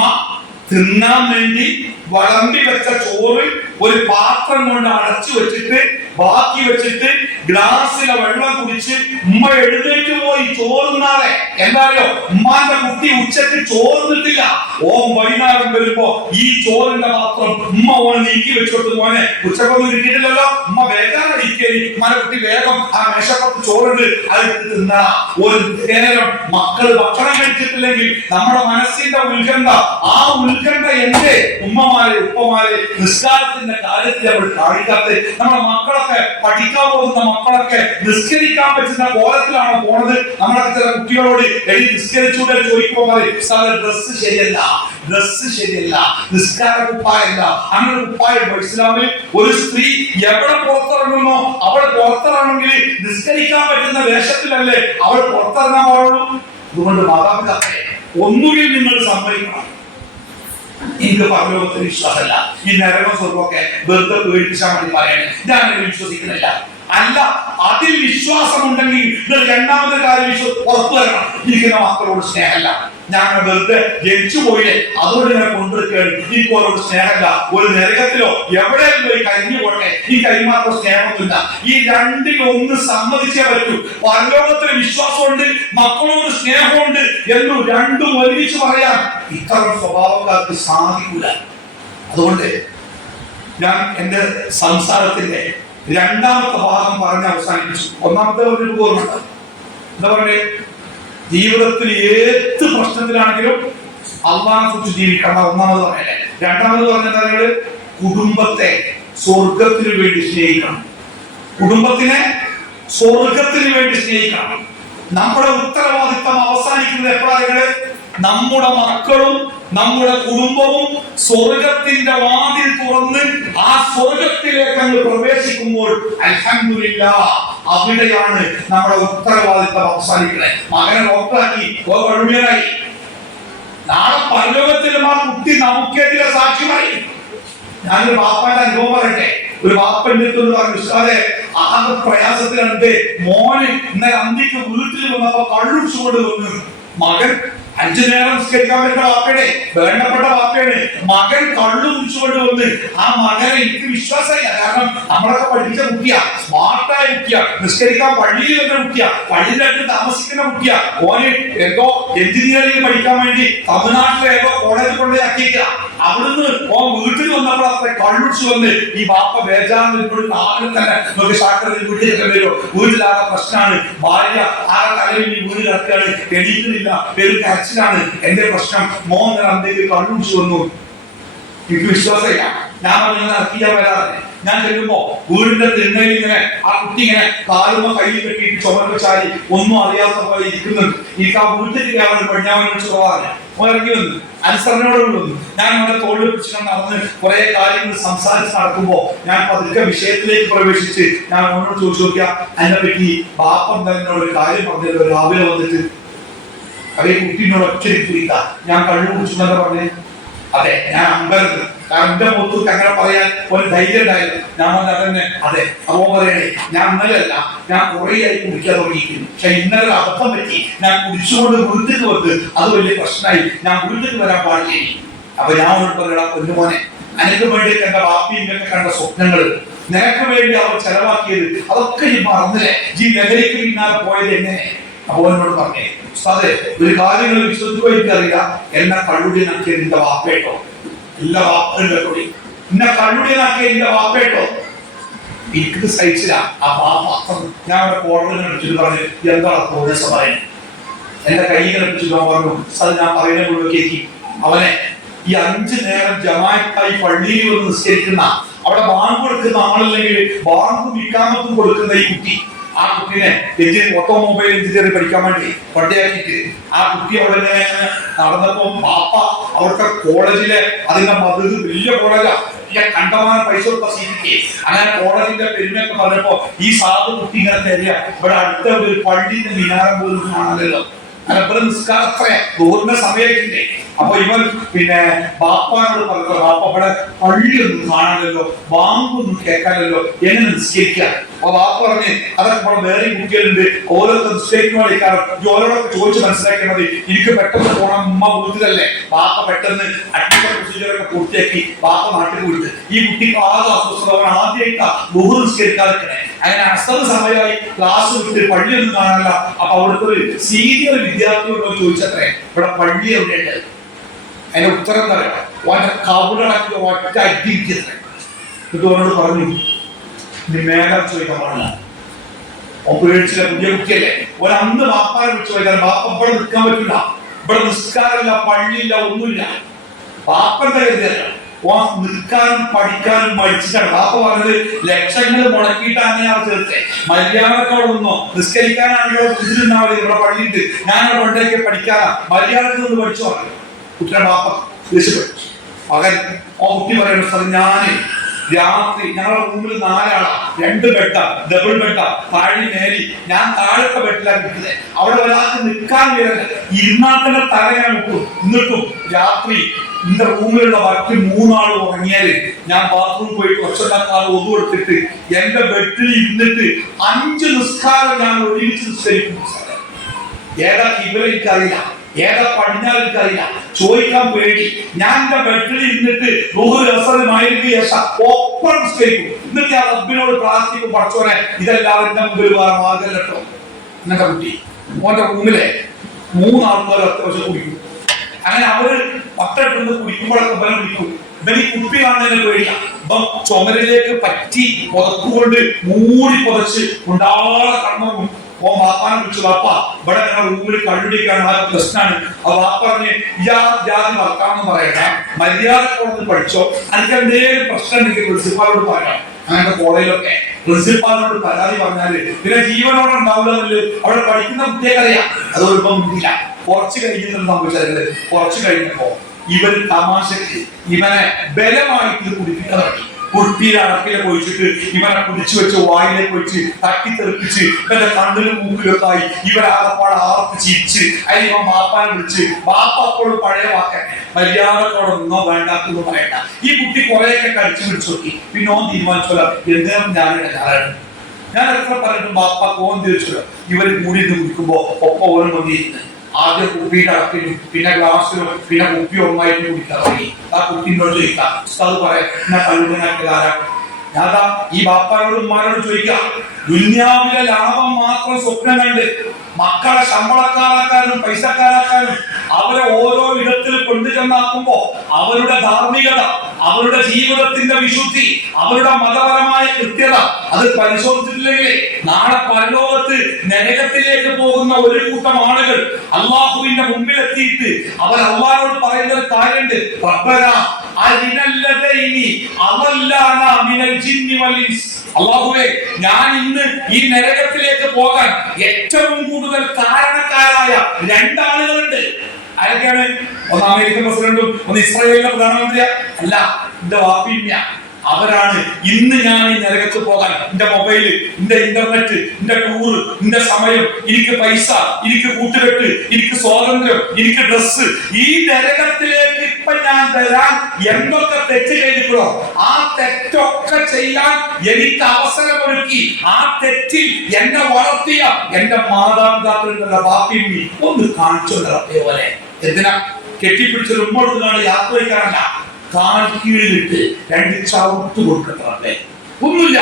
തിന്നാൻ വേണ്ടി വളമ്പി വെച്ച ചോറ് ഒരു പാത്രം കൊണ്ട് അടച്ചു വെച്ചിട്ട് ബാക്കി വെച്ചിട്ട് ഗ്ലാസ്സിലെ വെള്ളം കുടിച്ച് ഉമ്മ എഴുന്നേറ്റ് പോയി ചോറുന്നാളെ. എന്താ അറിയോ? ഉമ്മാന്റെ കുട്ടി ഉച്ചക്ക് ചോറുന്നിട്ടില്ല. ഓൻ വൈകുന്നേരം വരുമ്പോ ഈ ചോറിന്റെ പാത്രം ഉമ്മ ഓൻ നീക്കി വെച്ചോട്ട് പോനെ ഉച്ചക്കൊന്നും കിട്ടിയിട്ടില്ലല്ലോ. ഉമ്മ വേഗം ഉമ്മാന്റെ കുട്ടി വേഗം ആ മേശപ്പുറത്ത് ചോറുണ്ട് അത് തിന്നാ. ഒരു നേരം മക്കൾ ഭക്ഷണം കഴിച്ചിട്ടില്ലെങ്കിൽ നമ്മുടെ മനസ്സിന്റെ ഉത്കണ്ഠ, ആ ഉത്കണ്ഠ എന്റെ ഉമ്മമാരെ ഉപ്പമാരെ നിസ്കാരത്തിന്റെ കാര്യത്തിൽ നമ്മൾ കാണിക്കാത്ത നമ്മുടെ മക്കളൊക്കെ പഠിക്കാൻ പോകുന്ന മക്കളൊക്കെ നിസ്കരിക്കാൻ പറ്റുന്ന കോലത്തിലാണോ പോണത്? നമ്മളൊക്കെ ചില കുട്ടികളോട് എഴുതി നിസ്കരിച്ചൂടെ ചോദിക്കുമ്പോൾ ഡ്രസ്സ് ശരിയല്ല, ഡ്രസ്സ് ശരിയല്ല, നിസ്കാര കുപ്പായല്ല. അങ്ങനെ കുപ്പായം ഇസ്ലാമിൽ ഒരു സ്ത്രീ എവിടെ പുറത്തിറങ്ങുന്നോ അവൾ പുറത്തിറങ്ങുമെങ്കിൽ നിസ്കരിക്കാൻ പറ്റുന്ന വേഷത്തിലല്ലേ അവൾ പുറത്തിറങ്ങാൻ പാടുള്ളൂ. അതുകൊണ്ട് മാതാപിതാക്കളെ ഒന്നുകിൽ നിങ്ങൾ സമ്മതിക്കണം, എനിക്ക് പരലോകത്തിന് വിശ്വാസമല്ല, ഈ നരകം സ്വർഗമൊക്കെ വെറുതെ പേടിപ്പിച്ചാൽ മതി പറയണേ, ഞാനത് വിശ്വസിക്കുന്നില്ല. അല്ല, അതിൽ വിശ്വാസമുണ്ടെങ്കിൽ രണ്ടാമത്തെ കാര്യം ഉറപ്പ് തരണം, ഇരിക്കുന്ന മക്കളോട് സ്നേഹമല്ല, ഞാൻ വെറുതെ ജനിച്ചു പോയില്ലേ അതുകൊണ്ട് ഞാൻ കൊണ്ടുവരികയാണ്, എനിക്ക് അവരോട് സ്നേഹമല്ല, ഒരു നരകത്തിലോ എവിടെയും പോയി കഴിഞ്ഞു പോട്ടെ, ഈ കൈമാത്ര സ്നേഹമൊന്നുമില്ല. ഈ രണ്ടിലൊന്ന് സമ്മതിച്ചേ പറ്റൂ. പരലോകത്തിന് വിശ്വാസമുണ്ട്, മക്കളോട് സ്നേഹമുണ്ട് എന്ന് രണ്ടും ഒരുമിച്ച് പറയാൻ ഇത്തരം സ്വഭാവക്കാർക്ക് സാധിക്കില്ല. അതുകൊണ്ട് ഞാൻ എന്റെ സംസാരത്തിന്റെ രണ്ടാമത്തെ ഭാഗം പറഞ്ഞ് അവസാനിപ്പിച്ചു. ഒന്നാമത്തെ ഒരു ഓർമ്മ എന്താ പറയേ, ജീവിതത്തിൽ ഏത് പ്രശ്നത്തിലാണെങ്കിലും അള്ളാഹിനെ കുറിച്ച് ജീവിക്കണം, ഒന്നാമത് പറയല്ലേ. രണ്ടാമത് പറഞ്ഞ കുടുംബത്തെ സ്വർഗത്തിന് വേണ്ടി സ്നേഹിക്കണം, കുടുംബത്തിനെ സ്വർഗത്തിന് വേണ്ടി സ്നേഹിക്കണം. നമ്മുടെ ഉത്തരവാദിത്തം അവസാനിക്കുന്നത് എപ്പോഴാണ്? നമ്മുടെ മക്കളും നമ്മുടെ കുടുംബവും സ്വർഗത്തിന്റെ വാതിൽ തുറന്ന് ആ സ്വർഗത്തിലേക്ക് അങ്ങ് പ്രവേശിക്കുമ്പോൾ അൽഹംദുലില്ലാഹ് അവിടെയാണ് നമ്മുടെ ഉത്തരവാദിത്തം അവസാനിക്കുന്നത്. മകനെ ഡോക്ടറാക്കി കഴിവുകയായി, നാളെ പരലോകത്തിലും ആ കുട്ടി നമുക്കെതിരെ സാക്ഷ്യമായി. ഞാനൊരു ബാപ്പാന്റെ അനുഭവം പറയട്ടെ. ഒരു ബാപ്പ എടുത്തു പറഞ്ഞു, അതെ ആകെ പ്രയാസത്തിലുണ്ട്, മോന് ഇന്നലെ അന്തിക്ക് വീട്ടിൽ വന്നപ്പോ കള്ളുടിച്ചുകൊണ്ട് വന്നു. മകൻ 5 നേരം നിസ്കരിക്കാൻ പറ്റുന്ന വാപ്പയുടെ വേണ്ടപ്പെട്ട വാപ്പയാണ്, മകൻ കള്ളു കുടിച്ചുകൊണ്ട് വന്ന് ആ മകനെ എനിക്ക് വിശ്വാസമില്ല. കാരണം നമ്മളൊക്കെ പഠിച്ച കുട്ടിയാ, സ്മാർട്ടായ കുട്ടിയാ, നിസ്കരിക്കാൻ പള്ളിയിൽ വന്ന കുട്ടിയാ, പള്ളിയിലായിട്ട് താമസിക്കുന്ന കുട്ടിയാ. ഓന് ഏതോ എഞ്ചിനീയറിംഗ് പഠിക്കാൻ വേണ്ടി തമിഴ്നാട്ടിലെ ഏതോ കോളേജിൽ കൊണ്ട് ആക്കിയേക്കുക. അവിടുന്ന് ഓൻ വീട്ടിൽ വന്നപ്പോൾ അത്ര കള്ളുടിച്ചു വന്ന് ഈ വാപ്പ ബേജാറിനോട് ആദ്യം തന്നെ നമുക്ക് ശാസ്ത്രത്തിൽ വീട്ടിലൊക്കെ വരുമോ, വീട്ടിലാകെ പ്രശ്നമാണ്, ഭാര്യ ആകെ തലയിൽ വീട് കിടക്കുകയാണ്, എണീക്കുന്നില്ല, പേര് ാണ് എന്റെ പ്രശ്നം. മോൻ എന്തെങ്കിലും കണ്ണുടിച്ചു വന്നു, എനിക്ക് വിശ്വാസമില്ല. ഞാൻ ഇറക്കിയാ വരാതെ ഞാൻ ചെല്ലുമ്പോ വീടിന്റെ തിണ്ണയിൽ ഇങ്ങനെ ആ കുട്ടി ഇങ്ങനെ കാലുമ്പോ കയ്യിൽ കെട്ടിയിട്ട് ചുമന്ന് ചാരി ഒന്നും അറിയാത്ത പോലെ ഇരിക്കുന്നുണ്ട്. എനിക്ക് ആ വീട്ടിൽ കയറാൻ ഞാൻ വിളിച്ചു പോകാറ് ഇറങ്ങി വന്നു, അനുസരണയോടെ വന്നു. ഞാൻ അവരെ തോളിൽ പിടിച്ചിട്ട് നടന്ന് കുറെ കാര്യങ്ങൾ സംസാരിച്ച് നടക്കുമ്പോ ഞാൻ പതുക്കെ വിഷയത്തിലേക്ക് പ്രവേശിച്ച് ഞാൻ അവനോട് ചോദിച്ചു നോക്കിയാ, അതിനെ പറ്റി ബാപ്പ എന്നോട് ഒരു കാര്യം പറഞ്ഞല്ലോ, രാവിലെ വന്നിട്ട് അതേ കുട്ടീനോട് ഒറ്റരിക്ക ഞാൻ കള്ളു കുടിച്ചെന്നൊക്കെ പറഞ്ഞേ. അതെ, ഞാൻ അമ്പലത്തിൽ കാരണം എന്റെ മുഖത്ത് അങ്ങനെ പറയാൻ ഒരു ധൈര്യം ഉണ്ടായിരുന്നു. ഞാൻ തന്നെ അതെ അവൻ പറയണേ, ഞാൻ ഇന്നലെയല്ല, ഞാൻ കുറെ ആയി കുടിക്കാൻ തുടങ്ങിയിരിക്കുന്നു, പക്ഷെ ഇന്നലെ അബദ്ധം പറ്റി, ഞാൻ കുടിച്ചുകൊണ്ട് വീട്ടിൽ വന്ന് അത് വലിയ പ്രശ്നമായി, ഞാൻ വീട്ടിൽ വരാൻ പാടില്ലേ. അപ്പൊ ഞാൻ പറയടാ പൊന്നുമോനെ, എനിക്ക് വേണ്ടി എന്റെ ബാപ്പിയൊക്കെ കണ്ട സ്വപ്നങ്ങൾ, നിനക്ക് വേണ്ടി അവർ ചെലവാക്കിയത് അതൊക്കെ ഈ മറന്നില്ലേ, ഈ ലഹരിക്ക് പിന്നാലെ പോയത് എങ്ങനെ? അപ്പൊ എന്നോട് പറഞ്ഞേ, അതെ ഒരു കാര്യങ്ങൾ വിശ്വസിക്കുവാൻ അറിയില്ല, എന്നെ കള്ളുടിയനാക്കിയ നിന്റെ വാപ്പേട്ടോ, എല്ലാ വാപ്പും എന്നെ കള്ളുടിയനാക്കിയ നിന്റെ വാപ്പേട്ടോ. എനിക്കിത് സഹിച്ചില്ല. ആ വാപ്പ ഞാൻ അവിടെ കോടതി എടുത്തിട്ട് പറഞ്ഞു, എന്താണ് പ്രോഗ്രസ് പറയുന്നത്? എന്റെ കൈ കണിപ്പിച്ചു പറഞ്ഞു, അത് ഞാൻ പറയുന്ന മുഴുവൻ കേൾക്കി. അവനെ ഈ 5 നേരം ജമാഅത്തായി പള്ളിയിൽ വന്ന് നിസ്കരിക്കുന്ന, അവിടെ ബാങ്ക് കൊടുക്കുന്ന ആളല്ലെങ്കിൽ ബാങ്കും ഇക്കാമത്തും കൊടുക്കുന്ന ഈ കുട്ടി, ആ കുട്ടീനെ ഓട്ടോമൊബൈൽ എഞ്ചിനീയറിംഗ് പഠിക്കാൻ വേണ്ടി പട്ടിയാക്കിയിട്ട് ആ കുട്ടി അവിടെ നടന്നപ്പോ പാപ്പ അവിടുത്തെ കോളേജിലെ അതിന്റെ മധു വലിയ കോളേജാ, കണ്ടമാനം പൈസ കൊടുത്ത സീറ്റ്. അങ്ങനെ കോളേജിന്റെ പെരുമയൊക്കെ പറഞ്ഞപ്പോ ഈ സാധു കുട്ടി ഇങ്ങനെ തരിക, ഇവിടെ അടുത്ത ഒരു പള്ളിന്റെ മിനാരം പോലും കാണാനല്ലോ, അല്ല നിസ്കാരത്തെ ദൂറിന്റെ സമയത്തിന്റെ. അപ്പൊ ഇവൻ പിന്നെ ബാപ്പാനോട് പറഞ്ഞു, ബാപ്പ ഇവിടെ പള്ളിയൊന്നും കാണാനല്ലോ, ബാങ്കൊന്നും കേൾക്കാനല്ലോ, എങ്ങനെ നിസ്കരിക്കുക? അപ്പൊ ബാപ്പ പറഞ്ഞ്, അതൊക്കെ ഇവിടെ വേറെ കുട്ടികളുണ്ട്, ഓരോരുത്തർ നിസ്കരിക്കുന്ന ഓരോടൊക്കെ ചോദിച്ച് മനസ്സിലാക്കിയാൽ മതി, എനിക്ക് പെട്ടെന്ന് പോകണം, ഉമ്മ വീട്ടിലല്ലേ. ബാപ്പ പെട്ടെന്ന് അഡ്മിഷൻ പ്രൊസീജിയറൊക്കെ പൂർത്തിയാക്കി ബാപ്പ നാട്ടിൽ വിട്ട്. ഈ കുട്ടിക്ക് ആകെ അസ്വസ്ഥത, അവൻ ആദ്യമായിട്ടാ ബഹു നിസ്കരിക്കാതിരിക്കണേ. അങ്ങനെ അസ്തമ സമയമായി ക്ലാസ് വിട്ട് പള്ളിയൊന്നും കാണാനല്ല. അപ്പൊ അവിടുത്തെ ഒരു സീനിയർ വിദ്യാർത്ഥിയോടോ ചോദിച്ചത്രേ, ഇവിടെ പള്ളി എവിടെയുണ്ട്? അതിന്റെ ഉത്തരം പറയാം, കവിടക്കി ഒറ്റ അടിക്കുന്നത്. എന്നിട്ട് പറഞ്ഞു, നീ മേഘം ചോദിക്കാൻ പാടില്ല. പേടിച്ചില്ല, പുതിയ കുട്ടിയല്ലേ. ഒരന്ന് ബാപ്പാനെ വിളിച്ചു ചോദിക്കാൻ, ബാപ്പ ഇവിടെ നിൽക്കാൻ പറ്റില്ല, ഇവിടെ നിസ്കാരമില്ല, പള്ളിയില്ല, ഒന്നുമില്ല. ബാപ്പന്റെ കരുതല്ല, നിൽക്കാനും പഠിക്കാനും മടിച്ചിട്ടാണ്. ബാപ്പ പറഞ്ഞത് ലക്ഷങ്ങൾ മുടക്കിയിട്ടാണ് ഞാൻ ചേർത്തെ, മര്യാദക്കോടെ നിന്നോ, നിസ്കരിക്കാനാണെങ്കിലോ ഇതിലുണ്ടാവില്ല, ഇവിടെ പള്ളിയിട്ട് ഞാനവിടെ കൊണ്ടേക്ക് പഠിക്കാനാ, മര്യാദക്ക് നിന്ന് പഠിച്ചു പറഞ്ഞു. കുട്ടിയുടെ ബാപ്പ ദേഷ്യപ്പെട്ടു. മകൻ ആ കുട്ടി പറയുന്ന സ്ഥലം, ഞാൻ രാത്രി ഞങ്ങളുടെ റൂമിൽ 4 ആളാ, 2 ബെഡാ, ഡബിൾ ബെഡാ, താഴെ മേലി. ഞാൻ താഴത്തെ ബെഡിലാണ് നിൽക്കുന്നത്. അവിടെ ഒരാൾക്ക് നിൽക്കാൻ വരില്ല, ഇരുന്നാൽ തന്നെ തലങ്ങനെ മുട്ടും. എന്നിട്ടും രാത്രി എന്റെ റൂമിലുള്ള ബാക്കി 3 ആൾ ഉറങ്ങിയാല് ഞാൻ ബാത്റൂം പോയിട്ട് ഒച്ചണ്ടാക്കാതെ ഒതു കൊടുത്തിട്ട് എന്റെ ബെഡിൽ ഇരുന്നിട്ട് 5 നിസ്കാരം ഞാൻ ഒരുമിച്ച് നിസ്കരിക്കും. ഏതാ കിബില എനിക്കറിയില്ല, ഏതാ പടിഞ്ഞാറ് എനിക്കറിയില്ല, ചോദിക്കാൻ പേടി. ഞാൻ എന്റെ ബെഡിൽ ഇരുന്നിട്ട് ഒപ്പം നിസ്കരിക്കും. എന്നിട്ട് ഞാൻ റബ്ബിനോട് പ്രാർത്ഥിക്കും, പഠിച്ചോനെ ഇതെല്ലാം എന്റെ മുമ്പിൽ വേറെ മാർഗം കേട്ടോ. എന്നൊക്കെ കുട്ടി ഓന്റെ റൂമിലെ 3 ആൾക്കാർ അത്യാവശ്യം കുടിക്കും. അങ്ങനെ അവര് 10 കുടിക്കുമ്പോഴൊക്കെ ബലം കുടിക്കും. ഇവന് കുപ്പി കാണുന്നതിന് പേടിയാ. അപ്പം ചുമരിലേക്ക് പറ്റി പുതച്ചുകൊണ്ട് മൂടി പുതച്ച് ഉണ്ടാളെ കണ്ണു ഓ വാപ്പാനെ വിളിച്ചു, വാപ്പ ഇവിടെ ഞങ്ങൾ റൂമിൽ കണ്ടുപിടിക്കാൻ പ്രശ്നമാണ്. ആ വാപ്പ പറഞ്ഞ് ജാതി വർക്കാമെന്ന് പറയട്ടെ, മര്യാദ പഠിച്ചോ, എനിക്ക് എന്തെങ്കിലും പ്രശ്നം ഉണ്ടെങ്കിൽ പ്രിൻസിപ്പാളോട് പറയാം. അങ്ങനെ കോളേജിലൊക്കെ പ്രിൻസിപ്പാളിനോട് പരാതി പറഞ്ഞാല് പിന്നെ ജീവനോടെ ഉണ്ടാവില്ല. അവിടെ പഠിക്കുന്ന കുട്ടികൾക്കറിയാം അതൊരുപ്പം മുന്നില്ല. കുറച്ച് കഴിഞ്ഞിട്ട് സംഭവിച്ചത്, കുറച്ച് കഴിഞ്ഞപ്പോ ഇവര് തമാശക്ക് ഇവനെ ബലമായിട്ട് കുടിപ്പിക്കാൻ തുടങ്ങി. കുട്ടിയെ അടക്കിലെ പൊഴിച്ചിട്ട് ഇവനെ കുടിച്ചു വെച്ച് വായിലേക്ക് വെച്ച് തട്ടിത്തെറിപ്പിച്ച് ഇവന്റെ കണ്ണിലും മൂക്കിലൊക്കെ ആയി ഇവരാകപ്പാടെ ആർത്ത് ചിരിച്ച് അതിന് ഇവൻ വാപ്പാനെ വിളിച്ച്, വാപ്പ അപ്പോഴും പഴയ വാക്കൻ മര്യാദത്തോടൊന്നോ വേണ്ടാത്തൊന്നും പറയണ്ട. ഈ കുട്ടി കുറെയൊക്കെ കടിച്ചു പിടിച്ചു നോക്കി. പിന്നെ ഓൻ തീരുമാനിച്ചോല എന്തിനും ഞാൻ എത്ര പറഞ്ഞിട്ടും വാപ്പ ഓൻ തിരിച്ചല്ലോ. ഇവര് കൂടി കുടിക്കുമ്പോ ഒപ്പം ഓരോ വന്നിരുന്നു. ആദ്യം കുപ്പിയുടെ അടപ്പിലും പിന്നെ ഗ്ലാസ്സിലും പിന്നെ കുപ്പി ഒന്നായിട്ട് കുടിക്കാൻ തുടങ്ങി. ആ കുട്ടിനോട് ചോദിക്കാം, അത് പറയാം എന്നെ കല്ലുനാട്ടുകാരാ. ഞാതാ ഈ ബാപ്പാനോടും ഉമ്മാനോടും ചോദിക്കാം, ദുന്യാവിലെ ലാഭം മാത്രം സ്വപ്നം കണ്ട് മക്കളെ ശമ്പളക്കാരാക്കാനും പൈസക്കാരാക്കാനും അവരെ ഓരോ ഇടത്തിൽ കൊണ്ടുചെന്നാക്കുമ്പോ അവരുടെ ധാർമ്മികത, അവരുടെ ജീവിതത്തിന്റെ വിശുദ്ധി, അവരുടെ മതപരമായ കൃത്യത അത് പരിശോധിച്ചിട്ടില്ലെങ്കിൽ നാളെ പരലോകത്ത് നരകത്തിലേക്ക് പോകുന്ന ഒരു കൂട്ടം ആളുകൾ അള്ളാഹുവിന്റെ മുമ്പിലെത്തിയിട്ട് അവർ അള്ളാഹുവോട് പറയുന്ന ഒരു കാര്യമുണ്ട്, അള്ളാഹുവേ ഞാൻ ഇന്ന് ഈ നരകത്തിലേക്ക് പോകാൻ ഏറ്റവും കൂടുതൽ കാരണക്കാരായ 2 ആളുകളുണ്ട്. ആരൊക്കെയാണ്? ഒന്ന് അമേരിക്കൻ പ്രസിഡന്റും ഒന്ന് ഇസ്രായേലിന്റെ പ്രധാനമന്ത്രിയാ അല്ല, എന്റെ വാപ്പിന്യ. അവരാണ് ഇന്ന് ഞാൻ ഈ നരകത്ത് പോകാൻ എന്റെ മൊബൈല്, എന്റെ ഇന്റർനെറ്റ്, എന്റെ ടൂറ്, എന്റെ സമയം, എനിക്ക് പൈസ, എനിക്ക് കൂട്ടുകെട്ട്, എനിക്ക് സ്വാതന്ത്ര്യം, എനിക്ക് ഡ്രസ്സ്, ഈ നരകത്തിലേക്ക് ഇപ്പൊ ഞാൻ തരാൻ എന്തൊക്കെ തെറ്റ് ചെയ്തിട്ടുണ്ടോ ആ തെറ്റൊക്കെ ചെയ്യാൻ എനിക്ക് അവസരമൊരുക്കി ആ തെറ്റിൽ എന്നെ വളർത്തിയ എന്റെ മാതാപിതാക്കളുടെ ബാപ്പിമ്മി ഒന്ന് കാണിച്ചുകൊണ്ടേ പോലെ. എന്തിനാ? കെട്ടിപ്പിടിച്ചൊരു ഉമ്മോടുന്നാണ് യാത്ര വയ്ക്കാറല്ല, കാൽക്കീഴിലിട്ട് 2 ചവിട്ട് കൊടുക്കട്ടെ. ഒന്നുമില്ല,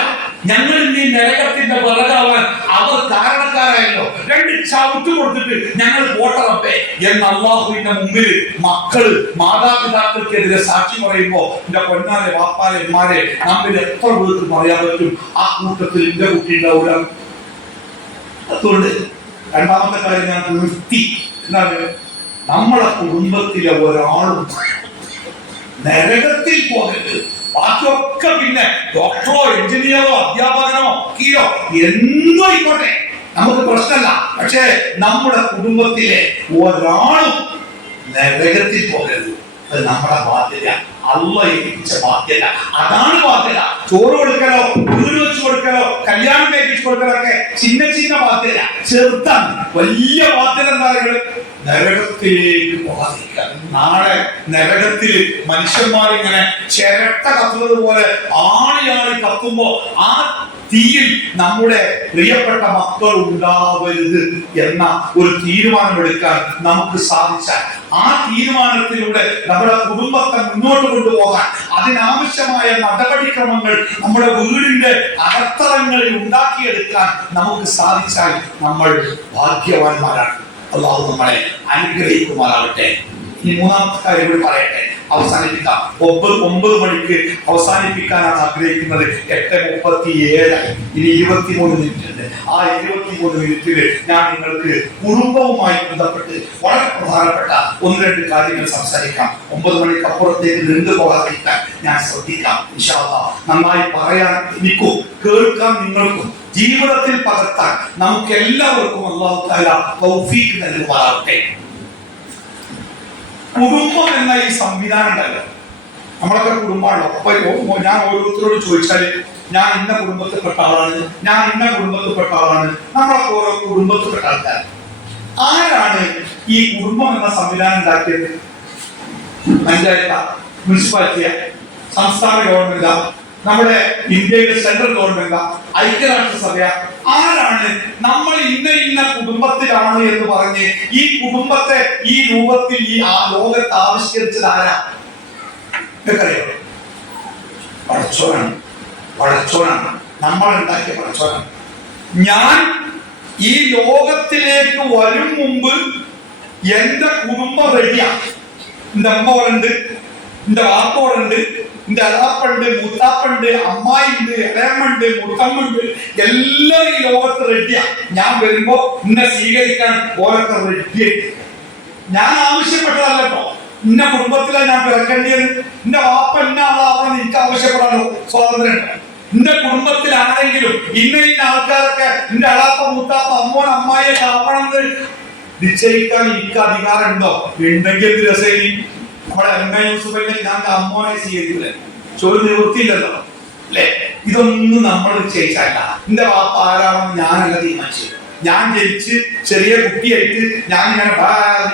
ഞങ്ങൾ ഇന്ന് ഈ നരകത്തിന്റെ വിറകാവാൻ അവർ കാരണക്കാരായല്ലോ, 2 ചവിട്ട് കൊടുത്തിട്ട് ഞങ്ങൾ പോട്ടറപ്പേ എന്ന് അള്ളാഹുവിന്റെ മുമ്പിൽ മക്കള് മാതാപിതാക്കൾക്കെതിരെ സാക്ഷി പറയുമ്പോ എന്റെ പൊന്നാലെ വാപ്പാലെ ഉമ്മാരെ നമ്മിൽ എത്ര പേർക്ക് പറയാൻ പറ്റും? ആ കൂട്ടത്തിൽ എന്റെ കുട്ടി ഉണ്ടാവില്ല. അതുകൊണ്ട് 2ാമത്തെ കാര്യം ഞാൻ നിർത്തി. എന്താണ്? നമ്മളെ കുടുംബത്തിലെ ഒരാളും നരകത്തിൽ പോകരുത്. ബാക്കിയൊക്കെ പിന്നെ ഡോക്ടറോ എഞ്ചിനീയറോ അധ്യാപകനോ വക്കീലോ എന്തോ ആയിക്കോട്ടെ, നമുക്ക് പ്രശ്നമല്ല. പക്ഷേ നമ്മുടെ കുടുംബത്തിലെ ഒരാളും നരകത്തിൽ പോകരുത്. അത് നമ്മുടെ ബാധ്യത, അള്ള ഏൽപ്പിച്ച ബാധ്യത. അതാണ് ബാധ്യത. ചോറ് കൊടുക്കലോ, വീട് വെച്ച് കൊടുക്കലോ, കല്യാണം കഴിപ്പിച്ചു കൊടുക്കലൊക്കെ ചിന്ന ചിന്ന ബാധ്യത, ചെറുതാണ്. വലിയ ബാധ്യത എന്താ പറയുക? നരകത്തിലേക്ക് പോകാതിരിക്കുക. നാളെ നരകത്തിൽ മനുഷ്യന്മാരിങ്ങനെ ചിരട്ട കത്തുന്നത് പോലെ ആണിയാണി കത്തുമ്പോ ആ തീയിൽ നമ്മുടെ പ്രിയപ്പെട്ട മക്കൾ ഉണ്ടാവരുത് എന്ന ഒരു തീരുമാനമെടുക്കാൻ നമുക്ക് സാധിച്ചാൽ ആ തീരുമാനത്തിലൂടെ നമ്മുടെ കുടുംബത്തെ മുന്നോട്ട് കൊണ്ടുപോകാൻ അതിനാവശ്യമായ നടപടിക്രമങ്ങൾ നമ്മുടെ വീടിന്റെ അകത്തളങ്ങളിൽ ഉണ്ടാക്കിയെടുക്കാൻ നമുക്ക് സാധിച്ചാൽ നമ്മൾ ഭാഗ്യവാന്മാരാണ്. അള്ളാഹു നമ്മളെ അനുഗ്രഹിക്കുമാറാവട്ടെ. ഈ 3ാമത്തെ കാര്യം കൂടി പറയട്ടെ, അവസാനിപ്പിക്കാം. 9 മണിക്ക് അവസാനിപ്പിക്കാനാണ് ആഗ്രഹിക്കുന്നത്. 8:37. ഇനി 23 മിനിറ്റ് ഉണ്ട്. ആ 23 മിനിറ്റിൽ ഞാൻ നിങ്ങൾക്ക് കുടുംബവുമായി ബന്ധപ്പെട്ട് വളരെ പ്രധാനപ്പെട്ട 1-2 കാര്യങ്ങൾ സംസാരിക്കാം. 9 മണിക്ക് അപ്പുറത്തേക്ക് നിന്ന് പോകാതിരിക്കാൻ ഞാൻ ശ്രദ്ധിക്കാം. ഇൻഷാ അല്ലാഹ് നന്നായി പറയാൻ എനിക്കും കേൾക്കാൻ നിങ്ങൾക്കും ജീവിതത്തിൽ പകർത്താൻ നമുക്ക് എല്ലാവർക്കും അല്ലാഹു തആല തൗഫീഖ് നൽകുമാറാവട്ടെ. കുടുംബം എന്ന ഈ സംവിധാനം ഉണ്ടല്ലോ, നമ്മളൊക്കെ കുടുംബമാണല്ലോ. അപ്പൊ ഞാൻ ഓരോരുത്തരോട് ചോദിച്ചാല് ഞാൻ ഇന്ന കുടുംബത്തിൽപ്പെട്ട ആളാണ്, ഞാൻ ഇന്ന കുടുംബത്തിൽപ്പെട്ട ആളാണ്. നമ്മളൊക്കെ ഓരോ കുടുംബത്തിൽപ്പെട്ട ആൾക്കാർ. ആരാണ് ഈ കുടുംബം എന്ന സംവിധാനം ഉണ്ടാക്കിയത്? പഞ്ചായത്ത്, മുനിസിപ്പാലിറ്റിയ, സംസ്ഥാന ഗവൺമെന്റ്, നമ്മുടെ ഇന്ത്യയിലെ സെൻട്രൽ ഗവൺമെന്റ്, ഐക്യരാഷ്ട്രസഭ? ആരാണ് നമ്മൾ ഇന്ന കുടുംബത്തിലാണ് എന്ന് പറഞ്ഞ് ഈ കുടുംബത്തെ ഈ രൂപത്തിൽ ഈ ലോകത്ത് ആവിഷ്കരിച്ചത് ആരാ? ഇതൊക്കെറിയോ? പടച്ചോനാണ് നമ്മൾ ഉണ്ടാക്കിയ പടച്ചോനാണ്. ഞാൻ ഈ ലോകത്തിലേക്ക് വരും മുമ്പ് എന്റെ കുടുംബം റെഡിയാണ്. എന്റെ അമ്മോളുണ്ട്, എന്റെ വാപ്പോളുണ്ട്, എന്റെ അളാപ്പുണ്ട്, മുത്താപ്പുണ്ട്, അമ്മായിണ്ട്, ഇളയമ്മണ്ട്, മുത്തമ്മുണ്ട്, എല്ലാം ഈ ലോകത്ത് റെഡിയാണ്. ഞാൻ വരുമ്പോ എന്നെ സ്വീകരിക്കാൻ ഓരൊക്കെ റെഡിയായിട്ട്. ഞാൻ ആവശ്യപ്പെട്ടതല്ലോ, ഇന്ന കുടുംബത്തിലാണ് ഞാൻ പിറക്കേണ്ടിയത്. എന്റെ വാപ്പ ഇന്ന ആളാവണം എനിക്ക് ആവശ്യപ്പെടാനോ സ്വാതന്ത്ര്യം. എന്റെ കുടുംബത്തിൽ ആരെങ്കിലും ഇന്ന ആൾക്കാരൊക്കെ എന്റെ അളാപ്പ, മൂത്താപ്പ, അമ്മോൻ, അമ്മായി ആവണമെന്ന് നിശ്ചയിക്കാൻ എനിക്ക് അധികാരം ഉണ്ടോ? ഉണ്ടെങ്കിൽ എന്ത് രസേനി. നമ്മുടെ എം.എ. യൂസുഫിനെ ഞാൻ അമ്മോനെ സ്വീകരിക്കില്ല, ചോദ്യം നിവൃത്തിയില്ലല്ലോ അല്ലെ? ഇതൊന്നും നമ്മൾ നിശ്ചയിച്ചല്ല. എന്റെ വാപ്പ ആരാണെന്ന് ഞാനല്ല തീരുമാനിച്ചു. ഞാൻ ജനിച്ച് ചെറിയ കുട്ടിയായിട്ട് ഞാൻ ഇങ്ങനെ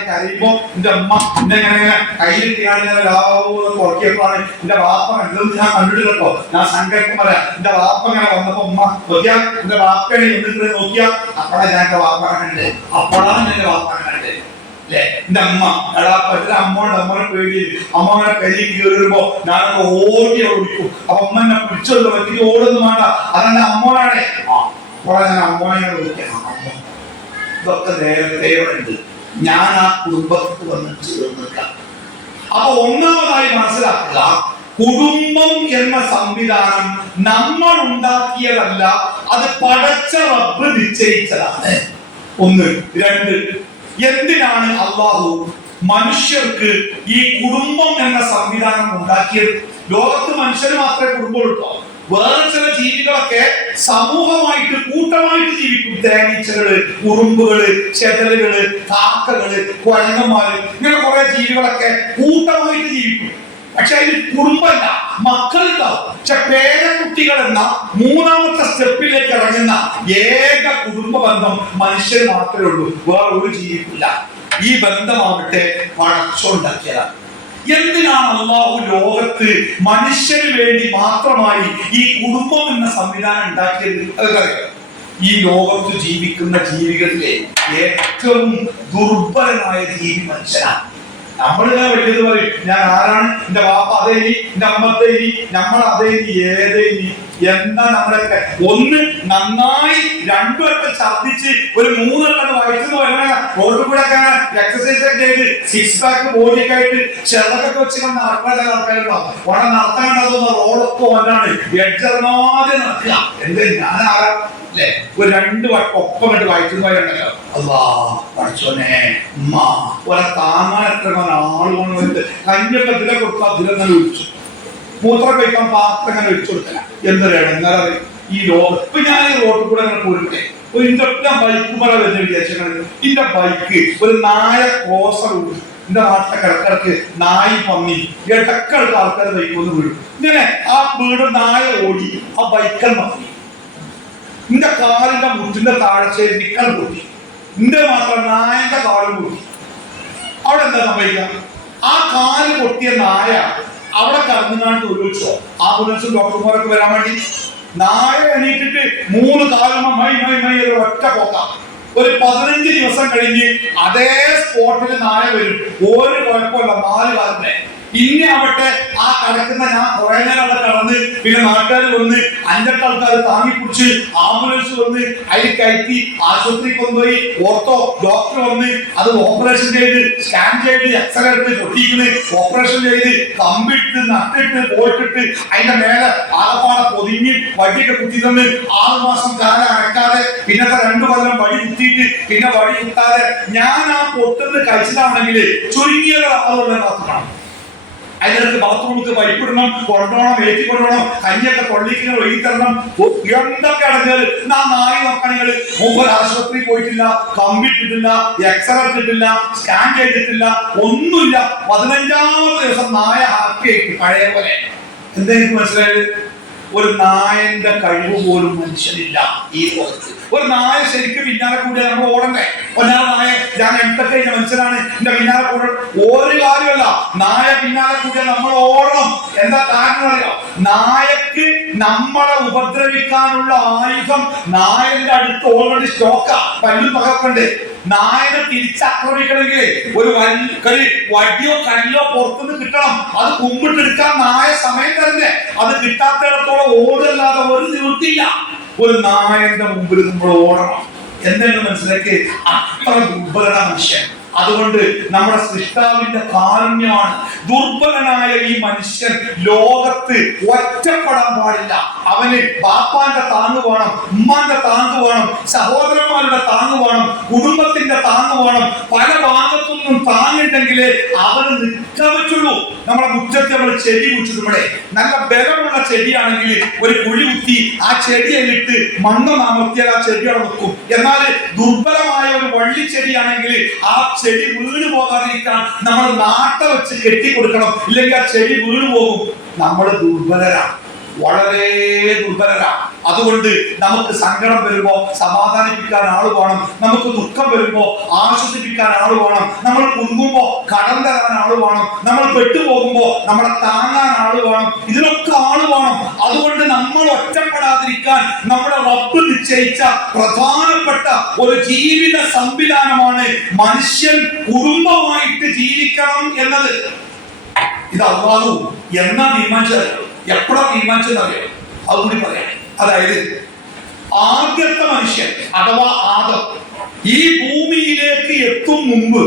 കരയുമ്പോ എന്റെ അമ്മ എന്നെ ഇങ്ങനെ കയ്യിലിട്ട് ഇങ്ങനെ ലാഭം കുറക്കിയപ്പോഴാണ് എന്റെ വാപ്പ എന്തെന്ന് ഞാൻ കണ്ടിട്ടില്ലട്ടോ. ഞാൻ സങ്കല്പം പറയാം. എന്റെ വാപ്പ ഇങ്ങനെ വന്നപ്പോ ഉമ്മ നോക്കിയാ എന്റെ വാപ്പനെ എന്നിട്ട് നോക്കിയാ അപ്പോഴാ ഞാൻ എന്റെ വാപ്പനെ കണ്ട്. അപ്പോഴാണ് എന്റെ വാപ്പനെ കണ്ട് അല്ലെ? എന്റെ അമ്മ എടാപ്പന്റെ അമ്മോടെ പേടി അമ്മനെ കയ്യിൽ കയറുമ്പോ ഞാനൊക്കെ ഓടി ഓടിക്കും. അപ്പൊ അമ്മ എന്നെ പിടിച്ചോളൂ, എനിക്ക് ഓടൊന്നും വേണ്ട, അതെന്റെ അമ്മോനാണേ. ഞാൻ അമ്മോനെ വിളിക്കണം. ഇതൊക്കെ നേരത്തെ ഉണ്ട്. ഞാൻ ആ കുടുംബത്തിൽ വന്നിട്ട് ചേർന്നിട്ടാണ്. അപ്പൊ ഒന്നാമതായി മനസ്സിലാക്കുക, കുടുംബം എന്ന സംവിധാനം നമ്മൾ ഉണ്ടാക്കിയതല്ല, അത് പടച്ച റബ്ബ് നിശ്ചയിച്ചതാണ്. ഒന്ന്. രണ്ട്, എന്തിനാണ് അല്ലാഹു മനുഷ്യർക്ക് ഈ കുടുംബം എന്ന സംവിധാനം ഉണ്ടാക്കിയത്? ലോകത്ത് മനുഷ്യന് മാത്രമേ കുടുംബം ഉള്ളൂ. വേറെ ചില ജീവികളൊക്കെ സമൂഹമായിട്ട് കൂട്ടമായിട്ട് ജീവിക്കും. തേനീച്ചകള്, ഉറുമ്പുകള്, ചെതലുകള്, കാക്കകള്, കുരങ്ങന്മാര്, ഇങ്ങനെ കുറെ ജീവികളൊക്കെ കൂട്ടമായിട്ട് ജീവിക്കും. പക്ഷെ അതിന് കുടുംബമല്ല, മക്കളുണ്ടാവും. പക്ഷെ പേരക്കുട്ടികൾ എന്ന മൂന്നാമത്തെ സ്റ്റെപ്പിലേക്ക് ഇറങ്ങുന്ന ഏക കുടുംബ ബന്ധം മനുഷ്യർ മാത്രമേ ഉള്ളൂ, വേറെ ഒരു ജീവിക്കില്ല. ഈ ബന്ധമാവട്ടെ പടച്ചുണ്ടാക്കിയതാണ്. എന്തിനാണ് അല്ലാഹു ലോകത്ത് മനുഷ്യന് വേണ്ടി മാത്രമായി ഈ കുടുംബം എന്ന സംവിധാനം ഉണ്ടാക്കിയത്? അതൊക്കെ ഈ ലോകത്ത് ജീവിക്കുന്ന ജീവികളിലെ ഏറ്റവും ദുർബലമായ ജീവി മനുഷ്യനാണ്. നമ്മളിങ്ങനെ വലിയത് പറയും, ഞാൻ ആരാണ്, എന്റെ വാപ്പ അതേനി, എന്റെ അമ്മത്തേനി, നമ്മൾ അതേനി, ഏതേനി. എന്താ നമ്മളൊക്കെ ഒന്ന് നന്നായി രണ്ടു വട്ടം ഛർദിച്ച് ഒരു 3 വട്ടം വയറ്റുന്ന വരുന്ന റോഡിൽ കൂടെ ഒക്കെ എക്സസൈസ് ഒക്കെ ചെയ്ത് 6 പാക്ക് ബോഡിയൊക്കെ ആയിട്ട് ചെറുതൊക്കെ വെച്ച് നടക്കാത്ത ആൾക്കാരുണ്ടാവും. ഉടനെ നടത്താൻ കണ്ടതൊന്ന് റോഡൊക്കെ വന്നാണ് എഡ്ജർമാതെ നടക്കുക. എന്ത് ഞാൻ ആരാ അല്ലെ? ഒരു 2 വട്ടം ഒപ്പം കണ്ട് വയറ്റുന്ന വരുന്നുണ്ടല്ലോ. അല്ലാ പഠിച്ചോനെ ഉമ്മ ഒരെ താങ്ങാൻ എത്ര ആളുകൾ വന്നിട്ട് കഞ്ഞൊക്കെ ഇതിലെ കൊടുത്തു, അതിലെങ്ങനെ ഒഴിച്ചു. മൂത്രം കഴിക്കാൻ പാത്രം അങ്ങനെ ഒഴിച്ചു കൊടുക്കില്ല. എന്തൊരാണ് എന്നാലും ഈ ലോകം. ഇപ്പൊ ഞാൻ ഈ റോഡിൽ കൂടെ അങ്ങനെ പോയിട്ടെ ഒരു ഇന്റെ ബൈക്ക് മല വരുന്ന വിചാരിച്ചു. ഇന്റെ ബൈക്ക് ഒരു നായ ക്രോസർ ഉണ്ട്. എന്റെ നാട്ടിലെ കിടക്കിടക്ക് നായി പന്നി ഇടക്കിടക്ക് ആൾക്കാർ ബൈക്ക് ഒന്ന് വീഴും. ഇങ്ങനെ ആ വീട് നായ ഓടി ആ ബൈക്കൽ മതി. എന്റെ കാലിന്റെ മുട്ടിന്റെ താഴ്ചയിൽ നിക്കൽ പൊട്ടി. എന്റെ മാത്രം നായന്റെ കാലും പൊട്ടി. അവിടെ എന്താ സംഭവിക്കുക? ആ കാല് പൊട്ടിയ നായ അവിടെ കറങ്ങാണ്ട് ഒഴിച്ചോ ആംബുലൻസും ഡോക്ടർമാരൊക്കെ വരാൻ വേണ്ടി. നായ എണീറ്റിട്ട് 3 കാലം മൈ മൈ മൈ ഒരു ഒറ്റ പോക്കാം. ഒരു 15 ദിവസം കഴിഞ്ഞ് അതേ സ്പോട്ടിൽ നായ വരും. ഒരു കുഴപ്പമില്ല, 4 കാലത്തെ. ഇനി ആവട്ടെ ആ കിടക്കുന്ന ഞാൻ കുറെ നേരം അവിടെ കടന്ന് പിന്നെ നാട്ടുകാർ വന്ന് 5-8 ആൾക്കാർ താങ്ങിപ്പിടിച്ച് ആംബുലൻസ് വന്ന് അതിൽ കയറ്റി ആശുപത്രി കൊണ്ടുപോയി. ഓർത്തോ ഡോക്ടർ വന്ന് അത് ഓപ്പറേഷൻ ചെയ്ത് സ്കാൻ ചെയ്ത് എക്സ്റേ എടുത്ത് പൊട്ടിക്കുന്ന ഓപ്പറേഷൻ ചെയ്ത് കമ്പിട്ട് നട്ടിട്ട് പോയിട്ടിട്ട് അതിന്റെ മേലെ ആകപ്പാടെ പൊതിഞ്ഞ് വടിയൊക്കെ കുത്തി തന്ന് 6 മാസം കാലം അനക്കാതെ പിന്നത്തെ 2 കൊല്ലം വടി കുത്തിയിട്ട് പിന്നെ വടി കുത്താതെ ഞാൻ ആ പൊട്ടുന്ന് കഴിച്ചിട്ടാണെങ്കിൽ ചുരുങ്ങിയ ആളുകളെ മാത്രമാണ്. അതിനകത്ത് ബാത്റൂമിക്ക് പൈപ്പിടണം, കൊണ്ടുപോകണം, ഏറ്റി കൊണ്ടുപോകണം, കഞ്ഞിയൊക്കെ കൊള്ളിക്കുന്ന ഒഴുകിത്തരണം. എന്തൊക്കെ അടഞ്ഞാൽ നായി നോക്കണെങ്കിൽ മുമ്പ് ആശുപത്രി പോയിട്ടില്ല, കമ്പിട്ടിട്ടില്ല, എക്സ്റേ ഇട്ടിട്ടില്ല, സ്കാൻ ചെയ്തിട്ടില്ല, ഒന്നുമില്ല. 15ാമത്തെ ദിവസം നായ ഹാപ്പി ഹാപ്പി ആയിട്ട് പഴയ പോലെ. എന്താ എനിക്ക് മനസ്സിലായത്? ഒരു നായന്റെ കഴിവ് പോലും മനുഷ്യനില്ല ഈ ലോകത്ത്. ഒരു നായ ശരിക്കും പിന്നാലെ കൂടെ നമ്മൾ ഓടണ്ടേ? ഒന്നാം നായ ഞാൻ എന്തൊക്കെ മനുഷ്യനാണ് എന്റെ പിന്നാലെ കൂടെ ഒരു കാര്യമല്ല. നായ പിന്നാലെ കൂടെ നമ്മൾ ഓടണം. എന്താ കാരണം അറിയാം? നായക്ക് നമ്മളെ ഉപദ്രവിക്കാനുള്ള ആയുധം നായന്റെ അടുത്ത് ഓൾറെഡി സ്റ്റോക്കാ. പല്ലും പകപ്പുണ്ട്. നായനെ തിരിച്ചാക്രമിക്കണമെങ്കിൽ ഒരു വടിയോ കല്ലോ പുറത്തുനിന്ന് കിട്ടണം. അത് കുമ്പിട്ടെടുക്കാൻ നായ സമയം തന്നെ. അത് കിട്ടാത്തിടത്തോളം ഓടല്ലാതെ ഒരു നിവൃത്തിയില്ല. ഒരു നായന്റെ മുമ്പിൽ നമ്മൾ ഓടണം. എന്തെങ്കിലും മനസ്സിലാക്കി അത്ര ദുർബലന മനുഷ്യൻ. അതുകൊണ്ട് നമ്മുടെ സൃഷ്ടാവിന്റെ കാരുണ്യമാണ്. ദുർബലനായ ഈ മനുഷ്യൻ ലോകത്ത് ഒറ്റപ്പെടാൻ പാടില്ല. അവന് ബാപ്പാന്റെ താങ്ങ് വേണം, ഉമ്മാന്റെ താങ്ങ് വേണം, സഹോദരന്മാരുടെ താങ്ങ് വേണം, കുടുംബത്തിന്റെ താങ്ങ് വേണം. പല ഭാഗത്തുനിന്നും താങ്ങുണ്ടെങ്കിലേ അവന് നിൽക്കാൻ പറ്റുള്ളൂ. നമ്മുടെ മുറ്റത്ത് നമ്മൾ ചെടി കുഴിച്ചിടുമ്പോഴേ നല്ല ബലമുള്ള ചെടിയാണെങ്കിൽ ഒരു കുഴി കുത്തി ആ ചെടിയിലിട്ട് മണ്ണ് അമർത്തിയാൽ ആ ചെടി അവിടെ നിൽക്കും. എന്നാൽ ദുർബലമായ ഒരു വള്ളിച്ചെടിയാണെങ്കിൽ ആ ചെടി വീണ് പോകാതിരിക്കാൻ നമ്മൾ നാട്ട വെച്ച് കെട്ടിക്കൊടുക്കണം. ഇല്ലെങ്കിൽ ആ ചെടി വീണ് പോകും. നമ്മൾ ദുർബലരാണ്, വളരെ ദുർബലരാണ്. അതുകൊണ്ട് നമുക്ക് സങ്കടം വരുമ്പോ സമാധാനിപ്പിക്കാൻ ആള് വേണം. നമുക്ക് ദുഃഖം വരുമ്പോ ആശ്വസിപ്പിക്കാൻ ആള് വേണം. നമ്മൾ കുടുങ്ങുമ്പോ കടം തരാൻ ആള് വേണം. നമ്മൾ പെട്ടുപോകുമ്പോ നമ്മളെ താങ്ങാൻ ആള് വേണം. ഇതിനൊക്കെ ആള് വേണം. അതുകൊണ്ട് നമ്മൾ ഒറ്റപ്പെടാതിരിക്കാൻ നമ്മുടെ റബ്ബ് നിശ്ചയിച്ച പ്രധാനപ്പെട്ട ഒരു ജീവിത സംവിധാനമാണ് മനുഷ്യൻ കുടുംബമായിട്ട് ജീവിക്കണം എന്നത്. ഇത് അല്ലാഹു എന്നാ തീരുമാനിച്ചത്, എപ്പോഴാ തീരുമാനിച്ചതെന്നറിയോ? അതുകൂടി പറയാം. അതായത് ആദ്യത്തെ മനുഷ്യൻ അഥവാ ആദം ഈ ഭൂമിയിലേക്ക് എത്തും മുമ്പ്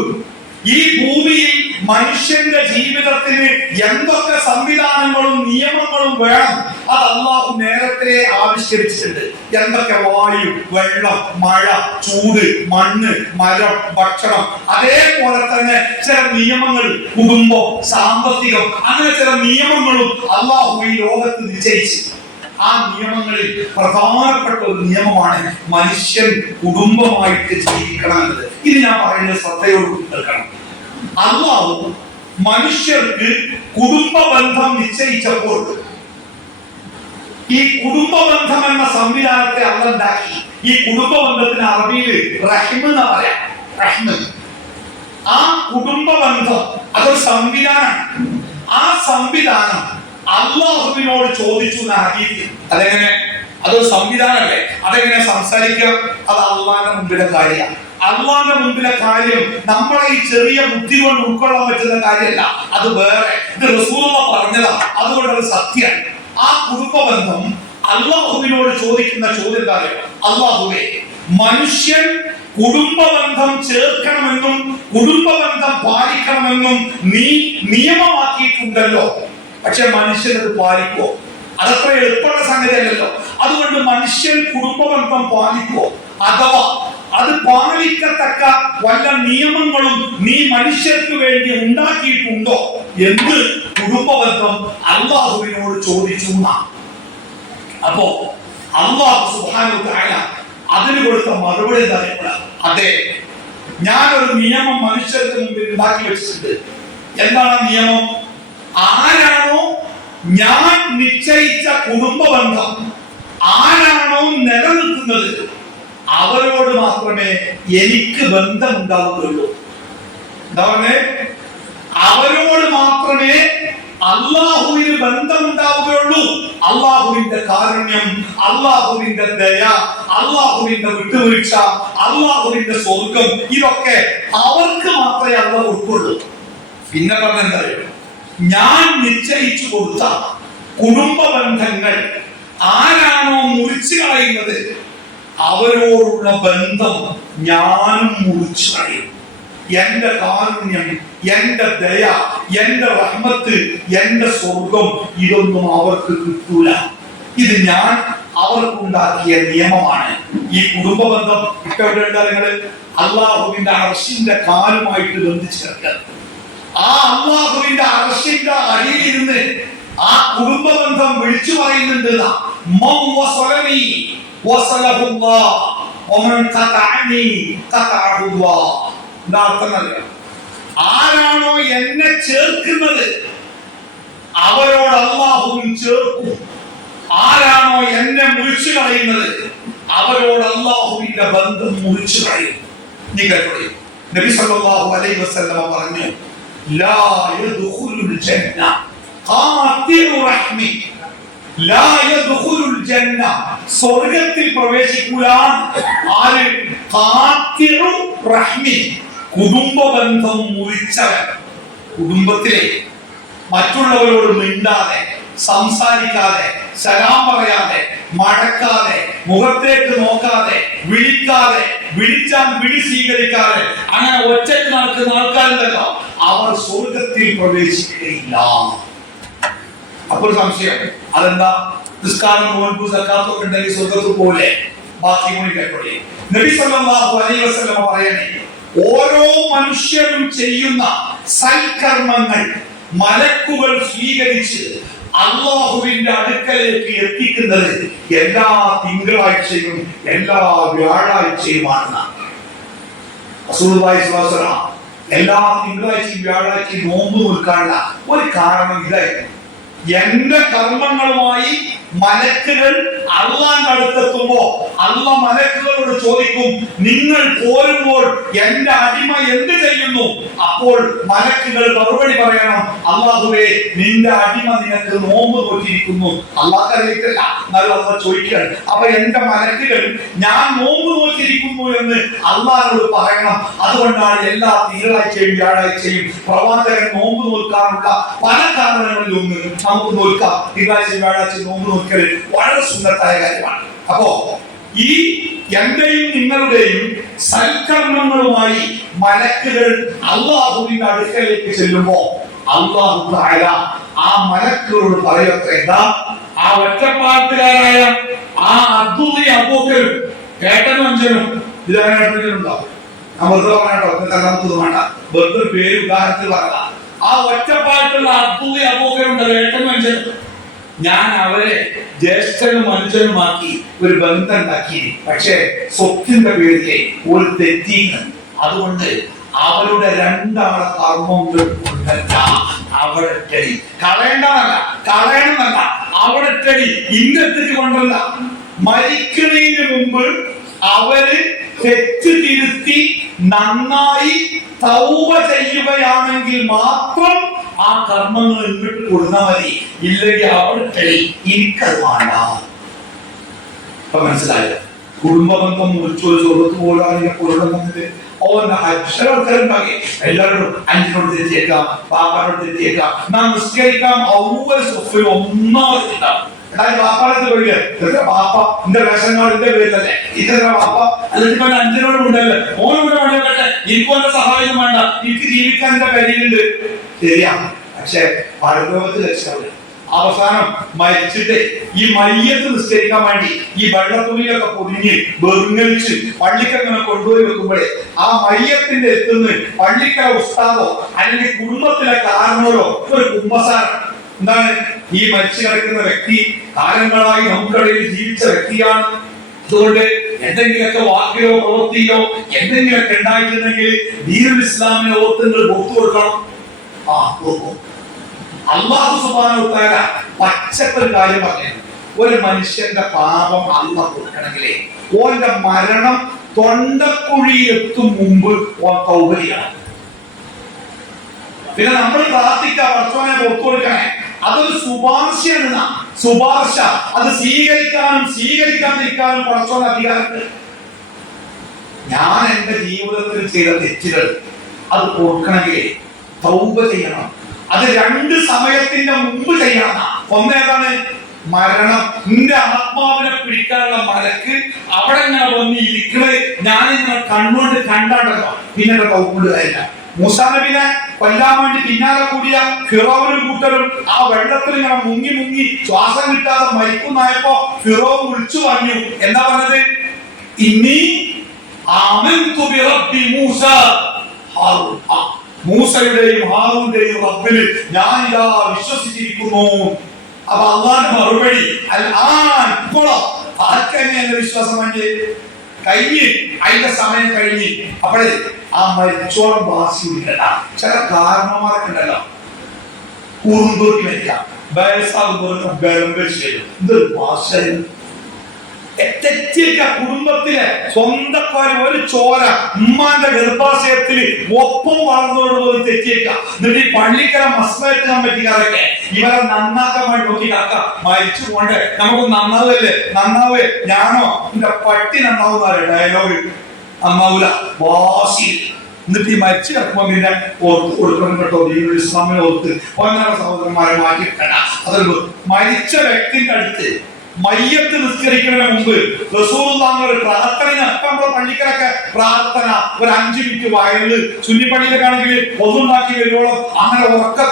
ഈ ഭൂമിയിൽ മനുഷ്യന്റെ ജീവിതത്തിന് എന്തൊക്കെ സംവിധാനങ്ങളും നിയമങ്ങളും വേണം അത് അല്ലാഹു നേരത്തെ ആവിഷ്കരിച്ചിട്ടുണ്ട്. എന്തൊക്കെ വായു, വെള്ളം, മഴ, ചൂട്, മണ്ണ്, മരം, ഭക്ഷണം. അതേപോലെ തന്നെ ചില നിയമങ്ങൾ, കുടുംബം, സാമ്പത്തികം, അങ്ങനെ ചില നിയമങ്ങളും അല്ലാഹു ഈ ലോകത്ത് നിശ്ചയിച്ചു. ആ നിയമങ്ങളിൽ പ്രധാനപ്പെട്ട ഒരു നിയമമാണ് മനുഷ്യൻ കുടുംബമായിട്ട് ജീവിക്കണം എന്നത്. ഇത് ഞാൻ പറയുന്നത് ശ്രദ്ധയോടുകൂടി കേൾക്കണം. അല്ലാഹു മനുഷ്യർക്ക് കുടുംബ ബന്ധം നിശ്ചയിച്ചപ്പോൾ ഈ കുടുംബ ബന്ധം എന്ന സംവിധാനത്തെ അല്ലാഹു ഉണ്ടാക്കി. ഈ കുടുംബ ബന്ധത്തിന് അറബിയിൽ റഹ്മ് എന്ന് പറയാം. റഹ്മ്. ആ കുടുംബ ബന്ധം അതൊരു സംവിധാനമാണ്. ആ സംവിധാനം അല്ലാഹുവിനോട് ചോദിച്ചു. അതെങ്ങനെ? അതൊരു സംവിധാനമല്ലേ? അതെങ്ങനെ സംസാരിക്കുക? അത് അള്ളാന്റെ മുമ്പിലെ കാര്യമാണ്. അള്ളാന്റെ മുമ്പിലെ കാര്യം നമ്മളെ ഈ ചെറിയ ബുദ്ധി കൊണ്ട് ഉൾക്കൊള്ളാൻ പറ്റുന്ന കാര്യമല്ല. അത് വേറെ. ഇത് റസൂലുള്ളാഹി പറഞ്ഞതാ. അതുകൊണ്ട് അത് സത്യമാണ്. ആ കുടുംബ ബന്ധം അല്ലാഹുവിനോട് ചോദിക്കുന്ന ചോദ്യം എന്താ? അല്ലാഹുവേ, മനുഷ്യൻ കുടുംബ ബന്ധം ചേർക്കണമെന്നും കുടുംബ ബന്ധം പാലിക്കണമെന്നും നീ നിയമമാക്കിയിട്ടുണ്ടല്ലോ. പക്ഷെ മനുഷ്യൻ അത് പാലിക്കോ? അതത്ര എളുപ്പമുള്ള സംഗതിയല്ലല്ലോ. അതുകൊണ്ട് മനുഷ്യൻ കുടുംബ ബന്ധം പാലിക്കോ? അഥവാ അത് പാലിക്കത്തക്ക വല്ല നിയമങ്ങളും നീ മനുഷ്യർക്ക് വേണ്ടി ഉണ്ടാക്കിയിട്ടുണ്ടോ എന്ന് കുടുംബബന്ധം അല്ലാഹുവിനോട് ചോദിച്ചു. അപ്പോ അല്ലാഹു സുബ്ഹാനഹു വ തആല അതിന് കൊടുത്ത മറുപടി എന്താ? അതെ, ഞാനൊരു നിയമം മനുഷ്യർക്ക് മുമ്പിൽ ഉണ്ടാക്കി വെച്ചിട്ടുണ്ട്. എന്താണ് നിയമം? ആരാണോ ഞാൻ നിശ്ചയിച്ച കുടുംബ ബന്ധം ആരാണോ നിലനിർത്തുന്നത് അവരോട് മാത്രമേ എനിക്ക് ബന്ധമുണ്ടാവുകയുള്ളൂ. എന്താ പറഞ്ഞേ? അവരോട് മാത്രമേ അല്ലാഹുവിന് ബന്ധമുണ്ടാവുകയുള്ളൂ. അല്ലാഹുവിന്റെ കാരുണ്യം, അല്ലാഹുവിന്റെ ദയ, അല്ലാഹുവിന്റെ വിട്ടുവീഴ്ച, അല്ലാഹുവിന്റെ സ്വർഗം, ഇതൊക്കെ അവർക്ക് മാത്രമേ അല്ലാഹു ഉൾക്കൊള്ളൂ. പിന്നെ പറഞ്ഞെന്തറിയോ? ഞാൻ നിശ്ചയിച്ചു കൊടുത്ത കുടുംബ ബന്ധങ്ങൾ ആരാണോ മുറിച്ചു കളയുന്നത് അവരോടുള്ള ബന്ധം ഞാനും മുറിച്ചു കളയും. എന്റെ കാരുണ്യം, എന്റെ ദയ, എന്റെ റഹ്മത്ത്, എന്റെ സ്വർഗം ഇതൊന്നും അവർക്ക് കിട്ടൂല. ഇത് ഞാൻ അവർക്കുണ്ടാക്കിയ നിയമമാണ്. ഈ കുടുംബ ബന്ധം ഇപ്പൊ എവിടെ അല്ലാഹുവിന്റെ അർശിന്റെ കാലുമായിട്ട് ബന്ധിച്ചു കിടക്കുക. ആ അല്ലാഹുവിന്റെ അർശിന്റെ അടിയിലിരുന്ന് ആ കുടുംബ ബന്ധം വിളിച്ചു പറയുന്നുണ്ട്. ആരാണോ എന്നെ ചേർക്കുന്നത് ചേർക്കും. ആരാണോ എന്നെ മുറിച്ചു കളയുന്നത് അവരോട് അല്ലാഹുവിന്റെ ബന്ധം മുറിച്ചു കളയും. നീ കേട്ടോ, നബി സല്ലല്ലാഹു അലൈഹി വസല്ലം പറഞ്ഞു, ലാ യദ്ഖുലുൽ ജന്ന ഖാതിഉ റഹ്മി, ലാ യദ്ഖുലുൽ ജന്ന, സ്വർഗ്ഗത്തിൽ പ്രവേശിക്കൂല ആര്? ഖാതിഉ റഹ്മി, കുടുംബ ബന്ധം മുറിച്ചവൻ. കുടുംബത്തിലെ മറ്റുള്ളവരോട് മിണ്ടാതെ, സംസാരിക്കാതെ, സലാം പറയാതെ, മടക്കാതെ, മുഖത്തേക്ക് നോക്കാതെ, വിളിക്കാതെ, വിളിച്ചാൽ വിളി സ്വീകരിക്കാതെ അങ്ങനെ ഒറ്റയ്ക്ക് നടക്കുന്ന ആൾക്കാരുണ്ടല്ലോ, അവർ സ്വർഗത്തിൽ പ്രവേശിക്കുകയില്ല. അപ്പോൾ സംശയം അതെന്താ? നിസ്കാരം, നോമ്പ്, സക്കാത്ത് ഒക്കെ ഉണ്ടെങ്കിൽ സ്വർഗത്തിൽ പോലെ. ബാക്കി കൂടി കേട്ടോളി. നബി സല്ലല്ലാഹു അലൈഹി വസല്ലം പറയണേ, ഓരോ മനുഷ്യരും ചെയ്യുന്ന സൽക്കർമ്മങ്ങൾ മലക്കുകൾ സ്വീകരിച്ച് അല്ലാഹുവിന്റെ അടുക്കലേക്ക് എത്തിക്കുന്നത് എല്ലാ തിങ്കളാഴ്ചയും എല്ലാ വ്യാഴാഴ്ചയുമാണ്. റസൂലുള്ളാഹി സ്വല്ലല്ലാഹു അലൈഹി വസല്ലം എല്ലാ തിങ്കളാഴ്ചയും വ്യാഴാഴ്ചയും നോമ്പ് നോൽക്കാനുള്ള ഒരു കാരണം ഇതായിരുന്നു. എന്റെ കർമ്മങ്ങളുമായി മലക്കുകൾ അള്ളാന്റെ അടുത്തെത്തുമ്പോ അള്ള മലക്കുകളോട് ചോദിക്കും, നിങ്ങൾ പോരുമ്പോൾ എന്റെ അടിമ എന്ത് ചെയ്യുന്നു? അപ്പോൾ മലക്കുകൾ മറുപടി പറയണം, അല്ലാഹുവേ, നിന്റെ അടിമ നിനക്ക് നോമ്പ് നോറ്റിരിക്കുന്നു. അള്ളാഹ് അറിയിട്ടില്ല, എന്നാലും അള്ള ചോദിക്കുകയാണ്. അപ്പൊ എന്റെ മലക്കുകൾ ഞാൻ നോമ്പ് നോറ്റിരിക്കുന്നു എന്ന് അള്ളാഹിനോട് പറയണം. അതുകൊണ്ടാണ് എല്ലാ തിങ്കളാഴ്ചയും വ്യാഴാഴ്ചയും പ്രവാചകൻ നോമ്പ് നോൽക്കാനുള്ള പല കാരണങ്ങളിൽ ഒന്ന് നമുക്ക് നോൽക്കാം. തിങ്കളാഴ്ച വ്യാഴാഴ്ച നോമ്പ് നോക്കല് വളരെ സുന്നത്തായ കാര്യമാണ്. അപ്പോ ഈ എന്റെയും നിങ്ങളുടെയും സൽക്കർമ്മങ്ങളുമായി മലക്കുകൾ അല്ലാഹുവിന്റെ അടുക്കലേക്ക് ചെല്ലുമ്പോ അല്ലാഹു തആല ആ മലക്കുകളോട് പറയട്ടെ, എന്താ? ആ ഒറ്റപ്പാട്ടുകാരായ ആ അബ്ദുള്ള അബൂബക്കർ ഏട്ടനും അഞ്ചനും ഇതായിട്ടുണ്ടാവും. ആ വെറുതെ പറഞ്ഞോ, നമുക്ക് വേണ്ട, വെറുതെ പേര് ഉദാഹരണത്തിൽ പറഞ്ഞ ആ ഒറ്റപ്പാട്ടുള്ള അബ്ദുള്ള അബൂബക്കർ ഉണ്ടല്ലോ, ഏട്ടനും അഞ്ചനും. ഞാൻ അവരെ ജ്യേഷ്ഠനും അനുജനുമാക്കി ഒരു ബന്ധം ഉണ്ടാക്കി. പക്ഷെ സ്വത്തിന്റെ പേരിലെ ഒരു തെറ്റീന്ന്. അതുകൊണ്ട് അവരുടെ രണ്ടാളെ കർമ്മങ്ങൾ കൊണ്ടല്ല അവിടെ ടെടി കളയണമെന്നല്ല അവിടെ ടെടി ഇന്നത്തേക്ക് കൊണ്ടല്ല. മരിക്കുന്നതിന് മുമ്പ് അവര് തെറ്റ് തിരുത്തി നന്നായി തൗബ ചെയ്യുകയാണെങ്കിൽ മാത്രം ആ കർമ്മങ്ങൾ ഇങ്ങോട്ട് കൊടുത്താൽ മതി. ഇല്ലെങ്കിൽ അവിടെ എനിക്കത് വേണ്ട. അപ്പൊ മനസ്സിലായത്? കുടുംബ ബന്ധം മുറിച്ചൊരു സ്വർഗത്ത് പോകാതെ കൊല്ലണമെന്നിട്ട് ഓന്റെ അക്ഷരക്കാരുണ്ടാകെ എല്ലാവരോടും അഞ്ചിനോട് തെറ്റിയേക്കാം, പാപ്പാനോട് തെറ്റിയേക്കാം, നാം നിസ്കരിക്കാം. ഒന്നാമത് പാപ്പാനത്ത് പോയില്ലേ, പാപ്പ എന്റെ റേഷൻകാർഡിന്റെ പേരിലല്ലേ ഇത്ര പാപ്പ, അല്ലെങ്കിൽ അഞ്ചിനോട് ഉണ്ടല്ലേ, ഓനോട് വേണ്ടേ, എനിക്കൊന്നെ സഹായം വേണ്ട, എനിക്ക് ജീവിക്കാൻ എന്റെ കഴിയുന്നുണ്ട്. ശരിയാണ്. പക്ഷെ പരലോകത്ത് രക്ഷയില്ല. അവസാനം മരിച്ചിട്ട് ഈ മയ്യത്ത് നിസ്കരിക്കാൻ വേണ്ടി ഈ വെള്ളത്തുണിയിലൊക്കെ പൊതിഞ്ഞ് വെറുങ്ങലിച്ച് പള്ളിക്കങ്ങനെ കൊണ്ടുപോയി വെക്കുമ്പോഴേ ആ മയ്യത്തിന്റെ എത്തുന്ന പള്ളിക്കല ഉസ്താദോ അല്ലെങ്കിൽ കുടുംബത്തിലെ കാരണവരോ ഒരു കുമ്പസാരം. എന്താണ്? ഈ മരിച്ചു കിടക്കുന്ന വ്യക്തി കാലങ്ങളായി നമുക്കിടയിൽ ജീവിച്ച വ്യക്തിയാണ്. അതുകൊണ്ട് എന്തെങ്കിലുമൊക്കെ വാക്കിലോ പ്രവൃത്തിയിലോ എന്തെങ്കിലുമൊക്കെ ഉണ്ടായിട്ടുണ്ടെങ്കിൽ ദീനുൽ ഇസ്ലാമിനെ ഓർത്തുകൾ പുറത്തു കൊടുക്കണം. അല്ലാഹു സുബ്ഹാനഹു വ തആല പച്ചക്കൊരു കാര്യം പറഞ്ഞു, ഒരു മനുഷ്യന്റെ പാപം അല്ലാഹ് കൊടുക്കണമെങ്കിലേ ഓന്റെ മരണം തൊണ്ടക്കുഴിയിലെത്തും മുമ്പ് ഓൻ തൗബ ചെയ്യണം. പിന്നെ നമ്മൾ പ്രാർത്ഥിക്കുക, പടച്ചോനെ പുറത്തു കൊടുക്കണേ, അതൊരു ശുപാർശയാണ്. ശുപാർശ അത് സ്വീകരിക്കാനും സ്വീകരിക്കാതിരിക്കാനും പടച്ചോന് അധികാരമുണ്ട്. ഞാൻ എന്റെ ജീവിതത്തിൽ ചെയ്ത തെറ്റുകൾ അത് കൊടുക്കണമെങ്കിൽ തൗബ ചെയ്യണം. അത് രണ്ട് സമയത്തിന്റെ മുമ്പ് ചെയ്യണം. ഒന്നേതാണ്? മരണം. നിന്റെ ആത്മാവിനെ പിടിക്കാനുള്ള മലക്ക് അവിടെ ഇങ്ങനെ വന്ന് ഇരിക്കുന്നത് ഞാനിങ്ങനെ കണ്ണുകൊണ്ട് കണ്ടാണ്ടല്ലോ. പിന്നെ തൗബയില്ല. മൂസാ നബിനെ കൊല്ലാൻ വേണ്ടി പിന്നാലെ കൂടിയ ഫിറോനും കൂട്ടരും ആ വെള്ളത്തിൽ ഇങ്ങനെ മുങ്ങി മുങ്ങി ശ്വാസം കിട്ടാതെ മരിക്കുന്നായപ്പോ ഫിറോൻ വിളിച്ചു പറഞ്ഞു. എന്താ പറഞ്ഞത്? ഇന്നീ ആമൻതു ബിറബ്ബി മൂസ ഹാറൂൻ. മൂസയുടെയും ഹാറൂന്റെയും റബ്ബിൽ ഞാൻ ഇതാ വിശ്വസിച്ചിരിക്കുന്നു. അപ്പൊ അള്ളാന്റെ മറുപടി ആർക്കെന്നെ വിശ്വാസം വേണ്ടി കഴിഞ്ഞ് അതിന്റെ സമയം കഴിഞ്ഞ്. അപ്പോഴേ ആ മരിച്ചോളം വാസി വിളിക്കണ്ട. ചില കാരണന്മാരൊക്കെ ഉണ്ടല്ലോ, കൂറുന്തോട്ടി മരിക്കാം, വയസ്സാകുമ്പോൾ ബലം ചെയ്യും. ഇതൊരു ഭാഷ. തെറ്റിയ കുടുംബത്തിലെ സ്വന്തക്കാരൻ ഒരു ചോര ഉമ്മാന്റെ ഗർഭാശയത്തിൽ ഒപ്പം വളർന്നതോടുകൂടി തെറ്റിയേക്ക. എന്നിട്ട് ഈ പള്ളിക്കര മസ്ബത്ത് കമ്മിറ്റിക്കാരൊക്കെ ഇവരെ നന്നാക്കാൻ വേണ്ടി നോക്കി കാക്ക മരിച്ചു പോണ്ടേ, നമുക്ക് നന്നാവല്ലേ, നന്നാവേ, ഞാനോ എന്റെ പട്ടി നന്നാവുന്ന ഡയലോഗ് നന്നാവൂല വാശി. എന്നിട്ട് ഈ മരിച്ചു കിടക്കുമ്പോ പിന്നെ ഓർത്ത് കൊടുക്കണം കേട്ടോ, ഇസ്ലാമിനെ ഓർത്ത് ഒന്നര സഹോദരന്മാരെ മാറ്റിയിട്ടല്ല. അതൊരു മരിച്ച വ്യക്തിന്റെ അടുത്ത് മയ്യത്ത് നിസ്കരിക്കുന്നതിന് മുമ്പ് റസൂലുള്ളാഹിന്റെ ഒരു പ്രാർത്ഥന, നമ്മുടെ പള്ളിക്കലൊക്കെ പ്രാർത്ഥന ഒരു 5 മിനിറ്റ് വയലില് സുന്നിപ്പള്ളിയിലൊക്കെയാണെങ്കിൽ ഒന്നുണ്ടാക്കി വരുവോളം അങ്ങനെ ഉറക്കം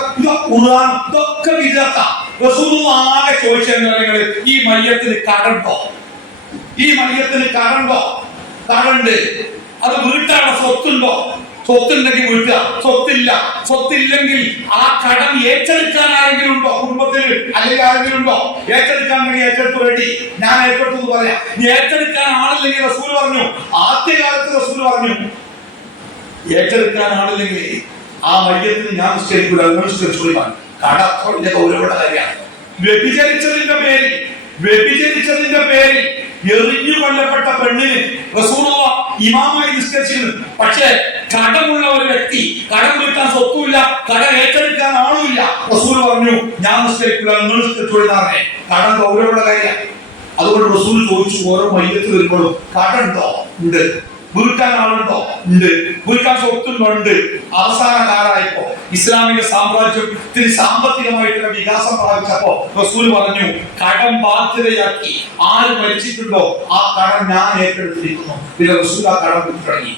ഖുർആൻ ഇതൊക്കെ വിധത്ത. റസൂലുള്ളാഹി ആകെ ചോദിച്ചെന്ന് ഈ മയ്യത്തിന് കടണ്ടോ, ഈ മയ്യത്തിന് കടണ്ടോ, കടണ്ട് അത് വീട്ടാണ്, സ്വത്തുണ്ടോ, സ്വത്തുണ്ടെങ്കിൽ വീട്ടുക, സ്വത്തില്ലെങ്കിൽ ആ കടം ഏറ്റെടുക്കാൻ ആരെങ്കിലും ഉണ്ടോ കുടുംബത്തിൽ, അല്ലെങ്കിൽ ആരെങ്കിലും ഉണ്ടോ? ഏറ്റെടുക്കാണെങ്കിൽ ഏറ്റെടുത്ത് വേണ്ടി ഞാൻ ഏറ്റെടുത്തു എന്ന് പറയാം. ഏറ്റെടുക്കാൻ ആളില്ലെങ്കിൽ റസൂൽ പറഞ്ഞു, ആദ്യകാലത്ത് റസൂൽ പറഞ്ഞു ഏറ്റെടുക്കാൻ ആളില്ലെങ്കിൽ ആ മയ്യത്തിന് ഞാൻ നിശ്ചയിക്കൂല, നിശ്ചയിച്ചു. കട അത്ര വലിയ ഗൗരവമുള്ള കാര്യമാണ്. വ്യഭിചരിച്ചതിന്റെ പേരിൽ എറിഞ്ഞു കൊല്ലപ്പെട്ട പെണ്ണിന് റസൂലുള്ളാഹി ഇമാമായി നിസ്കരിച്ചിരുന്നു. പക്ഷേ കടമുള്ള ഒരു വ്യക്തി, കടം വീട്ടാൻ സ്വത്തുമില്ല, കടം ഏറ്റെടുക്കാൻ ആളുമില്ല, റസൂൽ പറഞ്ഞു ഞാൻ നിസ്കരിക്കില്ല, നിങ്ങൾ നിസ്കരിച്ചോളാറേ. കടം ഗൗരവമുള്ള കാര്യമാണ്. അതുകൊണ്ട് റസൂൽ ചോദിച്ചു, ഓരോ മയ്യത്ത് വരുമ്പോഴും കടമുണ്ടോ? ഉണ്ട്. വീട്ടാൻ ആളുണ്ടോ? ഉണ്ട്. വീട്ടാൻ സ്വത്തുണ്ടോ? ഉണ്ട്. അവസാന കാലമായപ്പോ ഇസ്ലാമിക സാമ്രാജ്യത്തിന് സാമ്പത്തികമായിട്ടുള്ള വികാസം പ്രാപിച്ചപ്പോ റസൂൽ പറഞ്ഞു, കടം ബാധ്യതയാക്കി ആര് മരിച്ചിട്ടുണ്ടോ ആ കടം ഞാൻ ഏറ്റെടുത്തിരിക്കുന്നു. പിന്നെ റസൂൽ ആ കടം വിട്ടു തുടങ്ങി.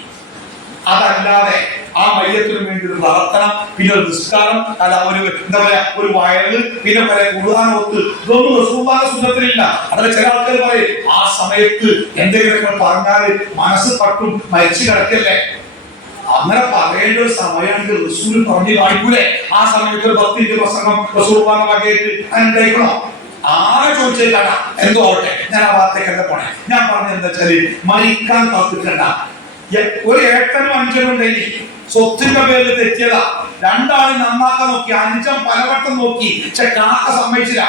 അതല്ലാതെ ആ മയ്യത്തിന് വേണ്ടി ഒരു പ്രാർത്ഥന, പിന്നെ ഒരു നിസ്കാരം, അല്ല ഒരു എന്താ പറയാ ഒരു വയല്, പിന്നെ പറയാ ഖുർആനോത്ത്, ഇതൊന്നും റസൂലുള്ളാഹിയുടെ സുന്നത്തിലില്ല. അതിൽ ചില ആൾക്കാർ പറയും ആ സമയത്ത് എന്തെങ്കിലുമൊക്കെ പറഞ്ഞാല് മനസ്സ് തട്ടും, മരിച്ചു കിടക്കല്ലേ. അങ്ങനെ പറയേണ്ട ഒരു സമയമാണെങ്കിൽ റസൂൽ പറഞ്ഞു കാണിക്കൂലേ? ആ സമയത്ത് ഒരു 10 പ്രസംഗം റസൂലുള്ളാഹിയുടെ വകയായിട്ട് ഉണ്ടായിക്കണോ? ആരെ ചോദിച്ചേക്കണ്ട, എന്തോ ആവട്ടെ, ഞാൻ ആ ഭാഗത്തേക്ക് എന്താ പോണേ. ഞാൻ പറഞ്ഞത് എന്താ വെച്ചാല് മരിക്കാൻ കാത്തിക്കണ്ട. ഒരു ഏട്ടനും 5 ഉണ്ടായി, സ്വത്തിന്റെ പേരിൽ തെറ്റിയതാ. 2 ആള് നന്നാക്കാൻ നോക്കി, 5 പലവട്ടം നോക്കി, പക്ഷെ കാക്ക സമ്മതിച്ചില്ല.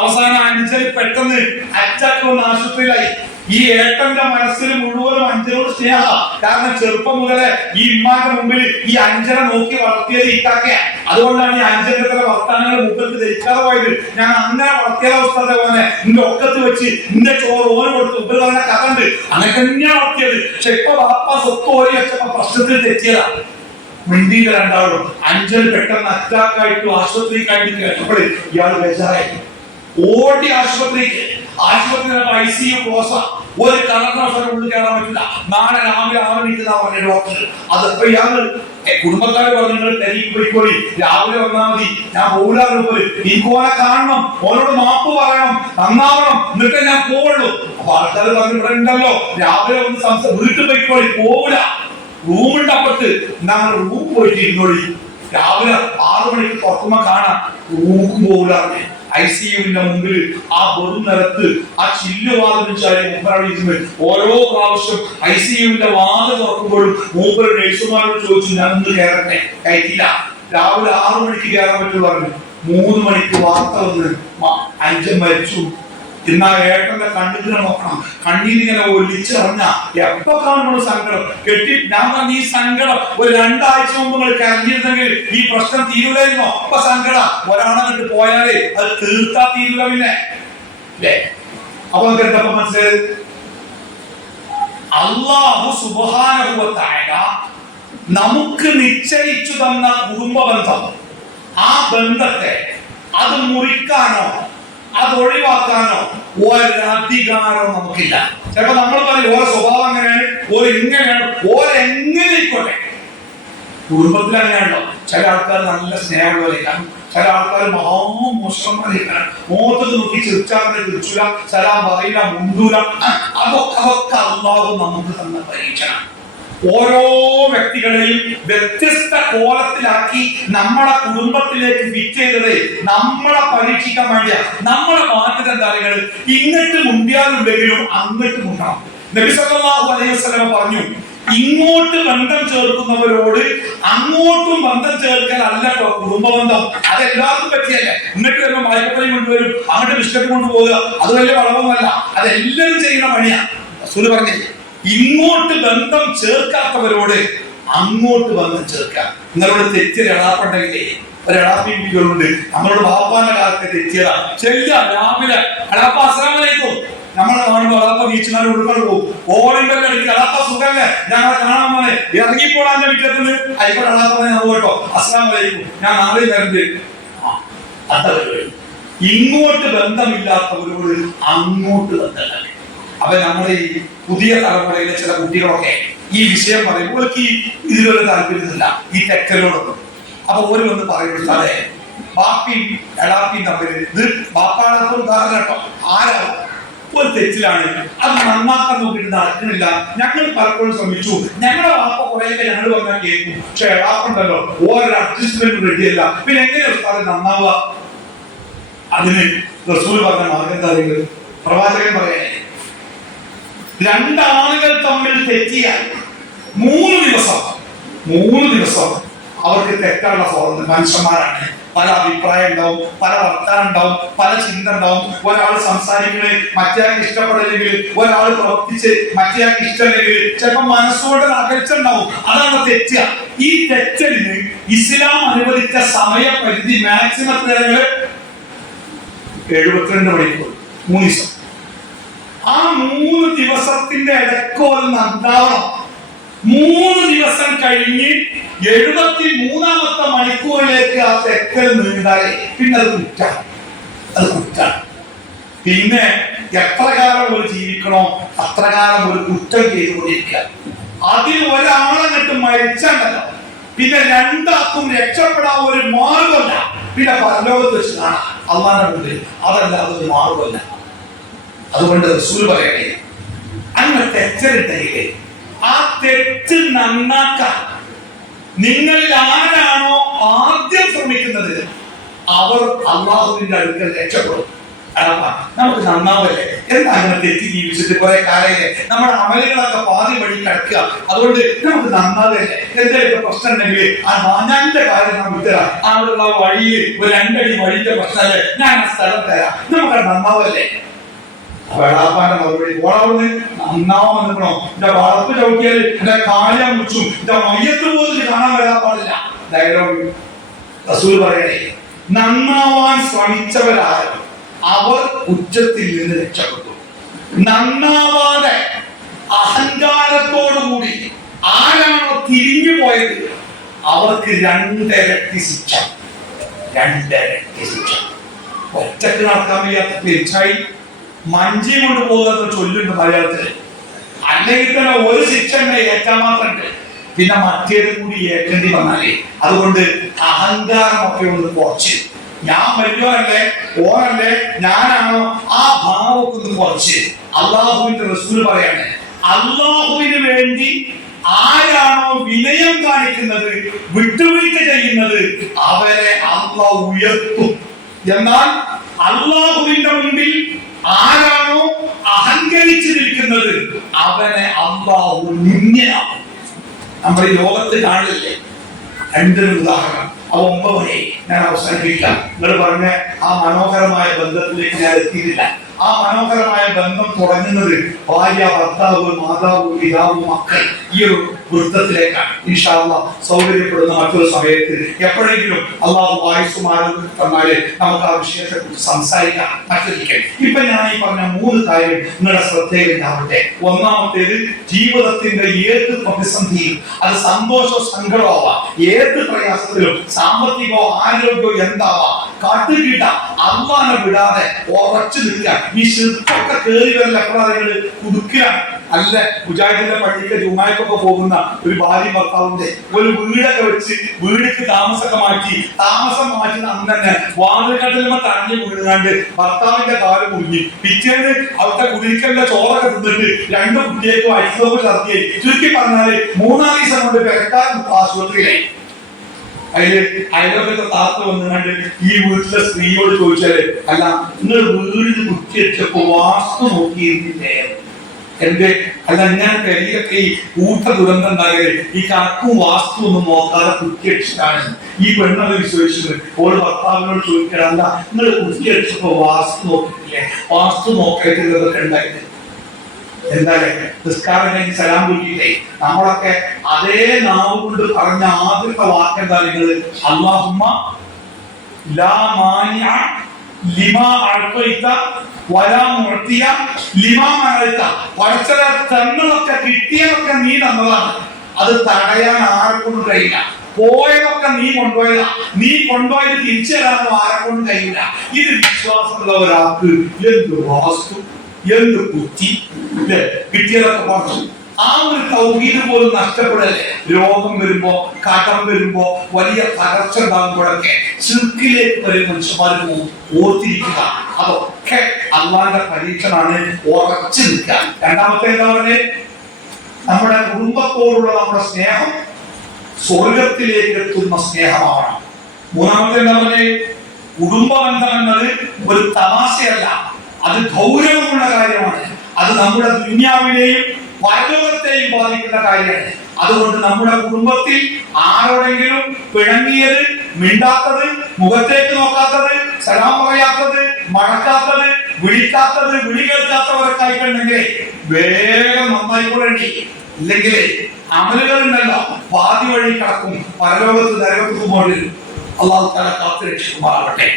അവസാനം 5 പെട്ടെന്ന് അറ്റാക്ക് വന്ന് ആശുപത്രിയിലായി. ഈ ഏട്ടന്റെ മനസ്സിൽ മുഴുവനും 5 സ്നേഹ. കാരണം ചെറുപ്പം മുതലേ ഈ ഇമ്മാന്റെ മുമ്പിൽ ഈ 5 നോക്കി വളർത്തിയത് ഇക്കാക്കയാ. അതുകൊണ്ടാണ് ഈ 5 വർത്താനങ്ങൾ മുഖത്ത് ധരിക്കാതെ പോയത്. ഞാൻ അങ്ങനെ വളർത്തിയ അവസ്ഥ പോലെ എന്റെ ഒക്കത്ത് വെച്ച് എന്റെ ചോറ് ഓന് കൊടുത്ത് ഉപരി പറഞ്ഞ കഥ ഉണ്ട്. അങ്ങനെ തന്നെയാണ് വളർത്തിയത്. പക്ഷെ ഇപ്പൊ ബാപ്പ സ്വത്ത് ഓരി വെച്ചപ്പോ പ്രശ്നത്തിൽ തെറ്റിയതാ. മിണ്ടിയില്ല 2 ആളും. 5 പെട്ടെന്ന് അറ്റാക്കായിട്ട് ആശുപത്രിക്കായിട്ട് കേട്ടപ്പോൾ ഇയാൾ ബേജാറായി. ഓടി ആശുപത്രിക്ക് ICU ക്ലോസാ. ഒരു കാരണവശാലും ഉള്ളിൽ കയറാൻ പറ്റില്ല. നാളെ രാവിലെ 6 മണിക്ക് പറഞ്ഞ ഡോക്ടർ. അതിപ്പോ ഇയാള് കുടുംബക്കാര് പറഞ്ഞു ഡൽഹിക്ക് പോയിക്കോളി, രാവിലെ വന്നാൽ മതി, ഞാൻ പോകില്ലാതെ പോലെ എനിക്ക് ഓനെ കാണണം, ഓനോട് മാപ്പ് പറയണം, നന്നാവണം, എന്നിട്ട് ഞാൻ പോവുള്ളൂ. അപ്പൊ ആൾക്കാർ പറഞ്ഞു ഇവിടെ ഉണ്ടല്ലോ, രാവിലെ ഒന്ന് വീട്ടിൽ പോയിക്കോളി, പോവില്ല, റൂമുണ്ട് അപ്പുറത്ത്, എന്നാ റൂം പോയിട്ട് ഇരുന്നോളി, രാവിലെ 6 മണിക്ക് തുറക്കുമ്പോ കാണാം, റൂമുക്കും പോകില്ല. ICUവിന്റെ മുമ്പിൽ ആ വെറും നിരത്ത് ആ ചില്ലുവാതിൽ ഓരോ പ്രാവശ്യം ICUവിന്റെ വാതിൽ തുറക്കുമ്പോഴും മൂപ്പര് നഴ്സുമാരോട് ചോദിച്ചു, ഞാൻ ഒന്ന് കയറട്ടെ, കയറ്റില്ല. രാവിലെ 6 മണിക്ക് കയറാൻ പറ്റുള്ളൂ പറഞ്ഞു. 3 മണിക്ക് വാർത്ത വന്ന് 5 മരിച്ചു. ഇന്നാ ഏട്ടന്റെ കണ്ണിങ്ങനെ നോക്കണം, കണ്ണീരിങ്ങനെ ഒലിച്ചിറങ്ങ. എപ്പോ കാണുമ്പോൾ സങ്കടം കെട്ടി. ഞാൻ പറഞ്ഞ ഈ സങ്കടം ഒരു 2 ആഴ്ച മുമ്പ് നിങ്ങൾ കരഞ്ഞിരുന്നെങ്കിൽ ഈ പ്രശ്നം തീരുമായിരുന്നോ? ഇപ്പൊ സങ്കടം ഒരാളെ കണ്ട് പോയാലേ അത് തീർത്താ തീരുക. പിന്നെ അല്ലേ? അപ്പൊ എന്താ മനസ്സിലായത്? അല്ലാഹു സുബ്ഹാനഹു വ തആല നമുക്ക് നിശ്ചയിച്ചു തന്ന കുടുംബ ബന്ധം, ആ ബന്ധത്തെ അത് മുറിക്കാനോ അത് ഒഴിവാക്കാനോ ഒരധികാരവും നമുക്കില്ല. ചിലപ്പോ നമ്മൾ പറയും ഓരോ സ്വഭാവം അങ്ങനെയാണ്, ഓരോ ഇങ്ങനെയാണ്, ഓരോ എങ്ങനെ ഇരിക്കട്ടെ. കുടുംബത്തിൽ അങ്ങനെയാണല്ലോ. ചില ആൾക്കാർ നല്ല സ്നേഹമുള്ളവരേക്കാണ്, ചില ആൾക്കാർ മഹാമോശമാരേക്കാണ്. മുഖത്ത് നോക്കി ചിരിച്ചാറിനെ ചിരിച്ചില്ല, സലാം പറയില്ല, മുണ്ടൂല. അതൊക്കെ അല്ലാഹു നമുക്ക് തന്ന പരീക്ഷണം. ഓരോ വ്യക്തികളെയും വ്യത്യസ്ത കോലത്തിലാക്കി നമ്മളെ കുടുംബത്തിലേക്ക് ഫിറ്റ് ചെയ്തത് നമ്മളെ പരീക്ഷിക്കാൻ വേണ്ടിയാ. നമ്മളെ ബാധ്യത എന്താ? ഇങ്ങോട്ട് മുണ്ടിയാലുണ്ടെങ്കിലും അങ്ങോട്ട് മുണ്ടണം. നബി സല്ലല്ലാഹു അലൈഹി വസല്ലം പറഞ്ഞു, ഇങ്ങോട്ട് ബന്ധം ചേർക്കുന്നവരോട് അങ്ങോട്ടും ബന്ധം ചേർക്കൽ അല്ല കുടുംബ ബന്ധം. അത് എല്ലാവർക്കും പറ്റിയല്ലേ. എന്നിട്ട് വരുമ്പോൾ കൊണ്ടുവരും, അങ്ങോട്ട് ബിസ്ക്കറ്റ് കൊണ്ടുപോകുക. അത് വലിയ വളവൊന്നുമല്ല, അതെല്ലാവരും ചെയ്യുന്ന പണിയാണ്. റസൂല് പറഞ്ഞില്ലേ, ഇങ്ങോട്ട് ബന്ധം ചേർക്കാത്തവരോട് അങ്ങോട്ട് ബന്ധം ചേർക്കാം. നിങ്ങളോട് തെറ്റിയ എളാപ്പുണ്ടെങ്കിലേ, ഒരു എളാപ്പി കുട്ടികളുണ്ട്, നമ്മളോട് വാപ്പാന്റെ കാലത്തെ തെറ്റിയതാ, ചെല്ല രാവിലെ എളാപ്പ അസ്സലാമു അലൈക്കും നമ്മളെ കാണുമ്പോൾ എളാപ്പ വീച്ചുകാരുടെ ഉൾക്കൊണ്ട് പോകും. ഓളിമ്പൽ കളിക്കുക, എളാപ്പ സുഖല്ലേ, ഞങ്ങളെ കാണാൻ പോലെ ഇറങ്ങിപ്പോടാൻ മിറ്റത്തിന് ആയിക്കോട്ടെ എളാപ്പ ഞാൻ പോകട്ടോ, അസ്സലാമു അലൈക്കും ഞാൻ നാളെ വരണ്ട്. ഇങ്ങോട്ട് ബന്ധമില്ലാത്തവരോട് അങ്ങോട്ട് ബന്ധമില്ല. അപ്പൊ നമ്മുടെ ഈ പുതിയ തലമുറയിലെ ചില കുട്ടികളൊക്കെ ഈ വിഷയം പറയുമ്പോൾ ഇതിലൊരു താല്പര്യമില്ല, ഈ തെക്കലോടൊന്നും. അപ്പൊ ഓരോ ഒന്ന് പറയുന്നത് അതെ ബാപ്പിയും എളാപ്പിയും തമ്മിൽ ഇത് ബാപ്പാടാത്ത ഉദാഹരണം കേട്ടോ, ആരാ ഒരു തെറ്റിലാണ്, അത് നന്നാക്കാൻ നോക്കിയിട്ട് നടക്കുന്നില്ല. ഞങ്ങൾ പലപ്പോഴും ശ്രമിച്ചു, ഞങ്ങളുടെ വാപ്പ കുറെയൊക്കെ ഞങ്ങൾ പറഞ്ഞാൽ കേൾക്കും, പക്ഷെ എളാപ്പുണ്ടല്ലോ ഓരോ അഡ്ജസ്റ്റ്മെന്റ് റെഡിയല്ല, പിന്നെ എങ്ങനെ ഉസ്താദ് നന്നാവുക? അതിന് റസൂൽ പറഞ്ഞ മാർഗം കാര്യങ്ങൾ പ്രവാചകൻ പറയാനേ, രണ്ടാളുകൾ തമ്മിൽ തെറ്റിയാൽ 3 ദിവസം അവർക്ക് തെറ്റാനുള്ള സ്വാതന്ത്ര്യം. മനുഷ്യന്മാരാണ്, പല അഭിപ്രായം ഉണ്ടാവും, പല വർത്താനം ഉണ്ടാവും, പല ചിന്ത ഉണ്ടാവും. ഒരാൾ സംസാരിക്കുന്നത് മറ്റേയാൾക്ക് ഇഷ്ടപ്പെടില്ലെങ്കിൽ, ഒരാൾ പ്രവർത്തിച്ച് മറ്റേയാൾക്ക് ഇഷ്ടമല്ലെങ്കിൽ, ചിലപ്പോൾ മനസ്സുകൊണ്ട് അകൽച്ച ഉണ്ടാവും. അതാണ് തെറ്റുക. ഈ തെറ്റലിന് ഇസ്ലാം അനുവദിച്ച സമയപരിധി മാക്സിമം 72 മണിക്കൂർ, 3 ദിവസം. ആ 3 ദിവസത്തിന്റെ ഇടക്കോൽ നന്നാവണം. 3 ദിവസം കഴിഞ്ഞ് 73ാമത്തെ മണിക്കൂറിലേക്ക് ആ തെക്കൽ നീണ്ടാലേ പിന്നെ അത് കുറ്റാണ്. പിന്നെ എത്ര കാലം ഒരു ജീവിക്കണോ അത്ര കാലം ഒരു കുറ്റം ചെയ്തുകൊണ്ടിരിക്കുക. അതിൽ ഒരാളെന്നിട്ട് മരിച്ചണ്ടല്ലോ, പിന്നെ രണ്ടാക്കും രക്ഷപ്പെടാൻ ഒരു മാർഗമല്ല. പിന്നെ പരലോകത്ത് വെച്ച് കാണാം അള്ളാന്റെ മുന്നിൽ, അതല്ലാതെ ഒരു മാർഗമല്ല. അതുകൊണ്ട് റസൂൽ പറയണേ, അങ്ങനെ തെറ്റുണ്ടെങ്കിൽ ആ തെറ്റ് നന്നാക്കാൻ നിങ്ങളിൽ ആരാണോ ആദ്യം ശ്രമിക്കുന്നത് അവർ അള്ളാഹുവിന്റെ അടുക്കൽ രക്ഷപ്പെടും. നമുക്ക് നന്നാവല്ലേ, എന്താ അങ്ങനെ തെറ്റി ജീവിച്ചിട്ട് കുറെ കാലയില്ലേ, നമ്മുടെ അമലുകളൊക്കെ പാതി വഴി കിടക്കുക. അതുകൊണ്ട് നമുക്ക് നന്നാവല്ലേ, എന്തെങ്കിലും പ്രശ്നം ഉണ്ടെങ്കിൽ ആ മാഞ്ഞാന്റെ കാര്യം നാം വിട്ടുതരാം, അവിടെയുള്ള വഴിയിൽ ഒരു 2 അടി വഴിന്റെ പ്രശ്നമല്ലേ, ഞാൻ ആ സ്ഥലം തരാം, നമുക്ക് നന്നാവല്ലേ. വെളാപ്പാന്റെ മറുപടി, ഓളാവുന്ന് നന്നാവാൻ നിൽക്കണോ, എന്റെ വളർപ്പ് ചവിട്ടിയാൽ എന്റെ കാര്യം മുച്ചും, എന്റെ മയ്യത്ത് പോലും കാണാൻ വരാൻ പാടില്ല. ഡയലോഗ് റസൂൽ പറയണേ, നന്നാവാൻ ശ്രമിച്ചവരാരും അവർ കുറ്റത്തിൽ നിന്ന് രക്ഷപ്പെട്ടു. നന്നാവാതെ അഹങ്കാരത്തോടുകൂടി ആരാണോ തിരിഞ്ഞു പോയത് അവർക്ക് 2 ഇരട്ടി ശിക്ഷ. ഒറ്റക്ക് നടക്കാൻ വയ്യാത്ത പെരിച്ചായി മഞ്ചി കൊണ്ട് പോകുന്ന ചൊല്ലുണ്ട് മലയാളത്തില്. അല്ലെങ്കിൽ തന്നെ ഒരു ശിക്ഷ ഏറ്റാൻ മാത്രമുണ്ട്, പിന്നെ മറ്റേത് കൂടി ഏൽക്കേണ്ടി വന്നാലേ. അതുകൊണ്ട് അഹങ്കാരമൊക്കെ ഒന്ന് കുറച്ച്, ഞാൻ വലിയവരല്ലേ ഓരല്ലേ ഞാനാണോ ആ ഭാവമൊക്കെ ഒന്ന് കുറച്ച്. അള്ളാഹുവിന്റെ റസൂൽ പറയാണ്, അള്ളാഹുവിന് വേണ്ടി ആരാണോ വിനയം കാണിക്കുന്നത്, വിട്ടുവീഴ്ച ചെയ്യുന്നത്, അവരെ അള്ളാഹു ഉയർത്തും. എന്നാൽ അള്ളാഹുവിന്റെ മുൻപിൽ ആരാണോ അഹങ്കരിച്ചു നിൽക്കുന്നത് അവനെ അള്ളാഹു നിന്ദ്യനാക്കും. നമ്മൾ ഈ ലോകത്ത് കാണില്ലേ 2 ഉദാഹരണം. അവ 9 മണി ഞാൻ അവസാനിപ്പിക്കാം. നിങ്ങൾ പറഞ്ഞ ആ മനോഹരമായ ബന്ധത്തിലേക്ക് ഞാൻ എത്തിയിട്ടില്ല. ആ മനോഹരമായ ബന്ധം തുടങ്ങുന്നത് ഭാര്യ, ഭർത്താവ്, മാതാവ്, പിതാവ്, മക്കൾ, ഈ ഒരു വൃത്തത്തിലേക്കാണ്. ഇൻഷാ അല്ലാഹ് സൗകര്യപ്പെടുന്ന മറ്റൊരു സമയത്ത് എപ്പോഴെങ്കിലും അള്ളാഹു ആയുസ്സുമാരും തന്നാല് നമുക്ക് ആ വിഷയത്തെ കുറിച്ച് സംസാരിക്കാം മറ്റൊരിക്കൽ. ഇപ്പൊ ഞാൻ ഈ പറഞ്ഞ 3 കാര്യം നിങ്ങളുടെ ശ്രദ്ധയിലുണ്ടാവട്ടെ. ഒന്നാമത്തേത്, ജീവിതത്തിന്റെ ഏത് പ്രതിസന്ധിയും, അത് സന്തോഷമോ സങ്കടമോ ആവാം, ഏത് പ്രയാസത്തിലും, സാമ്പത്തികമോ ആരോഗ്യമോ എന്താവാം, കാട്ടുകീട്ട അള്ളാനെ വിടാതെ ഉറച്ചു നിൽക്കുക. ഈ ശിർക്കൊക്കെ കേറി വരുന്ന അപരാധങ്ങൾ കുടുക്കുകയാണ്. അല്ല, മുജാഹിദിന്റെ പള്ളിക്ക് ജുമായ്ക്കൊക്കെ പോകുന്ന ഒരു ഭാര്യ ഭർത്താവിന്റെ ഒരു വീടൊക്കെ വെച്ച് വീടിക്ക് താമസമൊക്കെ മാറ്റി, താമസം മാറ്റുന്ന അന്ന് തന്നെ വാതിൽക്കട്ടിലുമ്പോ തടഞ്ഞു വീഴുന്നാണ്ട് ഭർത്താവിന്റെ കാല് മുറിഞ്ഞ് പിറ്റേന്ന് അവിടുത്തെ കുതിരിക്കലിന്റെ ചോറൊക്കെ തിന്നിട്ട് 2 കുട്ടിയേക്ക് വയസ്സോട് ഛർദിയായി. ചുരുക്കി പറഞ്ഞാല് 3-4 ദിവസം കൊണ്ട് പെരക്കാർ ആശുപത്രിയിലായി. അതില് അയലോകത്തെ താത്ത വന്നുകൊണ്ട് ഈ വീട്ടിലെ സ്ത്രീയോട് ചോദിച്ചാല്, അല്ല നിങ്ങൾ വീടിന് കുറ്റി വെച്ചപ്പോ വാസ്തു നോക്കിയിരുന്നില്ലേ? എന്റെ അല്ല ഞാൻ കരിയൊക്കെ ഈ കൂട്ട ദുരന്തം ഉണ്ടായത് ഈ കണക്കും വാസ്തു ഒന്നും നോക്കാതെ കുറ്റിയടിച്ചിട്ടാണ്. ഈ പെണ്ണത് വിശ്വസിച്ചത് ഓള് ഭർത്താവിനോട് ചോദിക്കണല്ല, നിങ്ങൾ കുറ്റിയടിച്ചപ്പോ വാസ്തു നോക്കിയില്ലേ, വാസ്തു നോക്കേണ്ടതൊക്കെ ഉണ്ടായത് എന്തായാലും നിസ്കാരം കഴിഞ്ഞ് സലാം കൂട്ടിയില്ലേ. നമ്മളൊക്കെ അതേ നാവ് കൊണ്ട് പറഞ്ഞ ആദ്യത്തെ വാക്ക് എന്താ? നിങ്ങൾ അല്ലാഹുമ്മ ലാ മാനിഅ ലിമാ അഅ്തൈത വലാ മുഅ്തിയ ലിമാ മനഅ്ത. പടച്ചവനെ തന്നതൊക്കെ കിട്ടിയതൊക്കെ നീ തന്നതാണ്, അത് തടയാൻ ആരെക്കൊണ്ടും കഴിയില്ല. പോയതൊക്കെ നീ കൊണ്ടുപോയതാ, നീ കൊണ്ടുപോയത് തിരിച്ചു തരാനോ ആരെക്കൊണ്ടും കഴിയില്ല. ഇത് വിശ്വാസമുള്ള ഒരാൾക്ക് എന്ത് വാസ്തു, എന്ത് കുറ്റി, കിട്ടിയതൊക്കെ പറഞ്ഞു. ആ ഒരു തൗഹീദ് പോലും നഷ്ടപ്പെടല്ലേ. രോഗം വരുമ്പോ, കടം വരുമ്പോ, വലിയ തകർച്ച ഉണ്ടാകുമ്പോഴൊക്കെ ശിർക്കിലേക്ക് വരെ മനുഷ്യന്മാർ ഓർത്തിരിക്കുക. അതൊക്കെ അള്ളാന്റെ പരീക്ഷണമാണ്. ഉറച്ചു നിൽക്കുക. രണ്ടാമത്തെ എന്താ പറഞ്ഞേ? നമ്മുടെ കുടുംബത്തോടുള്ള നമ്മുടെ സ്നേഹം സ്വർഗത്തിലേക്ക് എത്തുന്ന സ്നേഹമാണ്. മൂന്നാമത്തെ എന്താ പറഞ്ഞേ? കുടുംബ ബന്ധം എന്നത് ഒരു തമാശയല്ല, അത് ഗൗരവമുള്ള കാര്യമാണ്. അത് നമ്മുടെ ദുനിയാവിനെയും പരലോകത്തെയും ബാധിക്കുന്ന കാര്യമാണ്. അതുകൊണ്ട് നമ്മുടെ കുടുംബത്തിൽ ആരോടെങ്കിലും പിണങ്ങിയത്, മിണ്ടാത്തത്, മുഖത്തേക്ക് നോക്കാത്തത്, സലാം പറയാത്തത്, മടക്കാത്തത്, വിളിക്കാത്തത്, വിളി കേൾക്കാത്തവരൊക്കെ ആയിട്ടുണ്ടെങ്കിൽ വേഗം നന്നായിക്കൊള്ളി. ഇല്ലെങ്കിൽ അമലുകളുണ്ടല്ലോ പാതി വഴി കടക്കും, പരലോകത്ത് നരകത്ത് പോലെ. അള്ളാഹു തആല കാത്തു രക്ഷിക്കുമാറാവട്ടെ.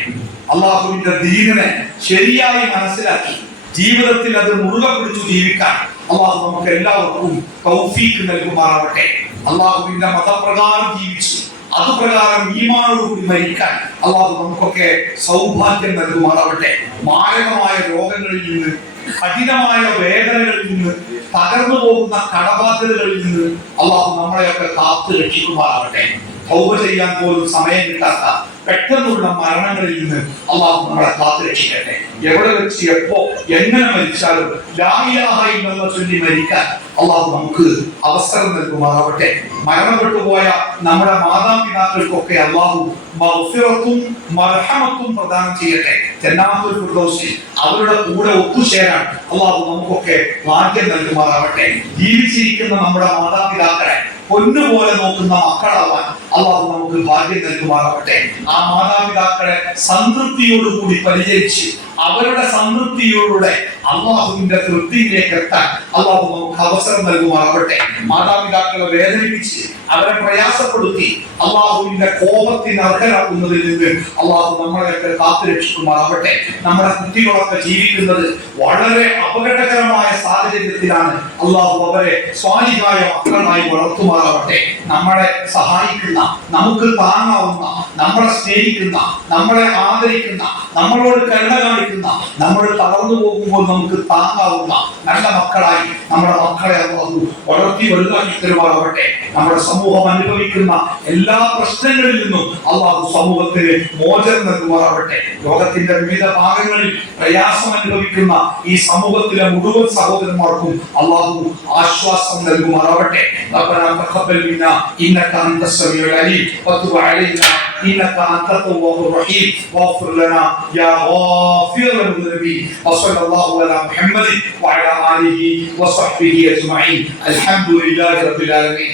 അള്ളാഹുവിന്റെ ദീനിനെ ശരിയായി മനസ്സിലാക്കി ജീവിതത്തിൽ അത് മുറുകെ പിടിച്ചു ജീവിക്കാൻ അള്ളാഹു നമുക്ക് എല്ലാവർക്കും തൗഫീഖ് നൽകുമാറാവട്ടെ. അള്ളാഹുവിന്റെ മതപ്രകാരം ജീവിച്ച് അതുപ്രകാരം ഈമാനോടുകൂടി മരിക്കാൻ അള്ളാഹു നമുക്കൊക്കെ സൗഭാഗ്യം നൽകുമാറാവട്ടെ. മാരകമായ രോഗങ്ങളിൽ നിന്ന്, കഠിനമായ വേദനകളിൽ നിന്ന്, തകർന്നു പോകുന്ന കടബാധ്യതകളിൽ നിന്ന് അള്ളാഹു നമ്മളെയൊക്കെ കാത്തു രക്ഷിക്കുമാറാവട്ടെ. തൗബ ചെയ്യാൻ പോലും സമയം കിട്ടാത്ത പെട്ടെന്നുള്ള മരണങ്ങളിൽ നിന്ന് അള്ളാഹു നമ്മളെ കാത്തു രക്ഷിക്കട്ടെ. എവിടെ വെച്ച് എപ്പോ എങ്ങനെ മരിച്ചാലും ലാ ഇലാഹ ഇല്ലല്ലാഹ് ചൊല്ലി മരിക്കാൻ അള്ളാഹു നമുക്ക് അവസരം നൽകുമാറാവട്ടെ. മരണപ്പെട്ടു പോയ നമ്മുടെ മാതാപിതാക്കൾക്കൊക്കെ അള്ളാഹു മഗ്ഫിറത്തും മർഹമത്തും പ്രദാനം ചെയ്യട്ടെ. ജന്നാത്തുൽ ഫിർദൗസിൽ അവരുടെ കൂടെ ഒത്തുചേരാൻ അള്ളാഹു നമുക്കൊക്കെ ഭാഗ്യം നൽകുമാറാവട്ടെ. ജീവിച്ചിരിക്കുന്ന നമ്മുടെ മാതാപിതാക്കളെ പൊന്നുപോലെ നോക്കുന്ന മക്കളാവാൻ അള്ളാഹു നമുക്ക് ഭാഗ്യം നൽകുമാറാവട്ടെ. ആ മാതാപിതാക്കളെ സംതൃപ്തിയോടുകൂടി പരിചരിച്ച് അവരുടെ സംതൃപ്തിയോടെ അള്ളാഹുവിന്റെ തൃപ്തിയിലേക്ക് എത്താൻ അള്ളാഹു നമുക്ക് അവസരം നൽകുമാറാവട്ടെ. മാതാപിതാക്കളെ വേദനിപ്പിച്ച് അവരെ പ്രയാസപ്പെടുത്തി അള്ളാഹുവിന്റെ കോപത്തിന് അർഹരാക്കുന്നതിൽ നിന്ന് അള്ളാഹു നമ്മളെയൊക്കെ കാത്തു രക്ഷിക്കുമാറാവട്ടെ. നമ്മുടെ കുട്ടികളൊക്കെ ജീവിക്കുന്നത് വളരെ അപകടകരമായ സാഹചര്യത്തിലാണ്. അള്ളാഹു അവരെ സ്വാലിഹായ മക്കളായി വളർത്തുമാറാവട്ടെ. നമ്മളെ സഹായിക്കുന്ന, നമുക്ക് താങ്ങാവുന്ന, നമ്മളെ സ്നേഹിക്കുന്ന, നമ്മളെ ആദരിക്കുന്ന, നമ്മളോട് കരുണ കാണിക്കുന്ന, നമ്മൾ തളർന്നു പോകുമ്പോൾ നമുക്ക് താങ്ങാവുന്ന നല്ല മക്കളായി നമ്മുടെ മക്കളെ അള്ളാഹു വളർത്തി വലുതാക്കി തരുമാറാവട്ടെ. നമ്മുടെ സമൂഹം അനുഭവിക്കുന്ന എല്ലാ പ്രശ്നങ്ങളിൽ നിന്നും അള്ളാഹു സമൂഹത്തിന് മോചനം നൽകുമാറാവട്ടെ. ലോകത്തിന്റെ വിവിധ ഭാഗങ്ങളിൽ പ്രയാസം അനുഭവിക്കുന്ന ഈ സമൂഹത്തിലെ മുഴുവൻ സഹോദരന്മാർക്കും അള്ളാഹു ആശ്വാസം നൽകുമാറാവട്ടെ. റബ്ബനാ തഖബ്ബൽ മിന്നാ ഇന്നക അൻതസ് സമീഉൽ അലീം വതുബ് അലൈനാ إنك أنت التواب الرحيم واغفر لنا يا غافر المذنبين وصلى الله على محمد وعلى آله وصحبه أجمعين الحمد لله رب العالمين.